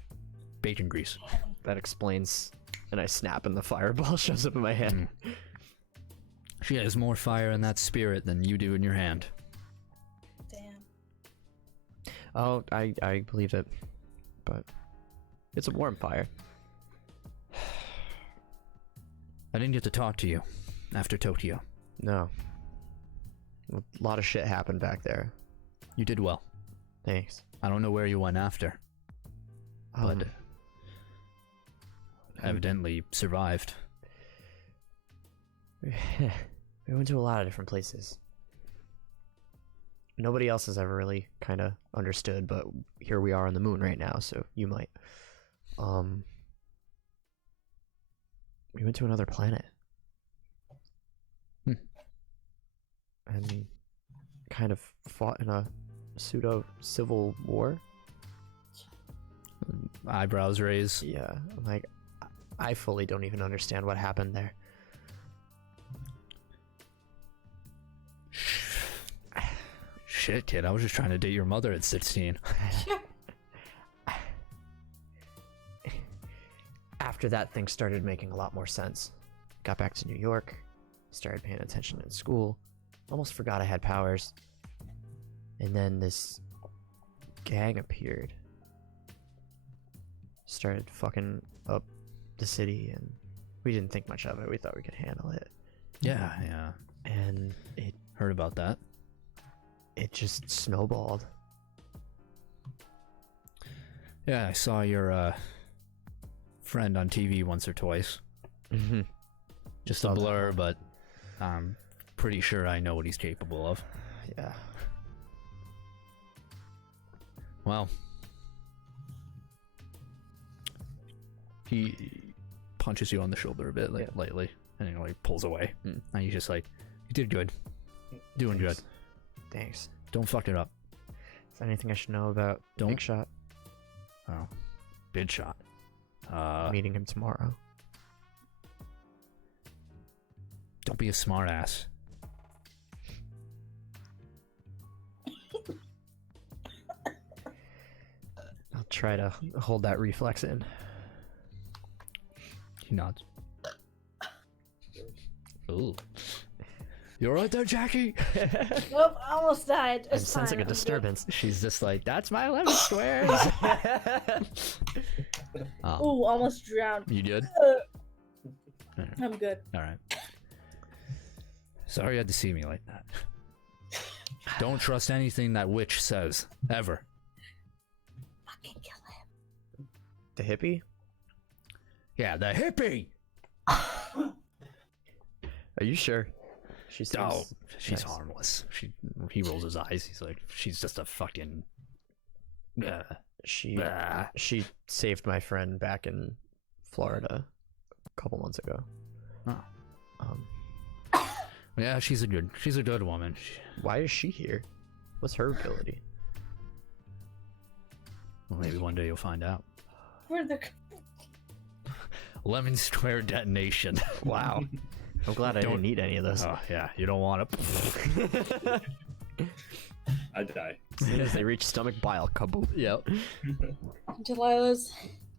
Bacon grease." That explains. And I snap and the fireball shows up in my hand. She has more fire in that spirit than you do in your hand. Damn. Oh, I believe it. But it's a warm fire. I didn't get to talk to you after Tokyo. No. A lot of shit happened back there. You did well. Thanks. I don't know where you went after, but evidently survived. We went to a lot of different places. Nobody else has ever really kind of understood, but here we are on the moon right now, so you might. We went to another planet. And kind of fought in a pseudo-civil war. Eyebrows raised. Yeah, like, I fully don't even understand what happened there. shit, kid. I was just trying to date your mother at 16. After that, things started making a lot more sense. Got back to New York, started paying attention in school, almost forgot I had powers. And then this gang appeared. Started fucking up the city, and we didn't think much of it. We thought we could handle it. Yeah. And it Heard about that. just snowballed. Yeah, I saw your friend on TV once or twice. Mm-hmm. Just a blur, but I'm pretty sure I know what he's capable of. Yeah. Well, he punches you on the shoulder a bit, like lightly, and he like pulls away. And he's just like, "You did good, doing good. Thanks. Don't fuck it up. Is there anything I should know about Don't- Big Shot? Oh, big shot. Meeting him tomorrow. Don't be a smart ass. I'll try to hold that reflex in. He nods. Ooh. You alright there, Jackie? Nope, I almost died. I'm It's sensing fine, a I'm good. disturbance. She's just like, that's my 11 squares. Ooh, almost drowned. You did? I'm good. Alright. Sorry you had to see me like that. Don't trust anything that witch says, ever. Fucking kill him. The hippie? Yeah, the hippie! Are you sure? She seems Oh, she's nice. harmless. He rolls his eyes. He's like, she's just a fucking. She saved my friend back in Florida a couple months ago. Oh. Um, Yeah, she's a good woman. why is she here? What's her ability? Well, maybe one day you'll find out. Where the Lemon square detonation. Wow. I'm glad I didn't need any of those. Oh yeah, you don't want to. I die. As soon as they reach stomach bile, kaboom. Yep. Delilah's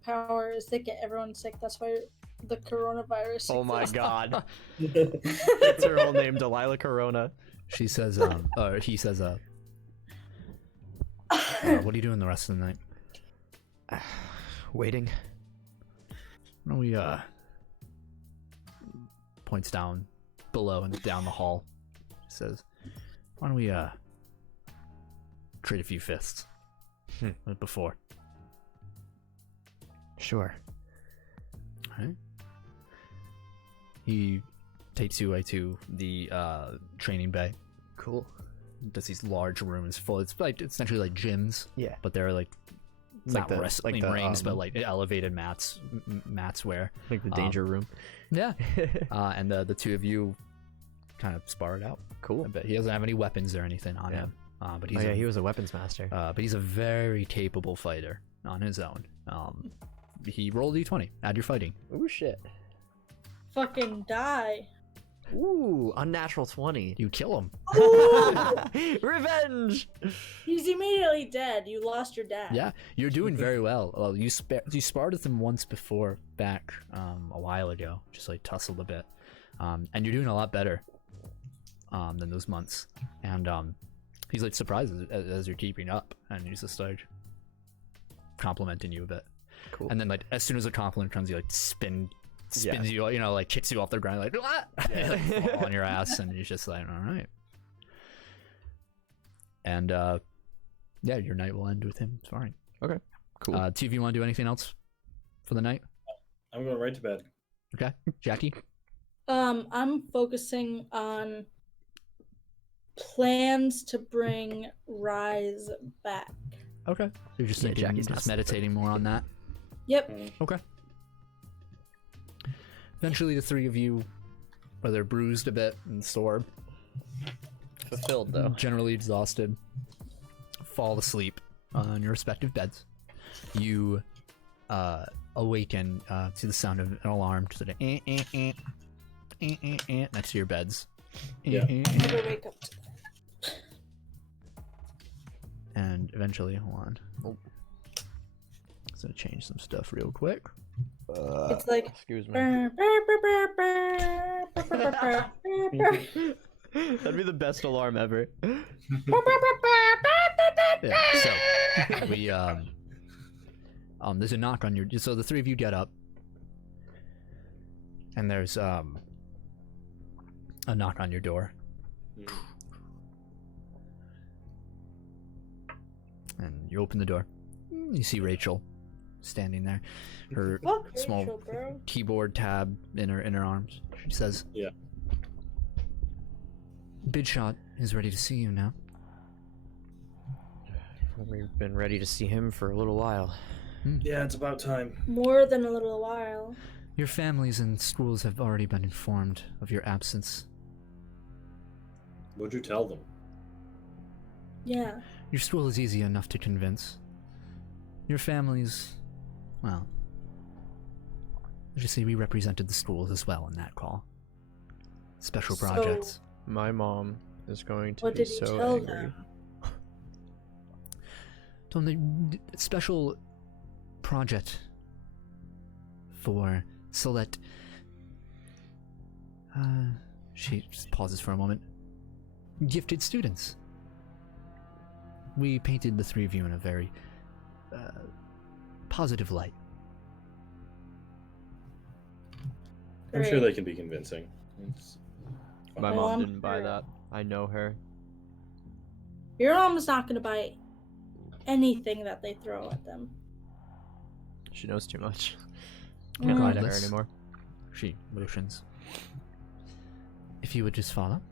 power is to get everyone sick. That's why the coronavirus. Oh my exists. god. It's her whole name, Delilah Corona. She says, or he says, what are you doing the rest of the night? Waiting. Why don't we points down below and down the hall. Says, why don't we trade a few fists like before? Sure. Alright. He takes you away to the training bay. Cool. Does these large rooms full. It's like essentially like gyms, Yeah. but they're like It's not like the wrestling rings, but like elevated mats where like the danger room. yeah. And the two of you kind of spar it out. Cool. But he doesn't have any weapons or anything on him. But he's he was a weapons master. but he's a very capable fighter on his own. He rolled a d20. Add your fighting. Ooh shit. Fucking die. Ooh, unnatural 20. You kill him. Revenge. He's immediately dead. You lost your dad. Yeah, you're doing very well. Well, you sparred with him once before back a while ago, just like tussled a bit, and you're doing a lot better than those months. And he's like surprised as you're keeping up, and he's just like complimenting you a bit. Cool. And then like as soon as a compliment comes, he like spins you, like kicks you off the ground, like what? Like, fall on your ass, and he's just like, all right. And yeah, your night will end with him sparring. Okay. Cool. T, if you want to do anything else for the night? I'm going right to bed. Okay. Jackie? I'm focusing on plans to bring Rise back. Okay. So you're just Yeah, thinking, Jackie's just not meditating more on that? Yep. Okay. Eventually the three of you, whether bruised a bit and sore, Fulfilled though. generally exhausted, fall asleep on your respective beds. You awaken to the sound of an alarm sort of next to your beds. Yeah. Never wake up. eventually. Hold on. Oh. Just gonna change some stuff real quick. It's like. Excuse me. That'd That'd be the best alarm ever. Yeah. So we there's a knock on your. So the three of you get up, and there's a knock on your door. And you open the door. You see Rachel standing there. Her Fuck small Rachel, bro. keyboard tab in her arms. She says, Yeah. Bidshot is ready to see you now. We've been ready to see him for a little while. Yeah, it's about time. More than a little while. Your families and schools have already been informed of your absence. What'd you tell them? Yeah. Your school is easy enough to convince. Your families, well, let's just say we represented the schools as well in that call. Special So- projects. My mom is going to What be did you so tell angry. them? So the special project for select. She just pauses for a moment. Gifted students. We painted the three of you in a very positive light. I'm sure they can be convincing. My Oh, mom I'm didn't buy sure. that. I know her. Your mom's not gonna buy anything that they throw at them. She knows too much. Mm. Can't lie to her Regardless. anymore. She motions. If you would just follow.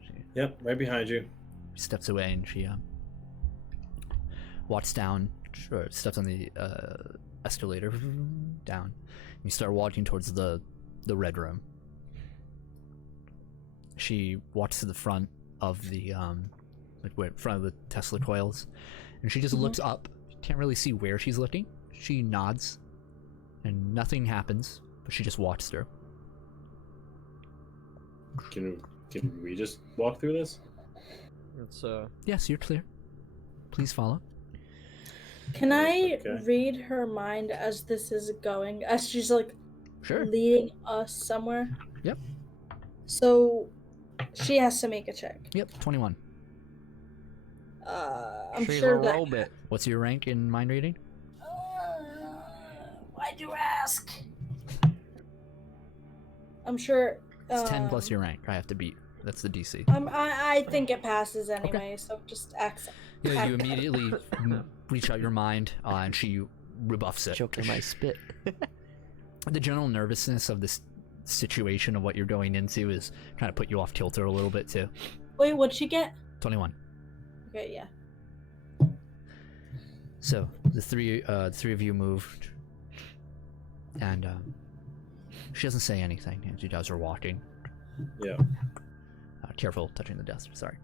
She Yep, right behind you. steps away and she walks down, or steps on the escalator down. You start walking towards the red room. She walks to the front of the front of the Tesla coils, and she just looks up. You can't really see where she's looking. She nods, and nothing happens, but she just walks through. Can we just walk through this? It's Yes, you're clear. Please follow. Can I Okay. read her mind as this is going? As she's like Sure. leading us somewhere? Yep. So she has to make a check. Yep. 21. I'm she's sure a that. robot. What's your rank in mind reading? Why'd you ask? I'm sure. It's 10 plus your rank. I have to beat. That's the DC. I think it passes anyway, so just accept. Yeah, you immediately reach out your mind, and she rebuffs it. Choking my spit. The general nervousness of this situation of what you're going into is kind of put you off kilter a little bit too. Wait, what'd she get? 21. Okay, yeah. So the three of you moved, and she doesn't say anything as you guys are walking. Yeah. Careful touching the desk. Sorry.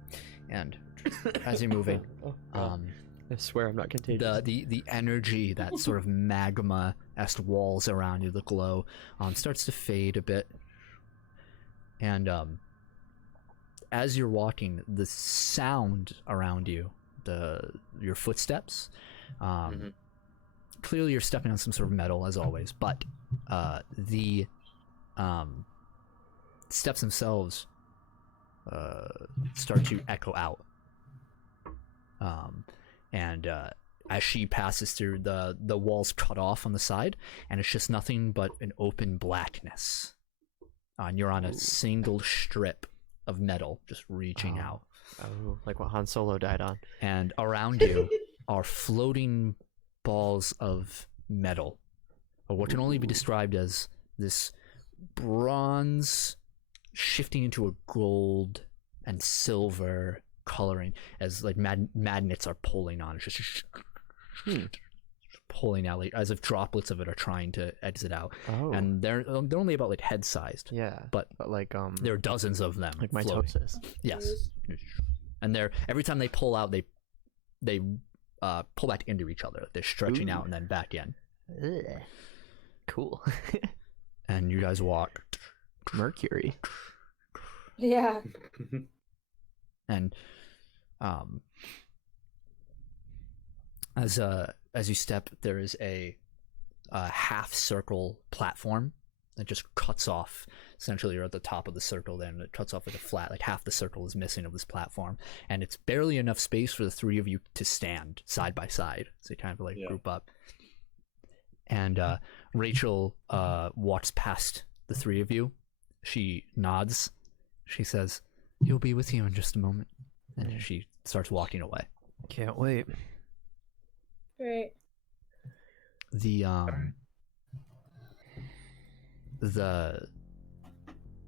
And as you're moving, I swear I'm not contagious. the energy, that sort of magma-esque walls around you, the glow, starts to fade a bit. And as you're walking, the sound around you, your footsteps, clearly you're stepping on some sort of metal as always, but the steps themselves start to echo out. And as she passes through, the walls cut off on the side, and it's just nothing but an open blackness. And you're on a single strip of metal just reaching out. Oh, like what Han Solo died on. And around you are floating balls of metal, or what can only be described as this bronze shifting into a gold and silver coloring as like magnets are pulling on it, just pulling out, like as if droplets of it are trying to exit out. Oh. And they're only about like head sized, Yeah. but like there are dozens of them like floating. mitosis. Yes. And they're every time they pull out, they pull back into each other. They're stretching out and then back in. Ugh. Cool. And you guys walk, Mercury. Yeah. and As you step, there is a half circle platform that just cuts off. Essentially, you're at the top of the circle, then it cuts off with a flat, like half the circle is missing of this platform, and it's barely enough space for the three of you to stand side by side. So you kind of like group up. And Rachel walks past the three of you. She nods. She says, "He'll be with you in just a moment," and she starts walking away. Can't wait. Great. The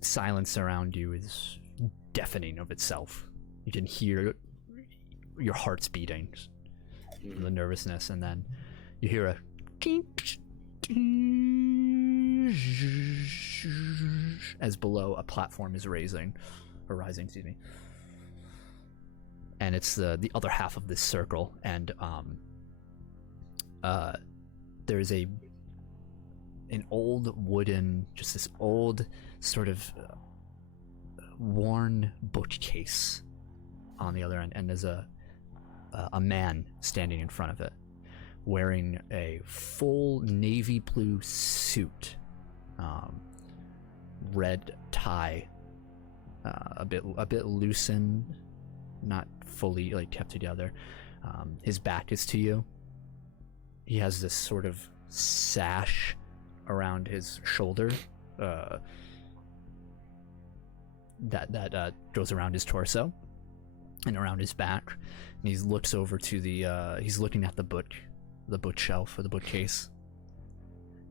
silence around you is deafening of itself. You can hear your heart's beating from the nervousness, and then you hear a as below a platform is rising, excuse me. And it's the other half of this circle, and there's an old wooden, just this old sort of worn bookcase on the other end, and there's a man standing in front of it, wearing a full navy blue suit, red tie, a bit loosened, not fully like kept together. His back is to you. He has this sort of sash around his shoulder that goes around his torso and around his back. And he looks over to he's looking at the bookshelf or the bookcase,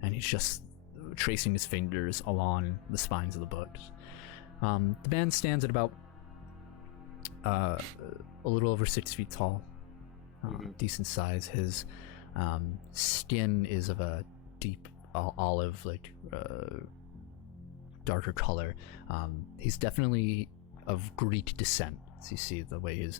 and he's just tracing his fingers along the spines of the books. The man stands at about a little over 6 feet tall, decent size. His skin is of a deep olive, like darker color. He's definitely of Greek descent. As you see the way his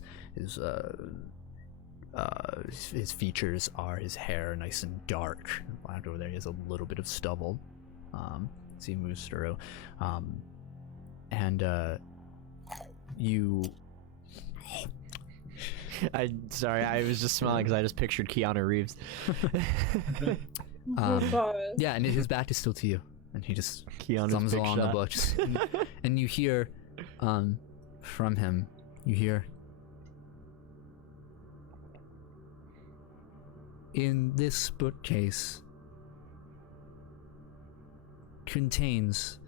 features are, his hair nice and dark. Black over there, he has a little bit of stubble as he moves through. You I was just smiling because I just pictured Keanu Reeves. Yeah, and his back is still to you, and he just Keanu's thumbs big along the shot. books, and you hear from him. You hear, "In this bookcase contains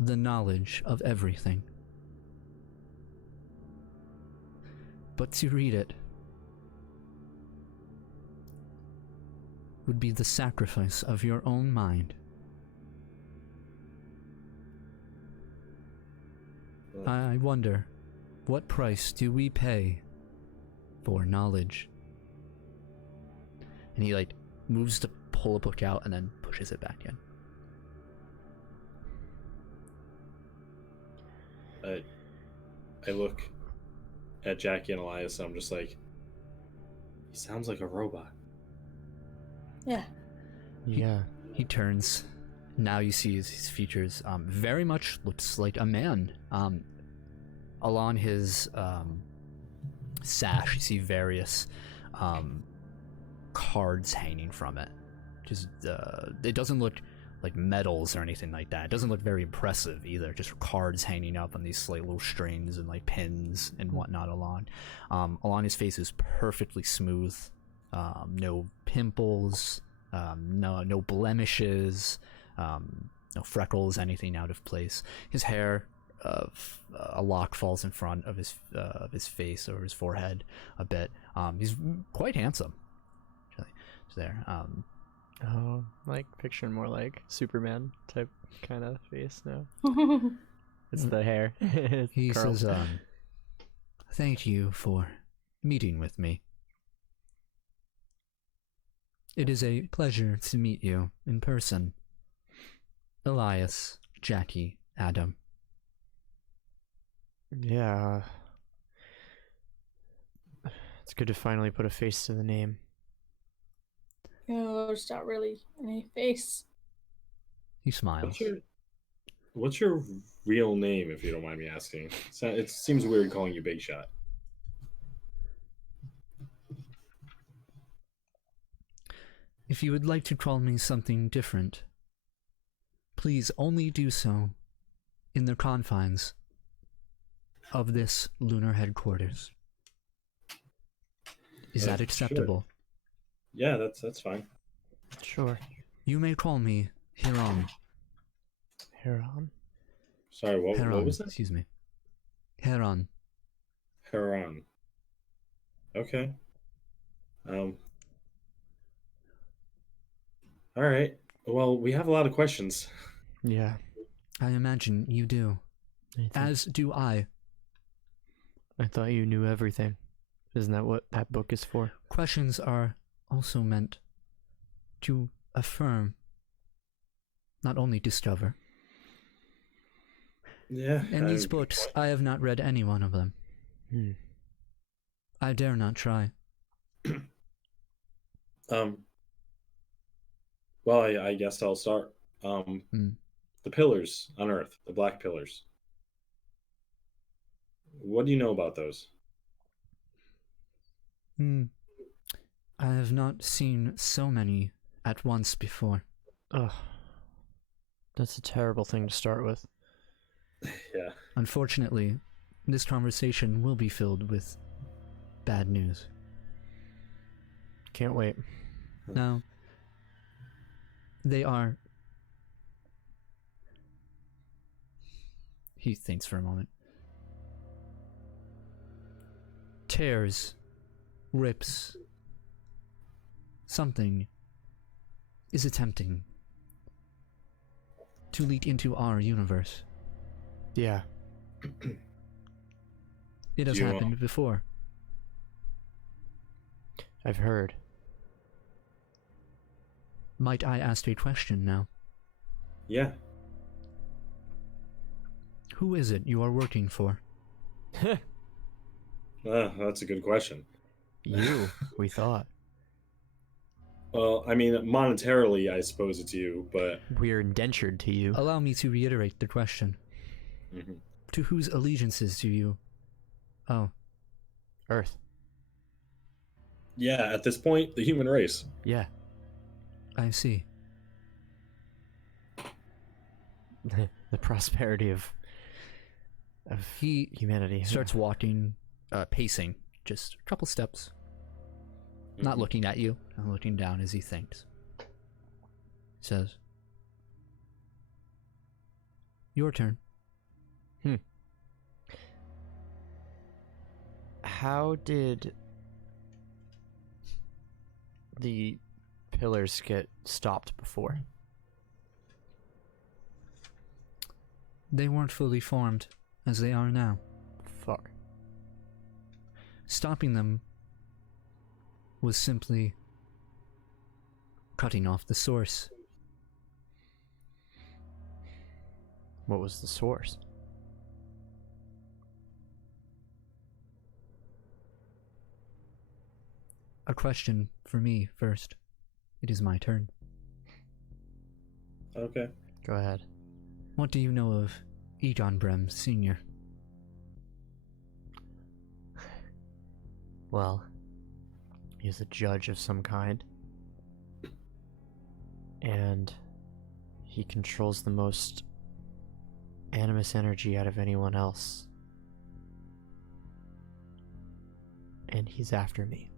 the knowledge of everything. But to read it would be the sacrifice of your own mind. I wonder, what price do we pay for knowledge?" And he moves to pull a book out and then pushes it back in. I look at Jackie and Elias, and I'm just like, he sounds like a robot. Yeah. Yeah. He turns. Now you see his features very much looks like a man. Along his sash, you see various cards hanging from it. Just it doesn't look like medals or anything like that. It doesn't look very impressive either. Just cards hanging up on these little strings and pins and whatnot along. Along his face is perfectly smooth. No pimples. No blemishes. No freckles. Anything out of place. His hair, a lock falls in front of his face or his forehead a bit. He's quite handsome. Actually, he's there. Oh, picturing more like Superman type kind of face now. It's the hair. He curled. says, "Thank you for meeting with me. It is a pleasure to meet you in person. Elias, Jackie, Adam." Yeah. It's good to finally put a face to the name. There's not really any face. He smiles. What's your real name, if you don't mind me asking? It seems weird calling you Big Shot. If you would like to call me something different, please only do so in the confines of this lunar headquarters. Is that acceptable? Sure. Yeah, that's fine. Sure. You may call me Hiram. Heron? Sorry, what Heron, was that? excuse me. Heron. Heron. Okay. All right. Well, we have a lot of questions. Yeah. I imagine you do. Nathan, As do I. I thought you knew everything. Isn't that what that book is for? Questions are also meant to affirm, not only discover. Yeah. In these books, I have not read any one of them. I dare not try. Well, I guess I'll start. The pillars on Earth, the black pillars. What do you know about those? I have not seen so many at once before. Ugh. That's a terrible thing to start with. Yeah. Unfortunately, this conversation will be filled with bad news. Can't wait. Now, they are... He thinks for a moment. Tears, rips, something is attempting to leak into our universe. Yeah. It has happened before. I've heard. Might I ask a question now? Yeah. Who is it you are working for? That's a good question. You, we thought. Well, I mean, monetarily, I suppose it's you, but... We're indentured to you. Allow me to reiterate the question. Mhm. To whose allegiances do you... Oh. Earth. Yeah, at this point, the human race. Yeah. I see. The prosperity of He humanity. starts walking, pacing, just a couple steps. Not looking at you, not looking down as he thinks. Says, your turn. How did the pillars get stopped before? They weren't fully formed as they are now. Fuck. Stopping them was simply cutting off the source. What was the source? A question for me first. It is my turn. Okay. Go ahead. What do you know of Egon Brem Sr.? Well, he's a judge of some kind. And he controls the most animus energy out of anyone else. And he's after me.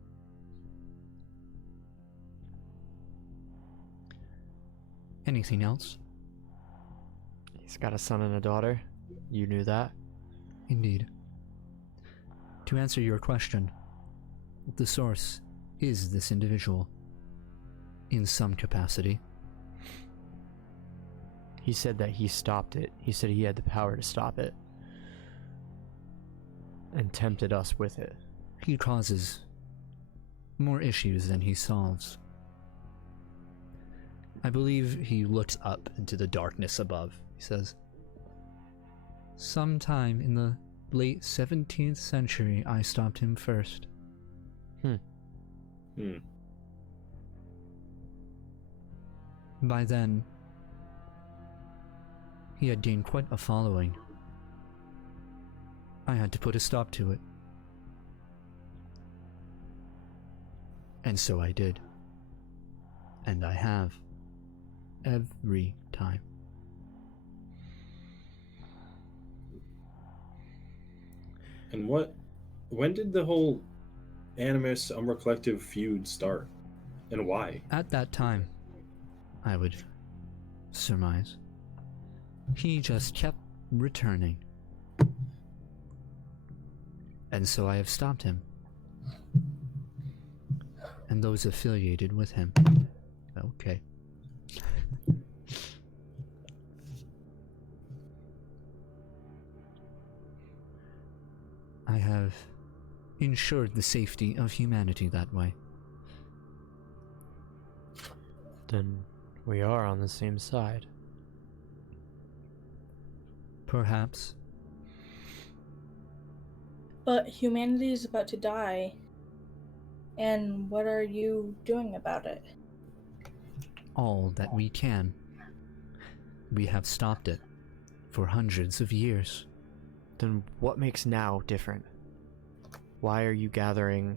Anything else? He's got a son and a daughter. You knew that? Indeed. To answer your question, the source is this individual. In some capacity. He said that he stopped it. He said he had the power to stop it. And tempted us with it. He causes more issues than he solves. I believe he looks up into the darkness above. He says, sometime in the late 17th century, I stopped him first. By then, he had gained quite a following. I had to put a stop to it. And so I did. And I have. Every time. And when did the whole Animus Umbra Collective feud start? And why? At that time, I would surmise, he just kept returning. And so I have stopped him. And those affiliated with him. Okay. I have ensured the safety of humanity that way. Then we are on the same side. Perhaps. But humanity is about to die. And what are you doing about it? All that we can. We have stopped it for hundreds of years. Then what makes now different? Why are you gathering...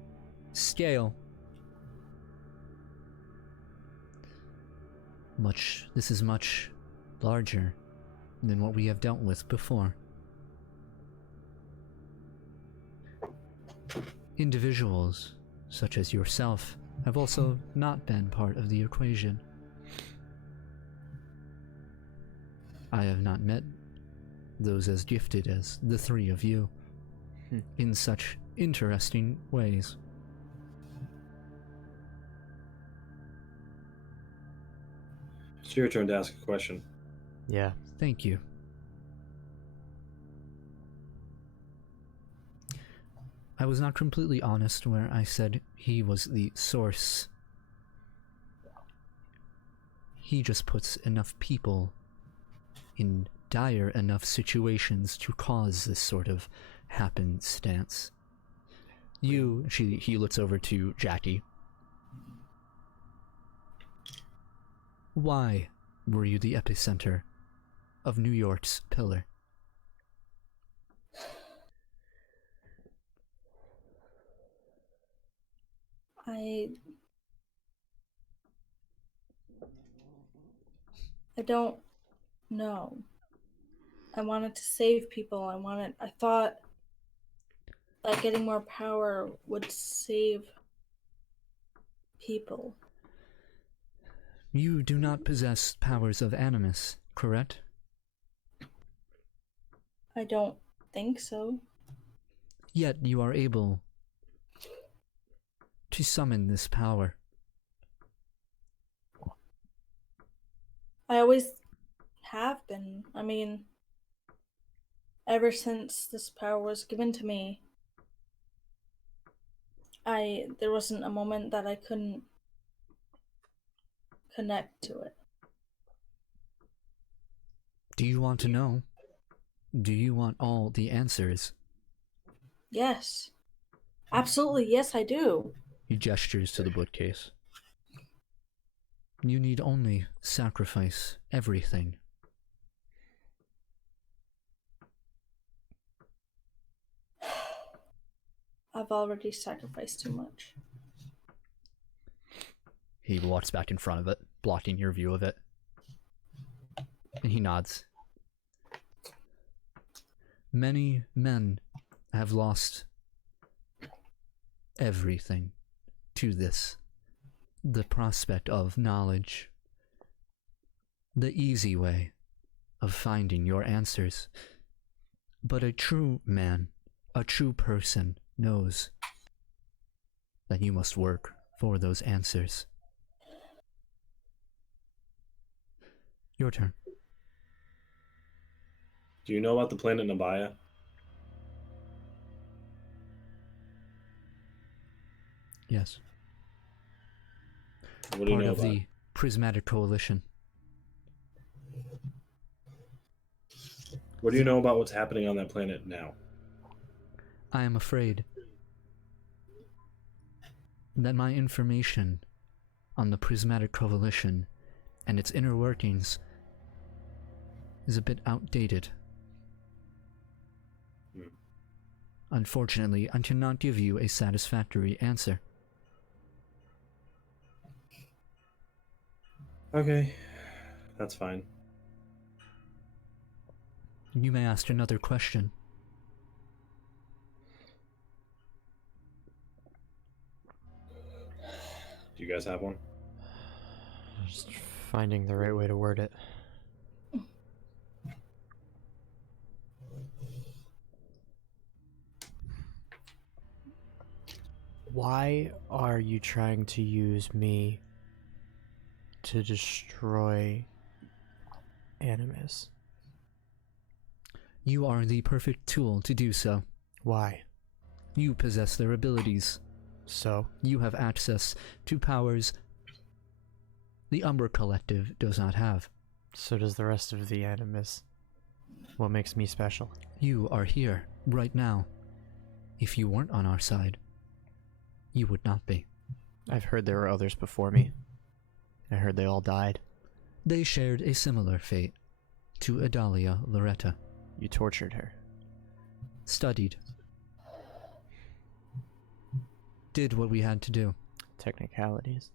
Scale. This is much larger than what we have dealt with before. Individuals, such as yourself, have also not been part of the equation. I have not met those as gifted as the three of you in such interesting ways. It's your turn to ask a question. Yeah. Thank you. I was not completely honest where I said he was the source. He just puts enough people in dire enough situations to cause this sort of happenstance. He looks over to Jackie. Why were you the epicenter of New York's pillar? I don't know. I wanted to save people. I thought that getting more power would save people. You do not possess powers of animus, correct? I don't think so. Yet you are able to summon this power. I always have been. I mean, ever since this power was given to me, there wasn't a moment that I couldn't connect to it. Do you want to know? Do you want all the answers? Yes. Absolutely, yes, I do. He gestures to the bookcase. You need only sacrifice everything. I've already sacrificed too much. He walks back in front of it, blocking your view of it. And he nods. Many men have lost everything to this. The prospect of knowledge. The easy way of finding your answers. But a true man, a true person, knows that you must work for those answers. Your turn. Do you know about the planet Nabaya? Yes. What do you Part know of about the Prismatic Coalition. What do you know about what's happening on that planet now? I am afraid that my information on the Prismatic Coalition and its inner workings is a bit outdated. Unfortunately, I cannot give you a satisfactory answer. Okay, that's fine. You may ask another question. Do you guys have one? Just finding the right way to word it. Why are you trying to use me to destroy Animus? You are the perfect tool to do so. Why? You possess their abilities. So? You have access to powers the Umbra Collective does not have. So does the rest of the Animus. What makes me special? You are here, right now. If you weren't on our side, you would not be. I've heard there were others before me. I heard they all died. They shared a similar fate to Adalia Loretta. You tortured her. Studied. Did what we had to do. Technicalities.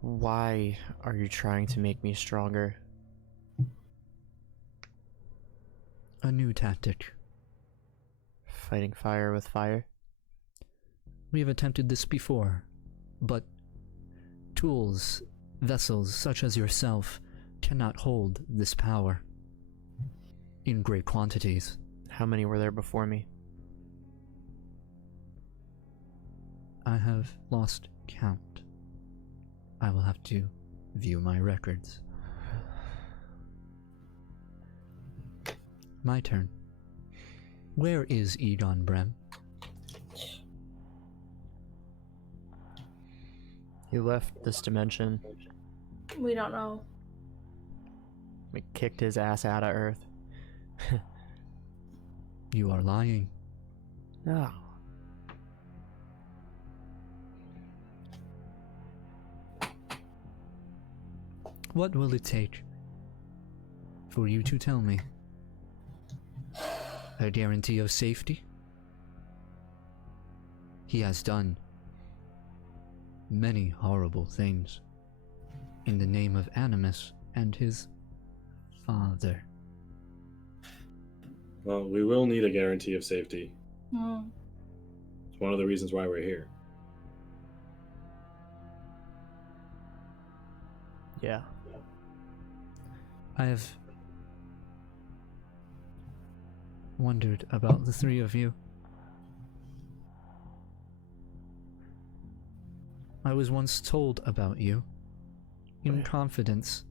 Why are you trying to make me stronger? A new tactic. Fighting fire with fire? We have attempted this before, but tools, vessels such as yourself, cannot hold this power in great quantities. How many were there before me? I have lost count. I will have to view my records. My turn. Where is Egon Brem? He left this dimension. We don't know. We kicked his ass out of Earth. You are lying. No. What will it take for you to tell me? A guarantee of safety? He has done many horrible things in the name of Animus and his father. Well, we will need a guarantee of safety. Hmm. It's one of the reasons why we're here. Yeah. I have wondered about the three of you. I was once told about you, in confidence.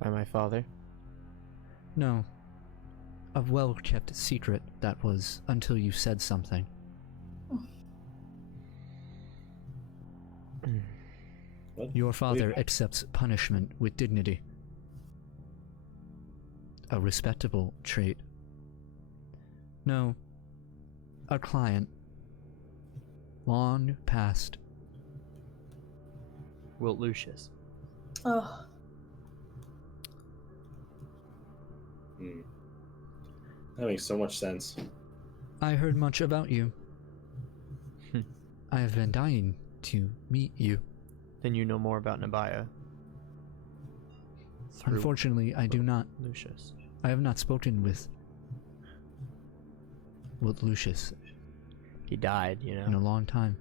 By my father? No, a well-kept secret that was until you said something. What? Your father accepts punishment with dignity. A respectable trait. No, a client. Long past. Wilt Lucius. Oh. That makes so much sense. I heard much about you. I have been dying to meet you. Then you know more about Nabaya. Through Unfortunately, I do not. Lucius. I have not spoken with Lucius He died, you in a know. long time.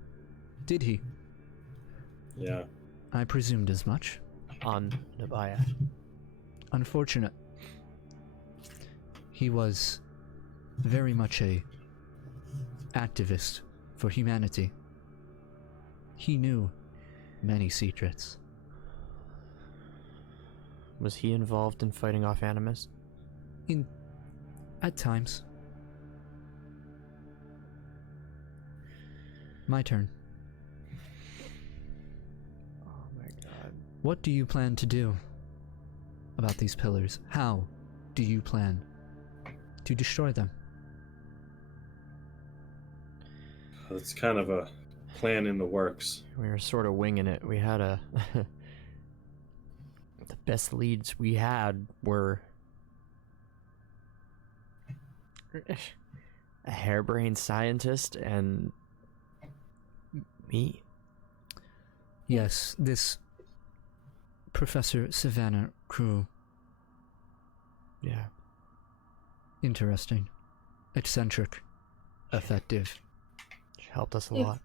Did he? Yeah. I presumed as much. On Nabaya. Unfortunate. He was very much a activist for humanity. He knew many secrets. Was he involved in fighting off Animus? At times. My turn. Oh my god. What do you plan to do about these pillars? How do you plan to destroy them? It's kind of a plan in the works. We were sort of winging it. We had a... the best leads we had were... a harebrained scientist and Me? Yes, this Professor Savannah Crew. Yeah. Interesting. Eccentric. Effective. She helped us a lot.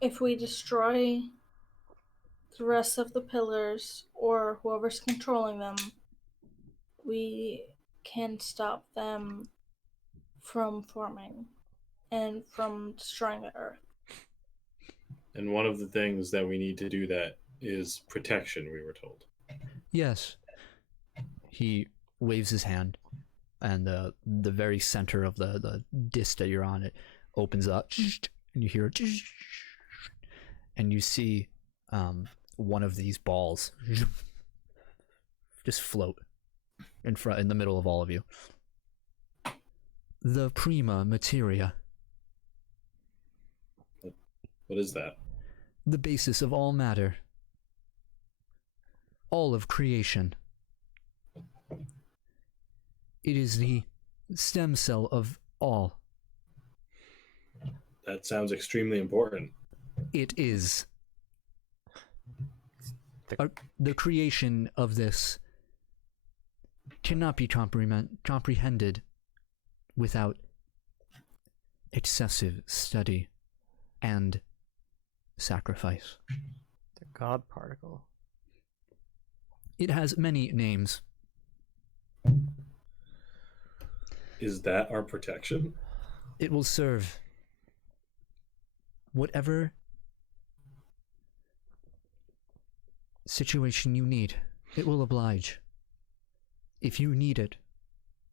If we destroy the rest of the pillars or whoever's controlling them, we can stop them from forming and from destroying the earth. And one of the things that we need to do that is protection, we were told. Yes. He waves his hand, and the very center of the disc that you're on, it opens up, and you hear it, and you see one of these balls just float in the middle of all of you. The prima materia, What is that? the basis of all matter, all of creation. It is the stem cell of all. That sounds extremely important. It is. The creation of this cannot be comprehended without excessive study and sacrifice. The God particle. It has many names. Is that our protection? It will serve whatever situation you need. It will oblige. If you need it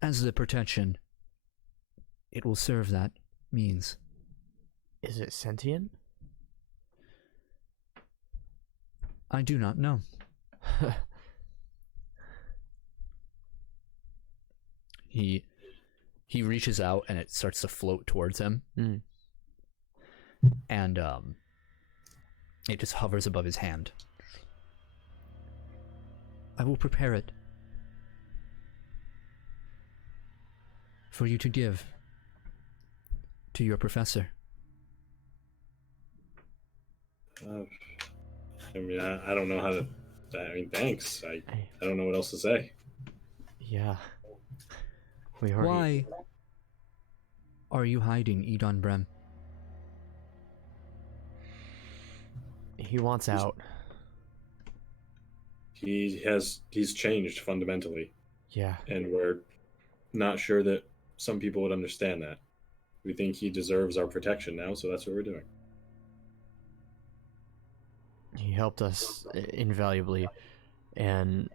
as the protection, it will serve that means. Is it sentient? I do not know. He reaches out and it starts to float towards him. Mm. And it just hovers above his hand. I will prepare it for you to give to your professor. I mean, I don't know how to. I mean, thanks. I don't know what else to say. Yeah. We already... Why are you hiding, Edon Brem? He wants out. He's changed fundamentally, Yeah. and we're not sure that some people would understand that. We think he deserves our protection now, so that's what we're doing. He helped us invaluably, and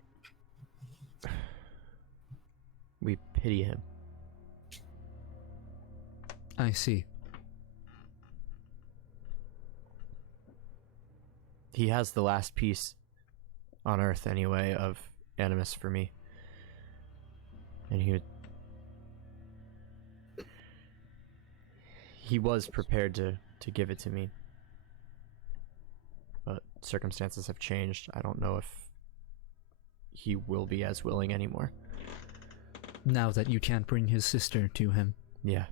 we pity him. I see. He has the last piece on Earth, anyway, of animus for me. And he was prepared to give it to me. But circumstances have changed. I don't know if he will be as willing anymore. Now that you can't bring his sister to him. Yeah.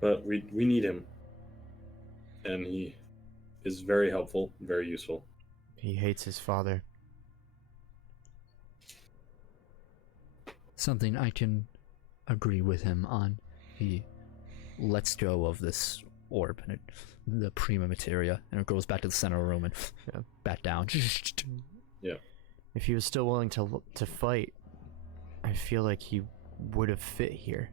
But we need him. And he is very helpful, very useful. He hates his father. Something I can agree with him on. He lets go of this orb, and the prima materia, and it goes back to the center of the room and back down. Yeah. If he was still willing to fight, I feel like he would have fit here.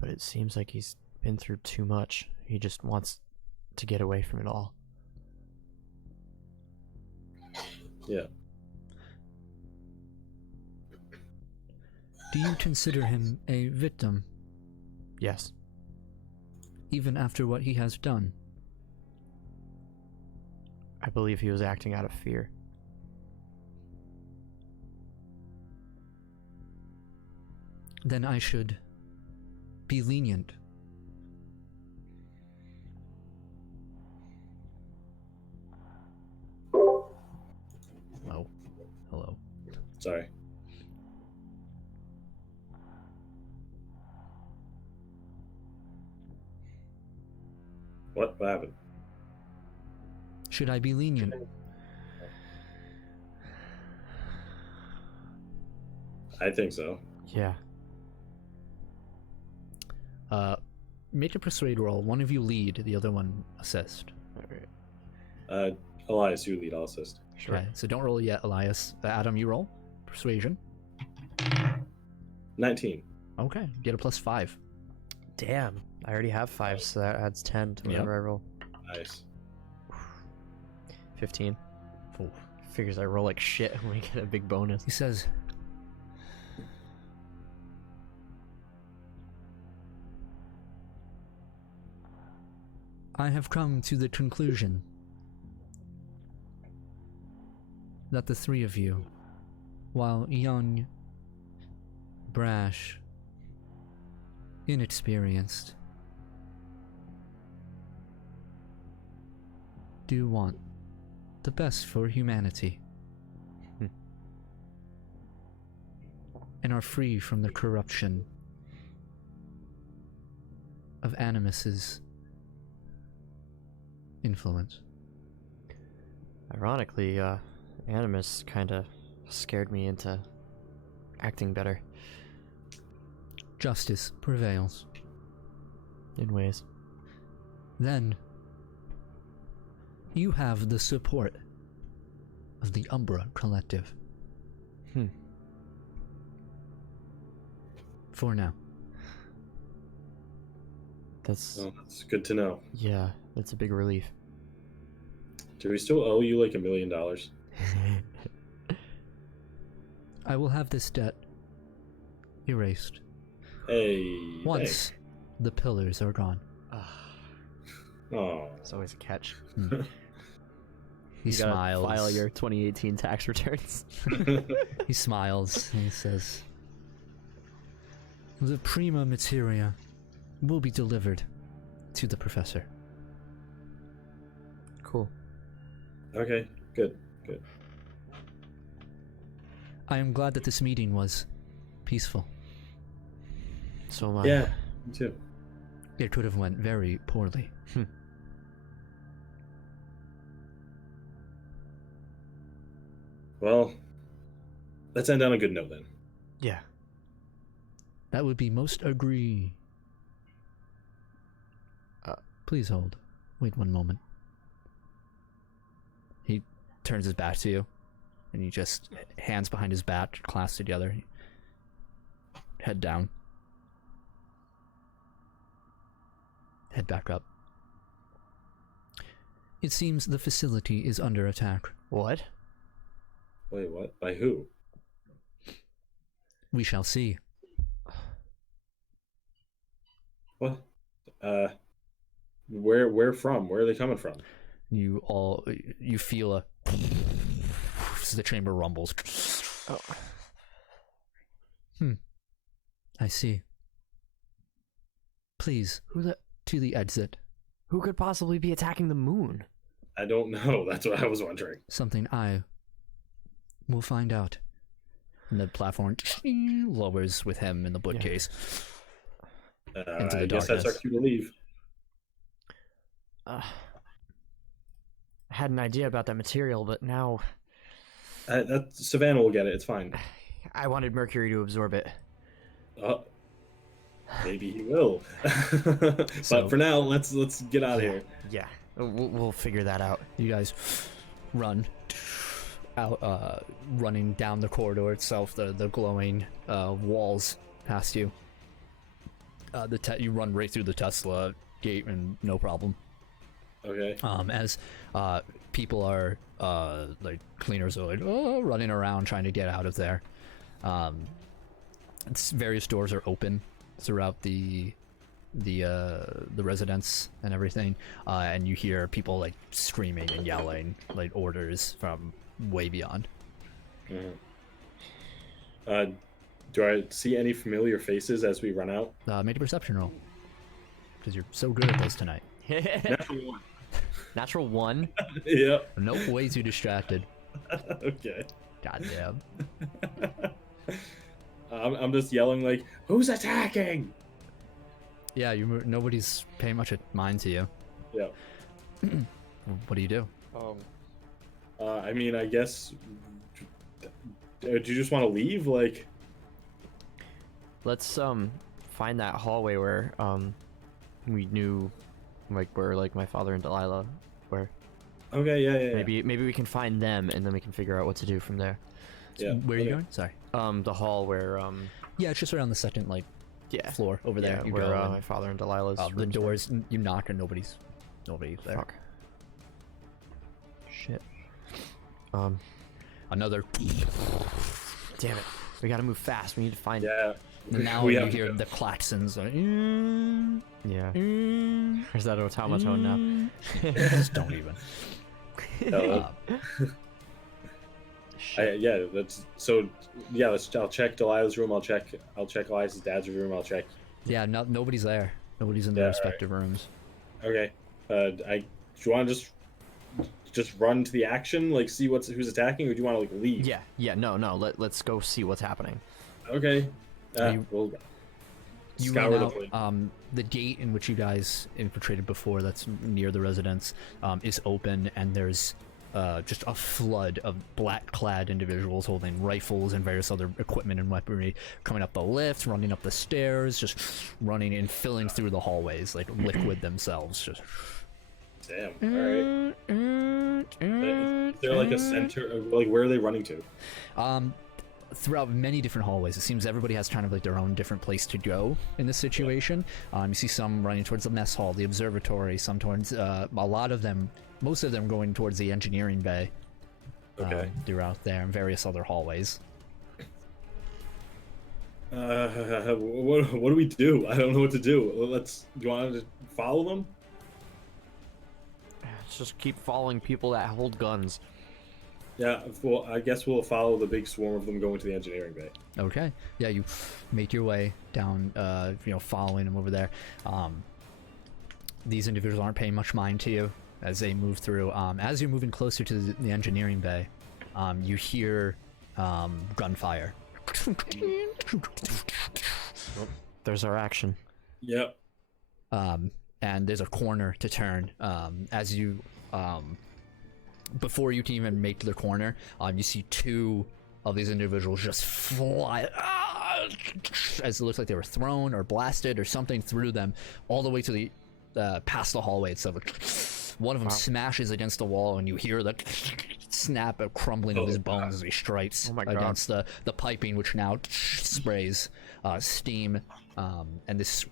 But it seems like he's been through too much. He just wants to get away from it all. Yeah. Do you consider him a victim, Yes. even after what he has done? I believe he was acting out of fear. Then I should be lenient. Oh. Hello. Sorry. What happened? Should I be lenient? I think so. Yeah. Make a persuade roll. One of you lead, the other one assist. Alright. Elias, you lead. I'll assist. Sure. Okay, so don't roll yet, Elias. Adam, you roll. Persuasion. 19. Okay, get a +5. Damn. I already have 5, so that adds 10 to whatever I roll. Nice. 15. Ooh. Figures I roll like shit when we get a big bonus. He says, I have come to the conclusion that the three of you, while young, brash, inexperienced, do want the best for humanity and are free from the corruption of Animus's influence. Ironically, Animus kinda scared me into acting better Justice prevails. in ways. Then you have the support of the Umbra Collective. For now. That's Well, that's good to know. yeah, that's a big relief. Do we still owe you like $1 million? I will have this debt erased Hey. once the pillars are gone. Oh. It's always a catch. He You gotta smiles. File your 2018 tax returns. He smiles and he says, the prima materia will be delivered to the professor. Cool. Okay. Good. I am glad that this meeting was peaceful. So am I. Yeah. Me too. It could have went very poorly. Well, let's end on a good note then. Yeah. That would be most agree. Please hold. Wait one moment. He turns his back to you, and he just hands behind his back, clasped together, head down, head back up. It seems the facility is under attack. What? Wait, what? By who? We shall see. What? Where from? Where are they coming from? You feel a as the chamber rumbles. Oh. I see. Please, to the exit. Who could possibly be attacking the moon? I don't know. That's what I was wondering. Something I will find out. And the platform lowers with him in the bookcase. Into the I guess that's our darkness. cue to leave. I had an idea about that material, but now Savannah will get it. It's fine. I wanted Mercury to absorb it. Maybe he will. But So- for now, let's get out of here. Yeah, we'll figure that out. You guys run out, running down the corridor itself, the glowing walls past you. You run right through the Tesla gate and no problem. Okay. As people are like cleaners are like running around trying to get out of there. Various doors are open throughout the residence and everything, and you hear people like screaming and yelling like orders from way beyond. Do I see any familiar faces as we run out? Make a perception roll because you're so good at this tonight. Natural one. Natural 1. Yep. Nope, way too distracted. Okay. Goddamn. I'm just yelling like, "Who's attacking?" Yeah, nobody's paying much mind to you. Yeah. What do you do? I mean, I guess. Do you just want to leave? Like, Let's find that hallway where we knew, like, where like my father and Delilah were. okay, yeah. Maybe we can find them and then we can figure out what to do from there. Yeah. Where are you going? Sorry. The hall where Yeah, it's just around the second yeah, floor over there. yeah, You where go and, my father and Delilah's the rooms were. doors. You knock and nobody's there. Fuck. Shit. Another. Damn it. We gotta move fast. We need to find. Yeah. And now We you have to hear go. the klaxons. Yeah. There's that automaton now. Just don't even. No, yeah. That's so. Yeah. I'll check Delilah's room. I'll check Elias's dad's room. I'll check. Yeah, nobody's there. Nobody's in their Yeah, respective rooms. Okay. Do you want to just run to the action, like see who's attacking, or do you want to like leave? Yeah. No. Let's go see what's happening. Okay. We'll You scour run the out. place. The gate in which you guys infiltrated before, that's near the residence, is open, and there's just a flood of black-clad individuals holding rifles and various other equipment and weaponry coming up the lift, running up the stairs, just running and filling through the hallways like liquid themselves. Just. Damn. All right. Is there like a center? Like, where are they running to? Throughout many different hallways. It seems everybody has kind of like their own different place to go in this situation. You see some running towards the mess hall, the observatory, some towards most of them going towards the engineering bay. Okay. Throughout there and various other hallways. What do we do? I don't know what to do. Do you want to follow them? Let's just keep following people that hold guns. Yeah, well, I guess we'll follow the big swarm of them going to the engineering bay. Okay. Yeah, you make your way down, following them over there. These individuals aren't paying much mind to you as they move through. As you're moving closer to the engineering bay, you hear gunfire. There's our action. Yep. And there's a corner to turn. As you, before you can even make the corner, you see two of these individuals just fly, as it looks like they were thrown or blasted or something through them, all the way to the past the hallway itself. One of them smashes against the wall, and you hear the snap, a crumbling of his bones as he strikes against the piping, which now sprays steam, and this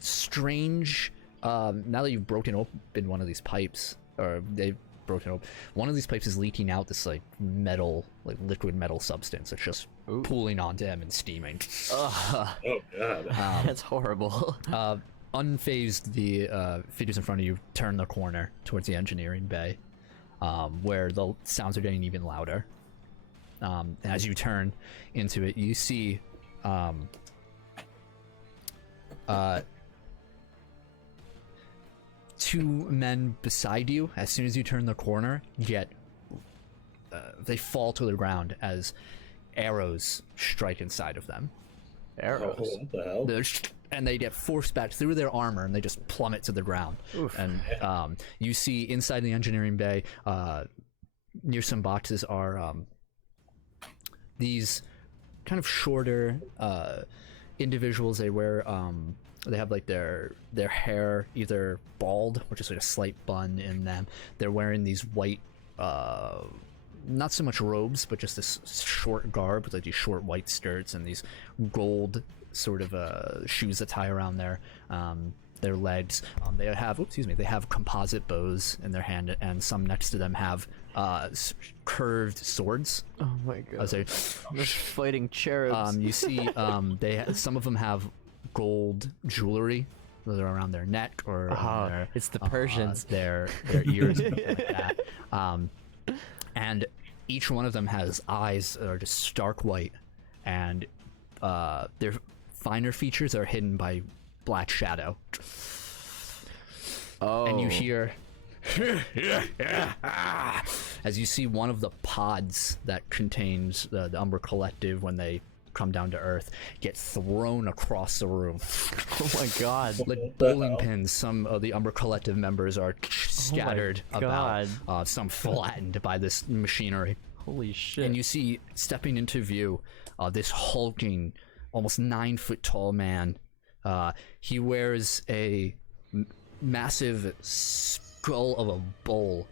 strange. Now that you've broken open one of these pipes, or they've broken open, one of these pipes is leaking out this like metal, like liquid metal substance. It's just pooling onto him and steaming. Oh god. That's horrible. Unfazed, the figures in front of you turn the corner towards the engineering bay, where the sounds are getting even louder. As you turn into it, you see two men beside you. As soon as you turn the corner, they fall to the ground as arrows strike inside of them. Arrows. Oh, what the hell? And they get forced back through their armor, and they just plummet to the ground. Oof. And you see inside the engineering bay, near some boxes, are these kind of shorter individuals. They wear they have like their hair either bald, which is like a slight bun in them. They're wearing these white, not so much robes, but just this short garb with like these short white skirts and these gold sort of shoes that tie around their legs. They have composite bows in their hand, and some next to them have curved swords. Oh my god. As they Just fighting cherubs. you see some of them have gold jewelry, whether around their neck or on their, it's the Persians. their ears and stuff like that. And each one of them has eyes that are just stark white, and their finer features are hidden by black shadow. Oh. And you hear as you see one of the pods that contains the Umbra Collective when they come down to Earth get thrown across the room. Oh my god. Like bowling pins, some of the Umbra Collective members are scattered about, some flattened by this machinery. Holy shit. And you see, stepping into view, this hulking, almost 9 foot tall man. He wears a massive skull of a bull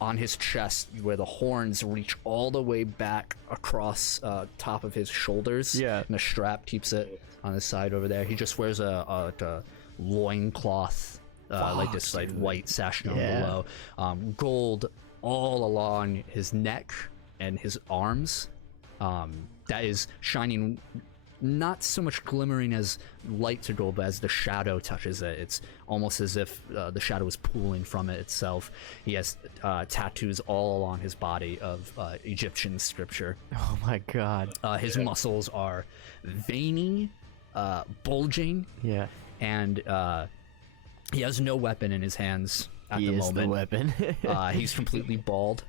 on his chest, where the horns reach all the way back across top of his shoulders. Yeah. And a strap keeps it on the side over there. He just wears a loincloth, like this like white sash down below. Gold all along his neck and his arms. That is shining, not so much glimmering as light to gold, but as the shadow touches it, it's almost as if the shadow is pooling from it itself. He has tattoos all along his body of Egyptian scripture. Oh my god. His muscles are veiny, bulging, and he has no weapon in his hands at the moment. The weapon. He's completely bald,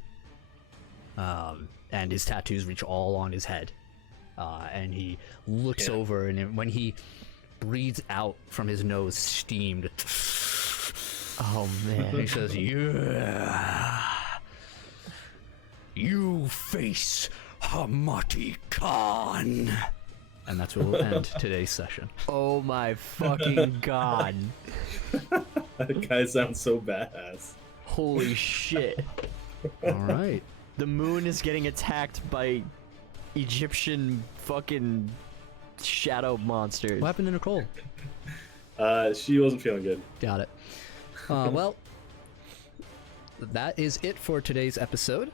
and his tattoos reach all on his head. And he looks over, and when he breathes out from his nose, steamed. Oh man. He says, "Yeah, you face Hamati Khan." And that's where we'll end today's session. Oh my fucking god. That guy sounds so badass. Holy shit. All right. The moon is getting attacked by Egyptian fucking shadow monsters. What happened to Nicole? She wasn't feeling good. Got it. Well, that is it for today's episode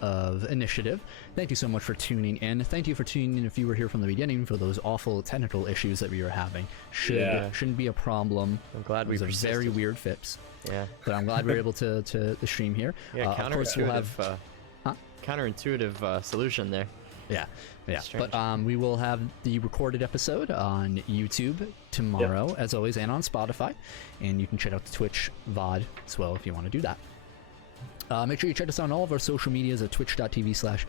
of Initiative. Thank you so much for tuning in. Thank you for tuning in if you were here from the beginning for those awful technical issues that we were having. Shouldn't be a problem. I'm glad we These are persisted. very weird fits. Yeah. But I'm glad we were able to stream here. Yeah, of course we'll have counterintuitive solution there. Yeah. Strange. But we will have the recorded episode on YouTube tomorrow, as always, and on Spotify. And you can check out the Twitch VOD as well if you want to do that. Make sure you check us out on all of our social medias at twitch.tv/keeptappinx,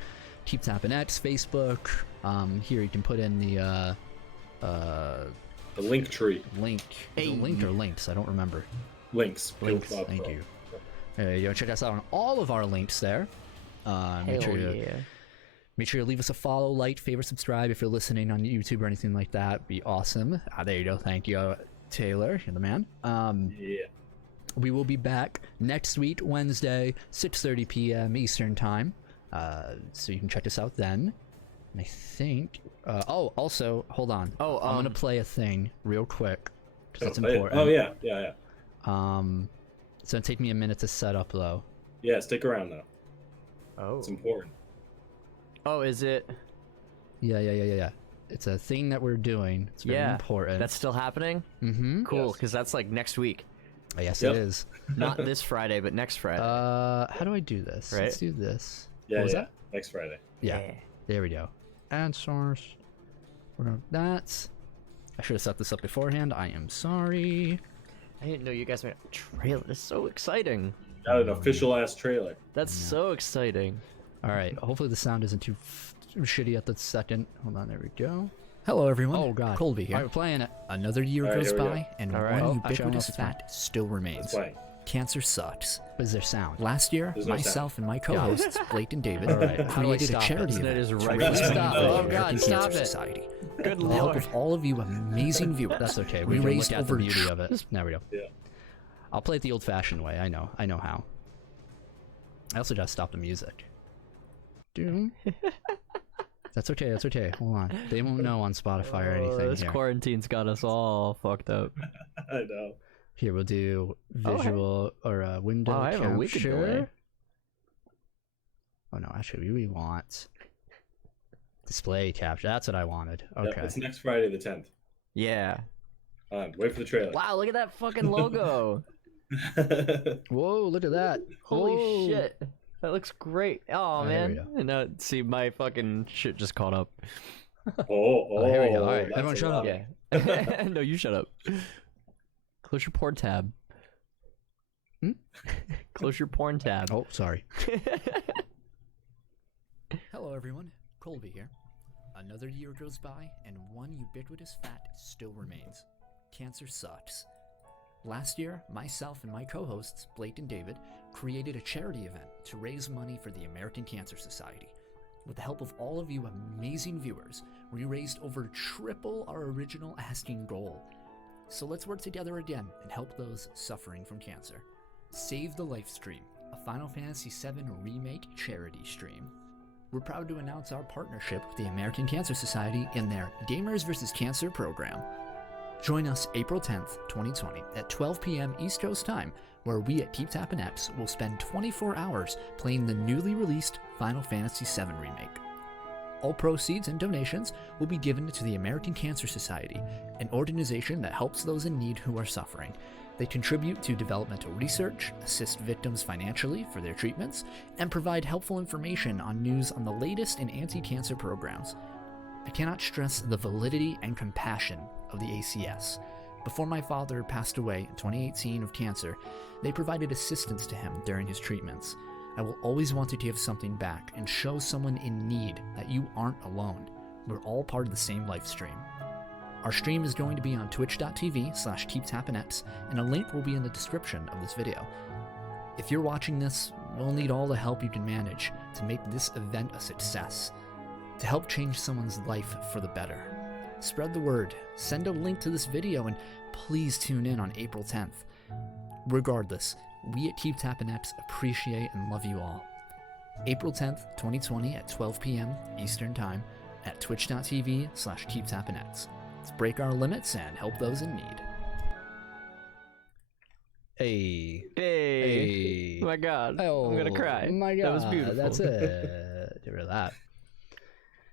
Facebook. Here you can put in the link tree. link. Is it linked or links? I don't remember. Links. Thank you. There you go. Check us out on all of our links there. Make sure you leave us a follow, like, favorite, subscribe if you're listening on YouTube or anything like that. Be awesome. There you go. Thank you, Taylor. You're the man. We will be back next week, Wednesday, 6:30 p.m. Eastern Time. So you can check us out then. And I think... also, hold on. I'm going to play a thing real quick, because it's important. Oh, yeah. It's going to take me a minute to set up, though. Yeah, stick around, though. Oh. It's important. Oh, is it? Yeah. It's a thing that we're doing. It's very important. That's still happening? Mm-hmm. Cool, because that's like next week. Yes, it is. Not this Friday, but next Friday. How do I do this? Right? Let's do this. Yeah, What was that? Next Friday. Yeah. There we go. Add source. We're gonna that. I should have set this up beforehand. I am sorry. I didn't know you guys made a trailer. That's so exciting. Got an official ass trailer. That's so exciting. All right. Hopefully the sound isn't too shitty at the second. Hold on. There we go. Hello, everyone. Oh, God. Colby here. All right, we're playing it. Another year All right, goes here we by, go. and All right. one Oh, ubiquitous fact still remains. It's playing. Cancer sucks. But is there sound? Last year, There's no myself and my co-hosts, Blake and David, All right. created a charity Isn't it event his to right raise foot? money for Oh, the God, American stop Cancer it. Society. Good With the help lord. of all of you amazing viewers. That's okay. We can raised look over the beauty of it. There we go. Yeah. I'll play it the old-fashioned way. I know how. I also gotta stop the music. Doom. That's okay. Hold on. They won't know on Spotify or anything This here. quarantine's got us all fucked up. I know. Here we'll do visual or window Wow, I have a wicked delay. capture. Oh no, actually we want display capture. That's what I wanted. Yep, Okay. it's next Friday the 10th. Yeah. Wait for the trailer. Wow, look at that fucking logo. Whoa, look at that. Holy Whoa. shit. That looks great. Oh, There we man. And now, see, my fucking shit just caught up. Oh, here we go. All right, that's everyone a shut lot. up. Yeah. No, you shut up. Close your port tab. Close your porn tab. Oh, sorry. Hello, everyone. Colby here. Another year goes by, and one ubiquitous fact still remains. Cancer sucks. Last year, myself and my co-hosts, Blake and David, created a charity event to raise money for the American Cancer Society. With the help of all of you amazing viewers, we raised over triple our original asking goal. So let's work together again and help those suffering from cancer. Save the Life Stream, a Final Fantasy VII Remake charity stream. We're proud to announce our partnership with the American Cancer Society in their Gamers vs. Cancer program. Join us April 10th, 2020 at 12 p.m. East Coast time, where we at keeptappinx will spend 24 hours playing the newly released Final Fantasy VII Remake. All proceeds and donations will be given to the American Cancer Society, an organization that helps those in need who are suffering. They contribute to developmental research, assist victims financially for their treatments, and provide helpful information on news on the latest in anti-cancer programs. I cannot stress the validity and compassion of the ACS. Before my father passed away in 2018 of cancer, they provided assistance to him during his treatments. I will always want to give something back and show someone in need that you aren't alone. We're all part of the same life stream. Our stream is going to be on twitch.tv/keeptappinx, and a link will be in the description of this video. If you're watching this, we'll need all the help you can manage to make this event a success, to help change someone's life for the better. Spread the word, send a link to this video, and please tune in on April 10th. Regardless, we at keeptappinx appreciate and love you all. April 10th, 2020 at 12 p.m. Eastern Time at twitch.tv/keeptappinx. Let's break our limits and help those in need. Hey. Hey. My God. Oh, I'm gonna cry. My God. That was beautiful. That's it. Get rid of that.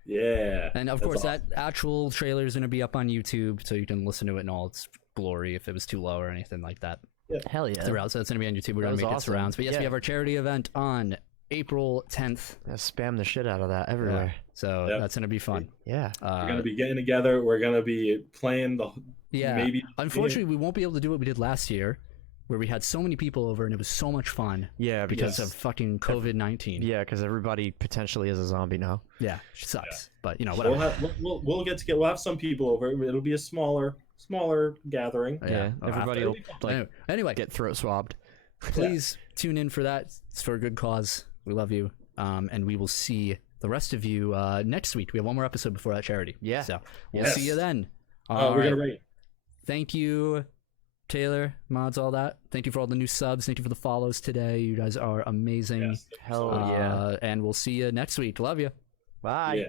Yeah. And of course, that actual trailer is going to be up on YouTube, so you can listen to it in all its glory if it was too low or anything like that. Hell yeah. Throughout, so it's going to be on YouTube. We're going to make it surrounds. But yes, we have our charity event on April 10th. Spam the shit out of that everywhere. So that's going to be fun. Yeah. We're going to be getting together. We're going to be playing the... Yeah. Maybe. Unfortunately, we won't be able to do what we did last year, where we had so many people over and it was so much fun. Yeah, because of fucking COVID-19. Yeah, because everybody potentially is a zombie now. Yeah, it sucks. But, you know, whatever. We'll get together. We'll have some people over. It'll be a smaller gathering. Yeah, everybody will anyway, get throat swabbed. Please tune in for that. It's for a good cause. We love you. And we will see the rest of you next week. We have one more episode before that charity. Yeah. So we'll see you then. We're going to rate. Thank you, Taylor, mods, all that. Thank you for all the new subs. Thank you for the follows today. You guys are amazing. Hell yeah. And we'll see you next week. Love you. Bye. Yeah.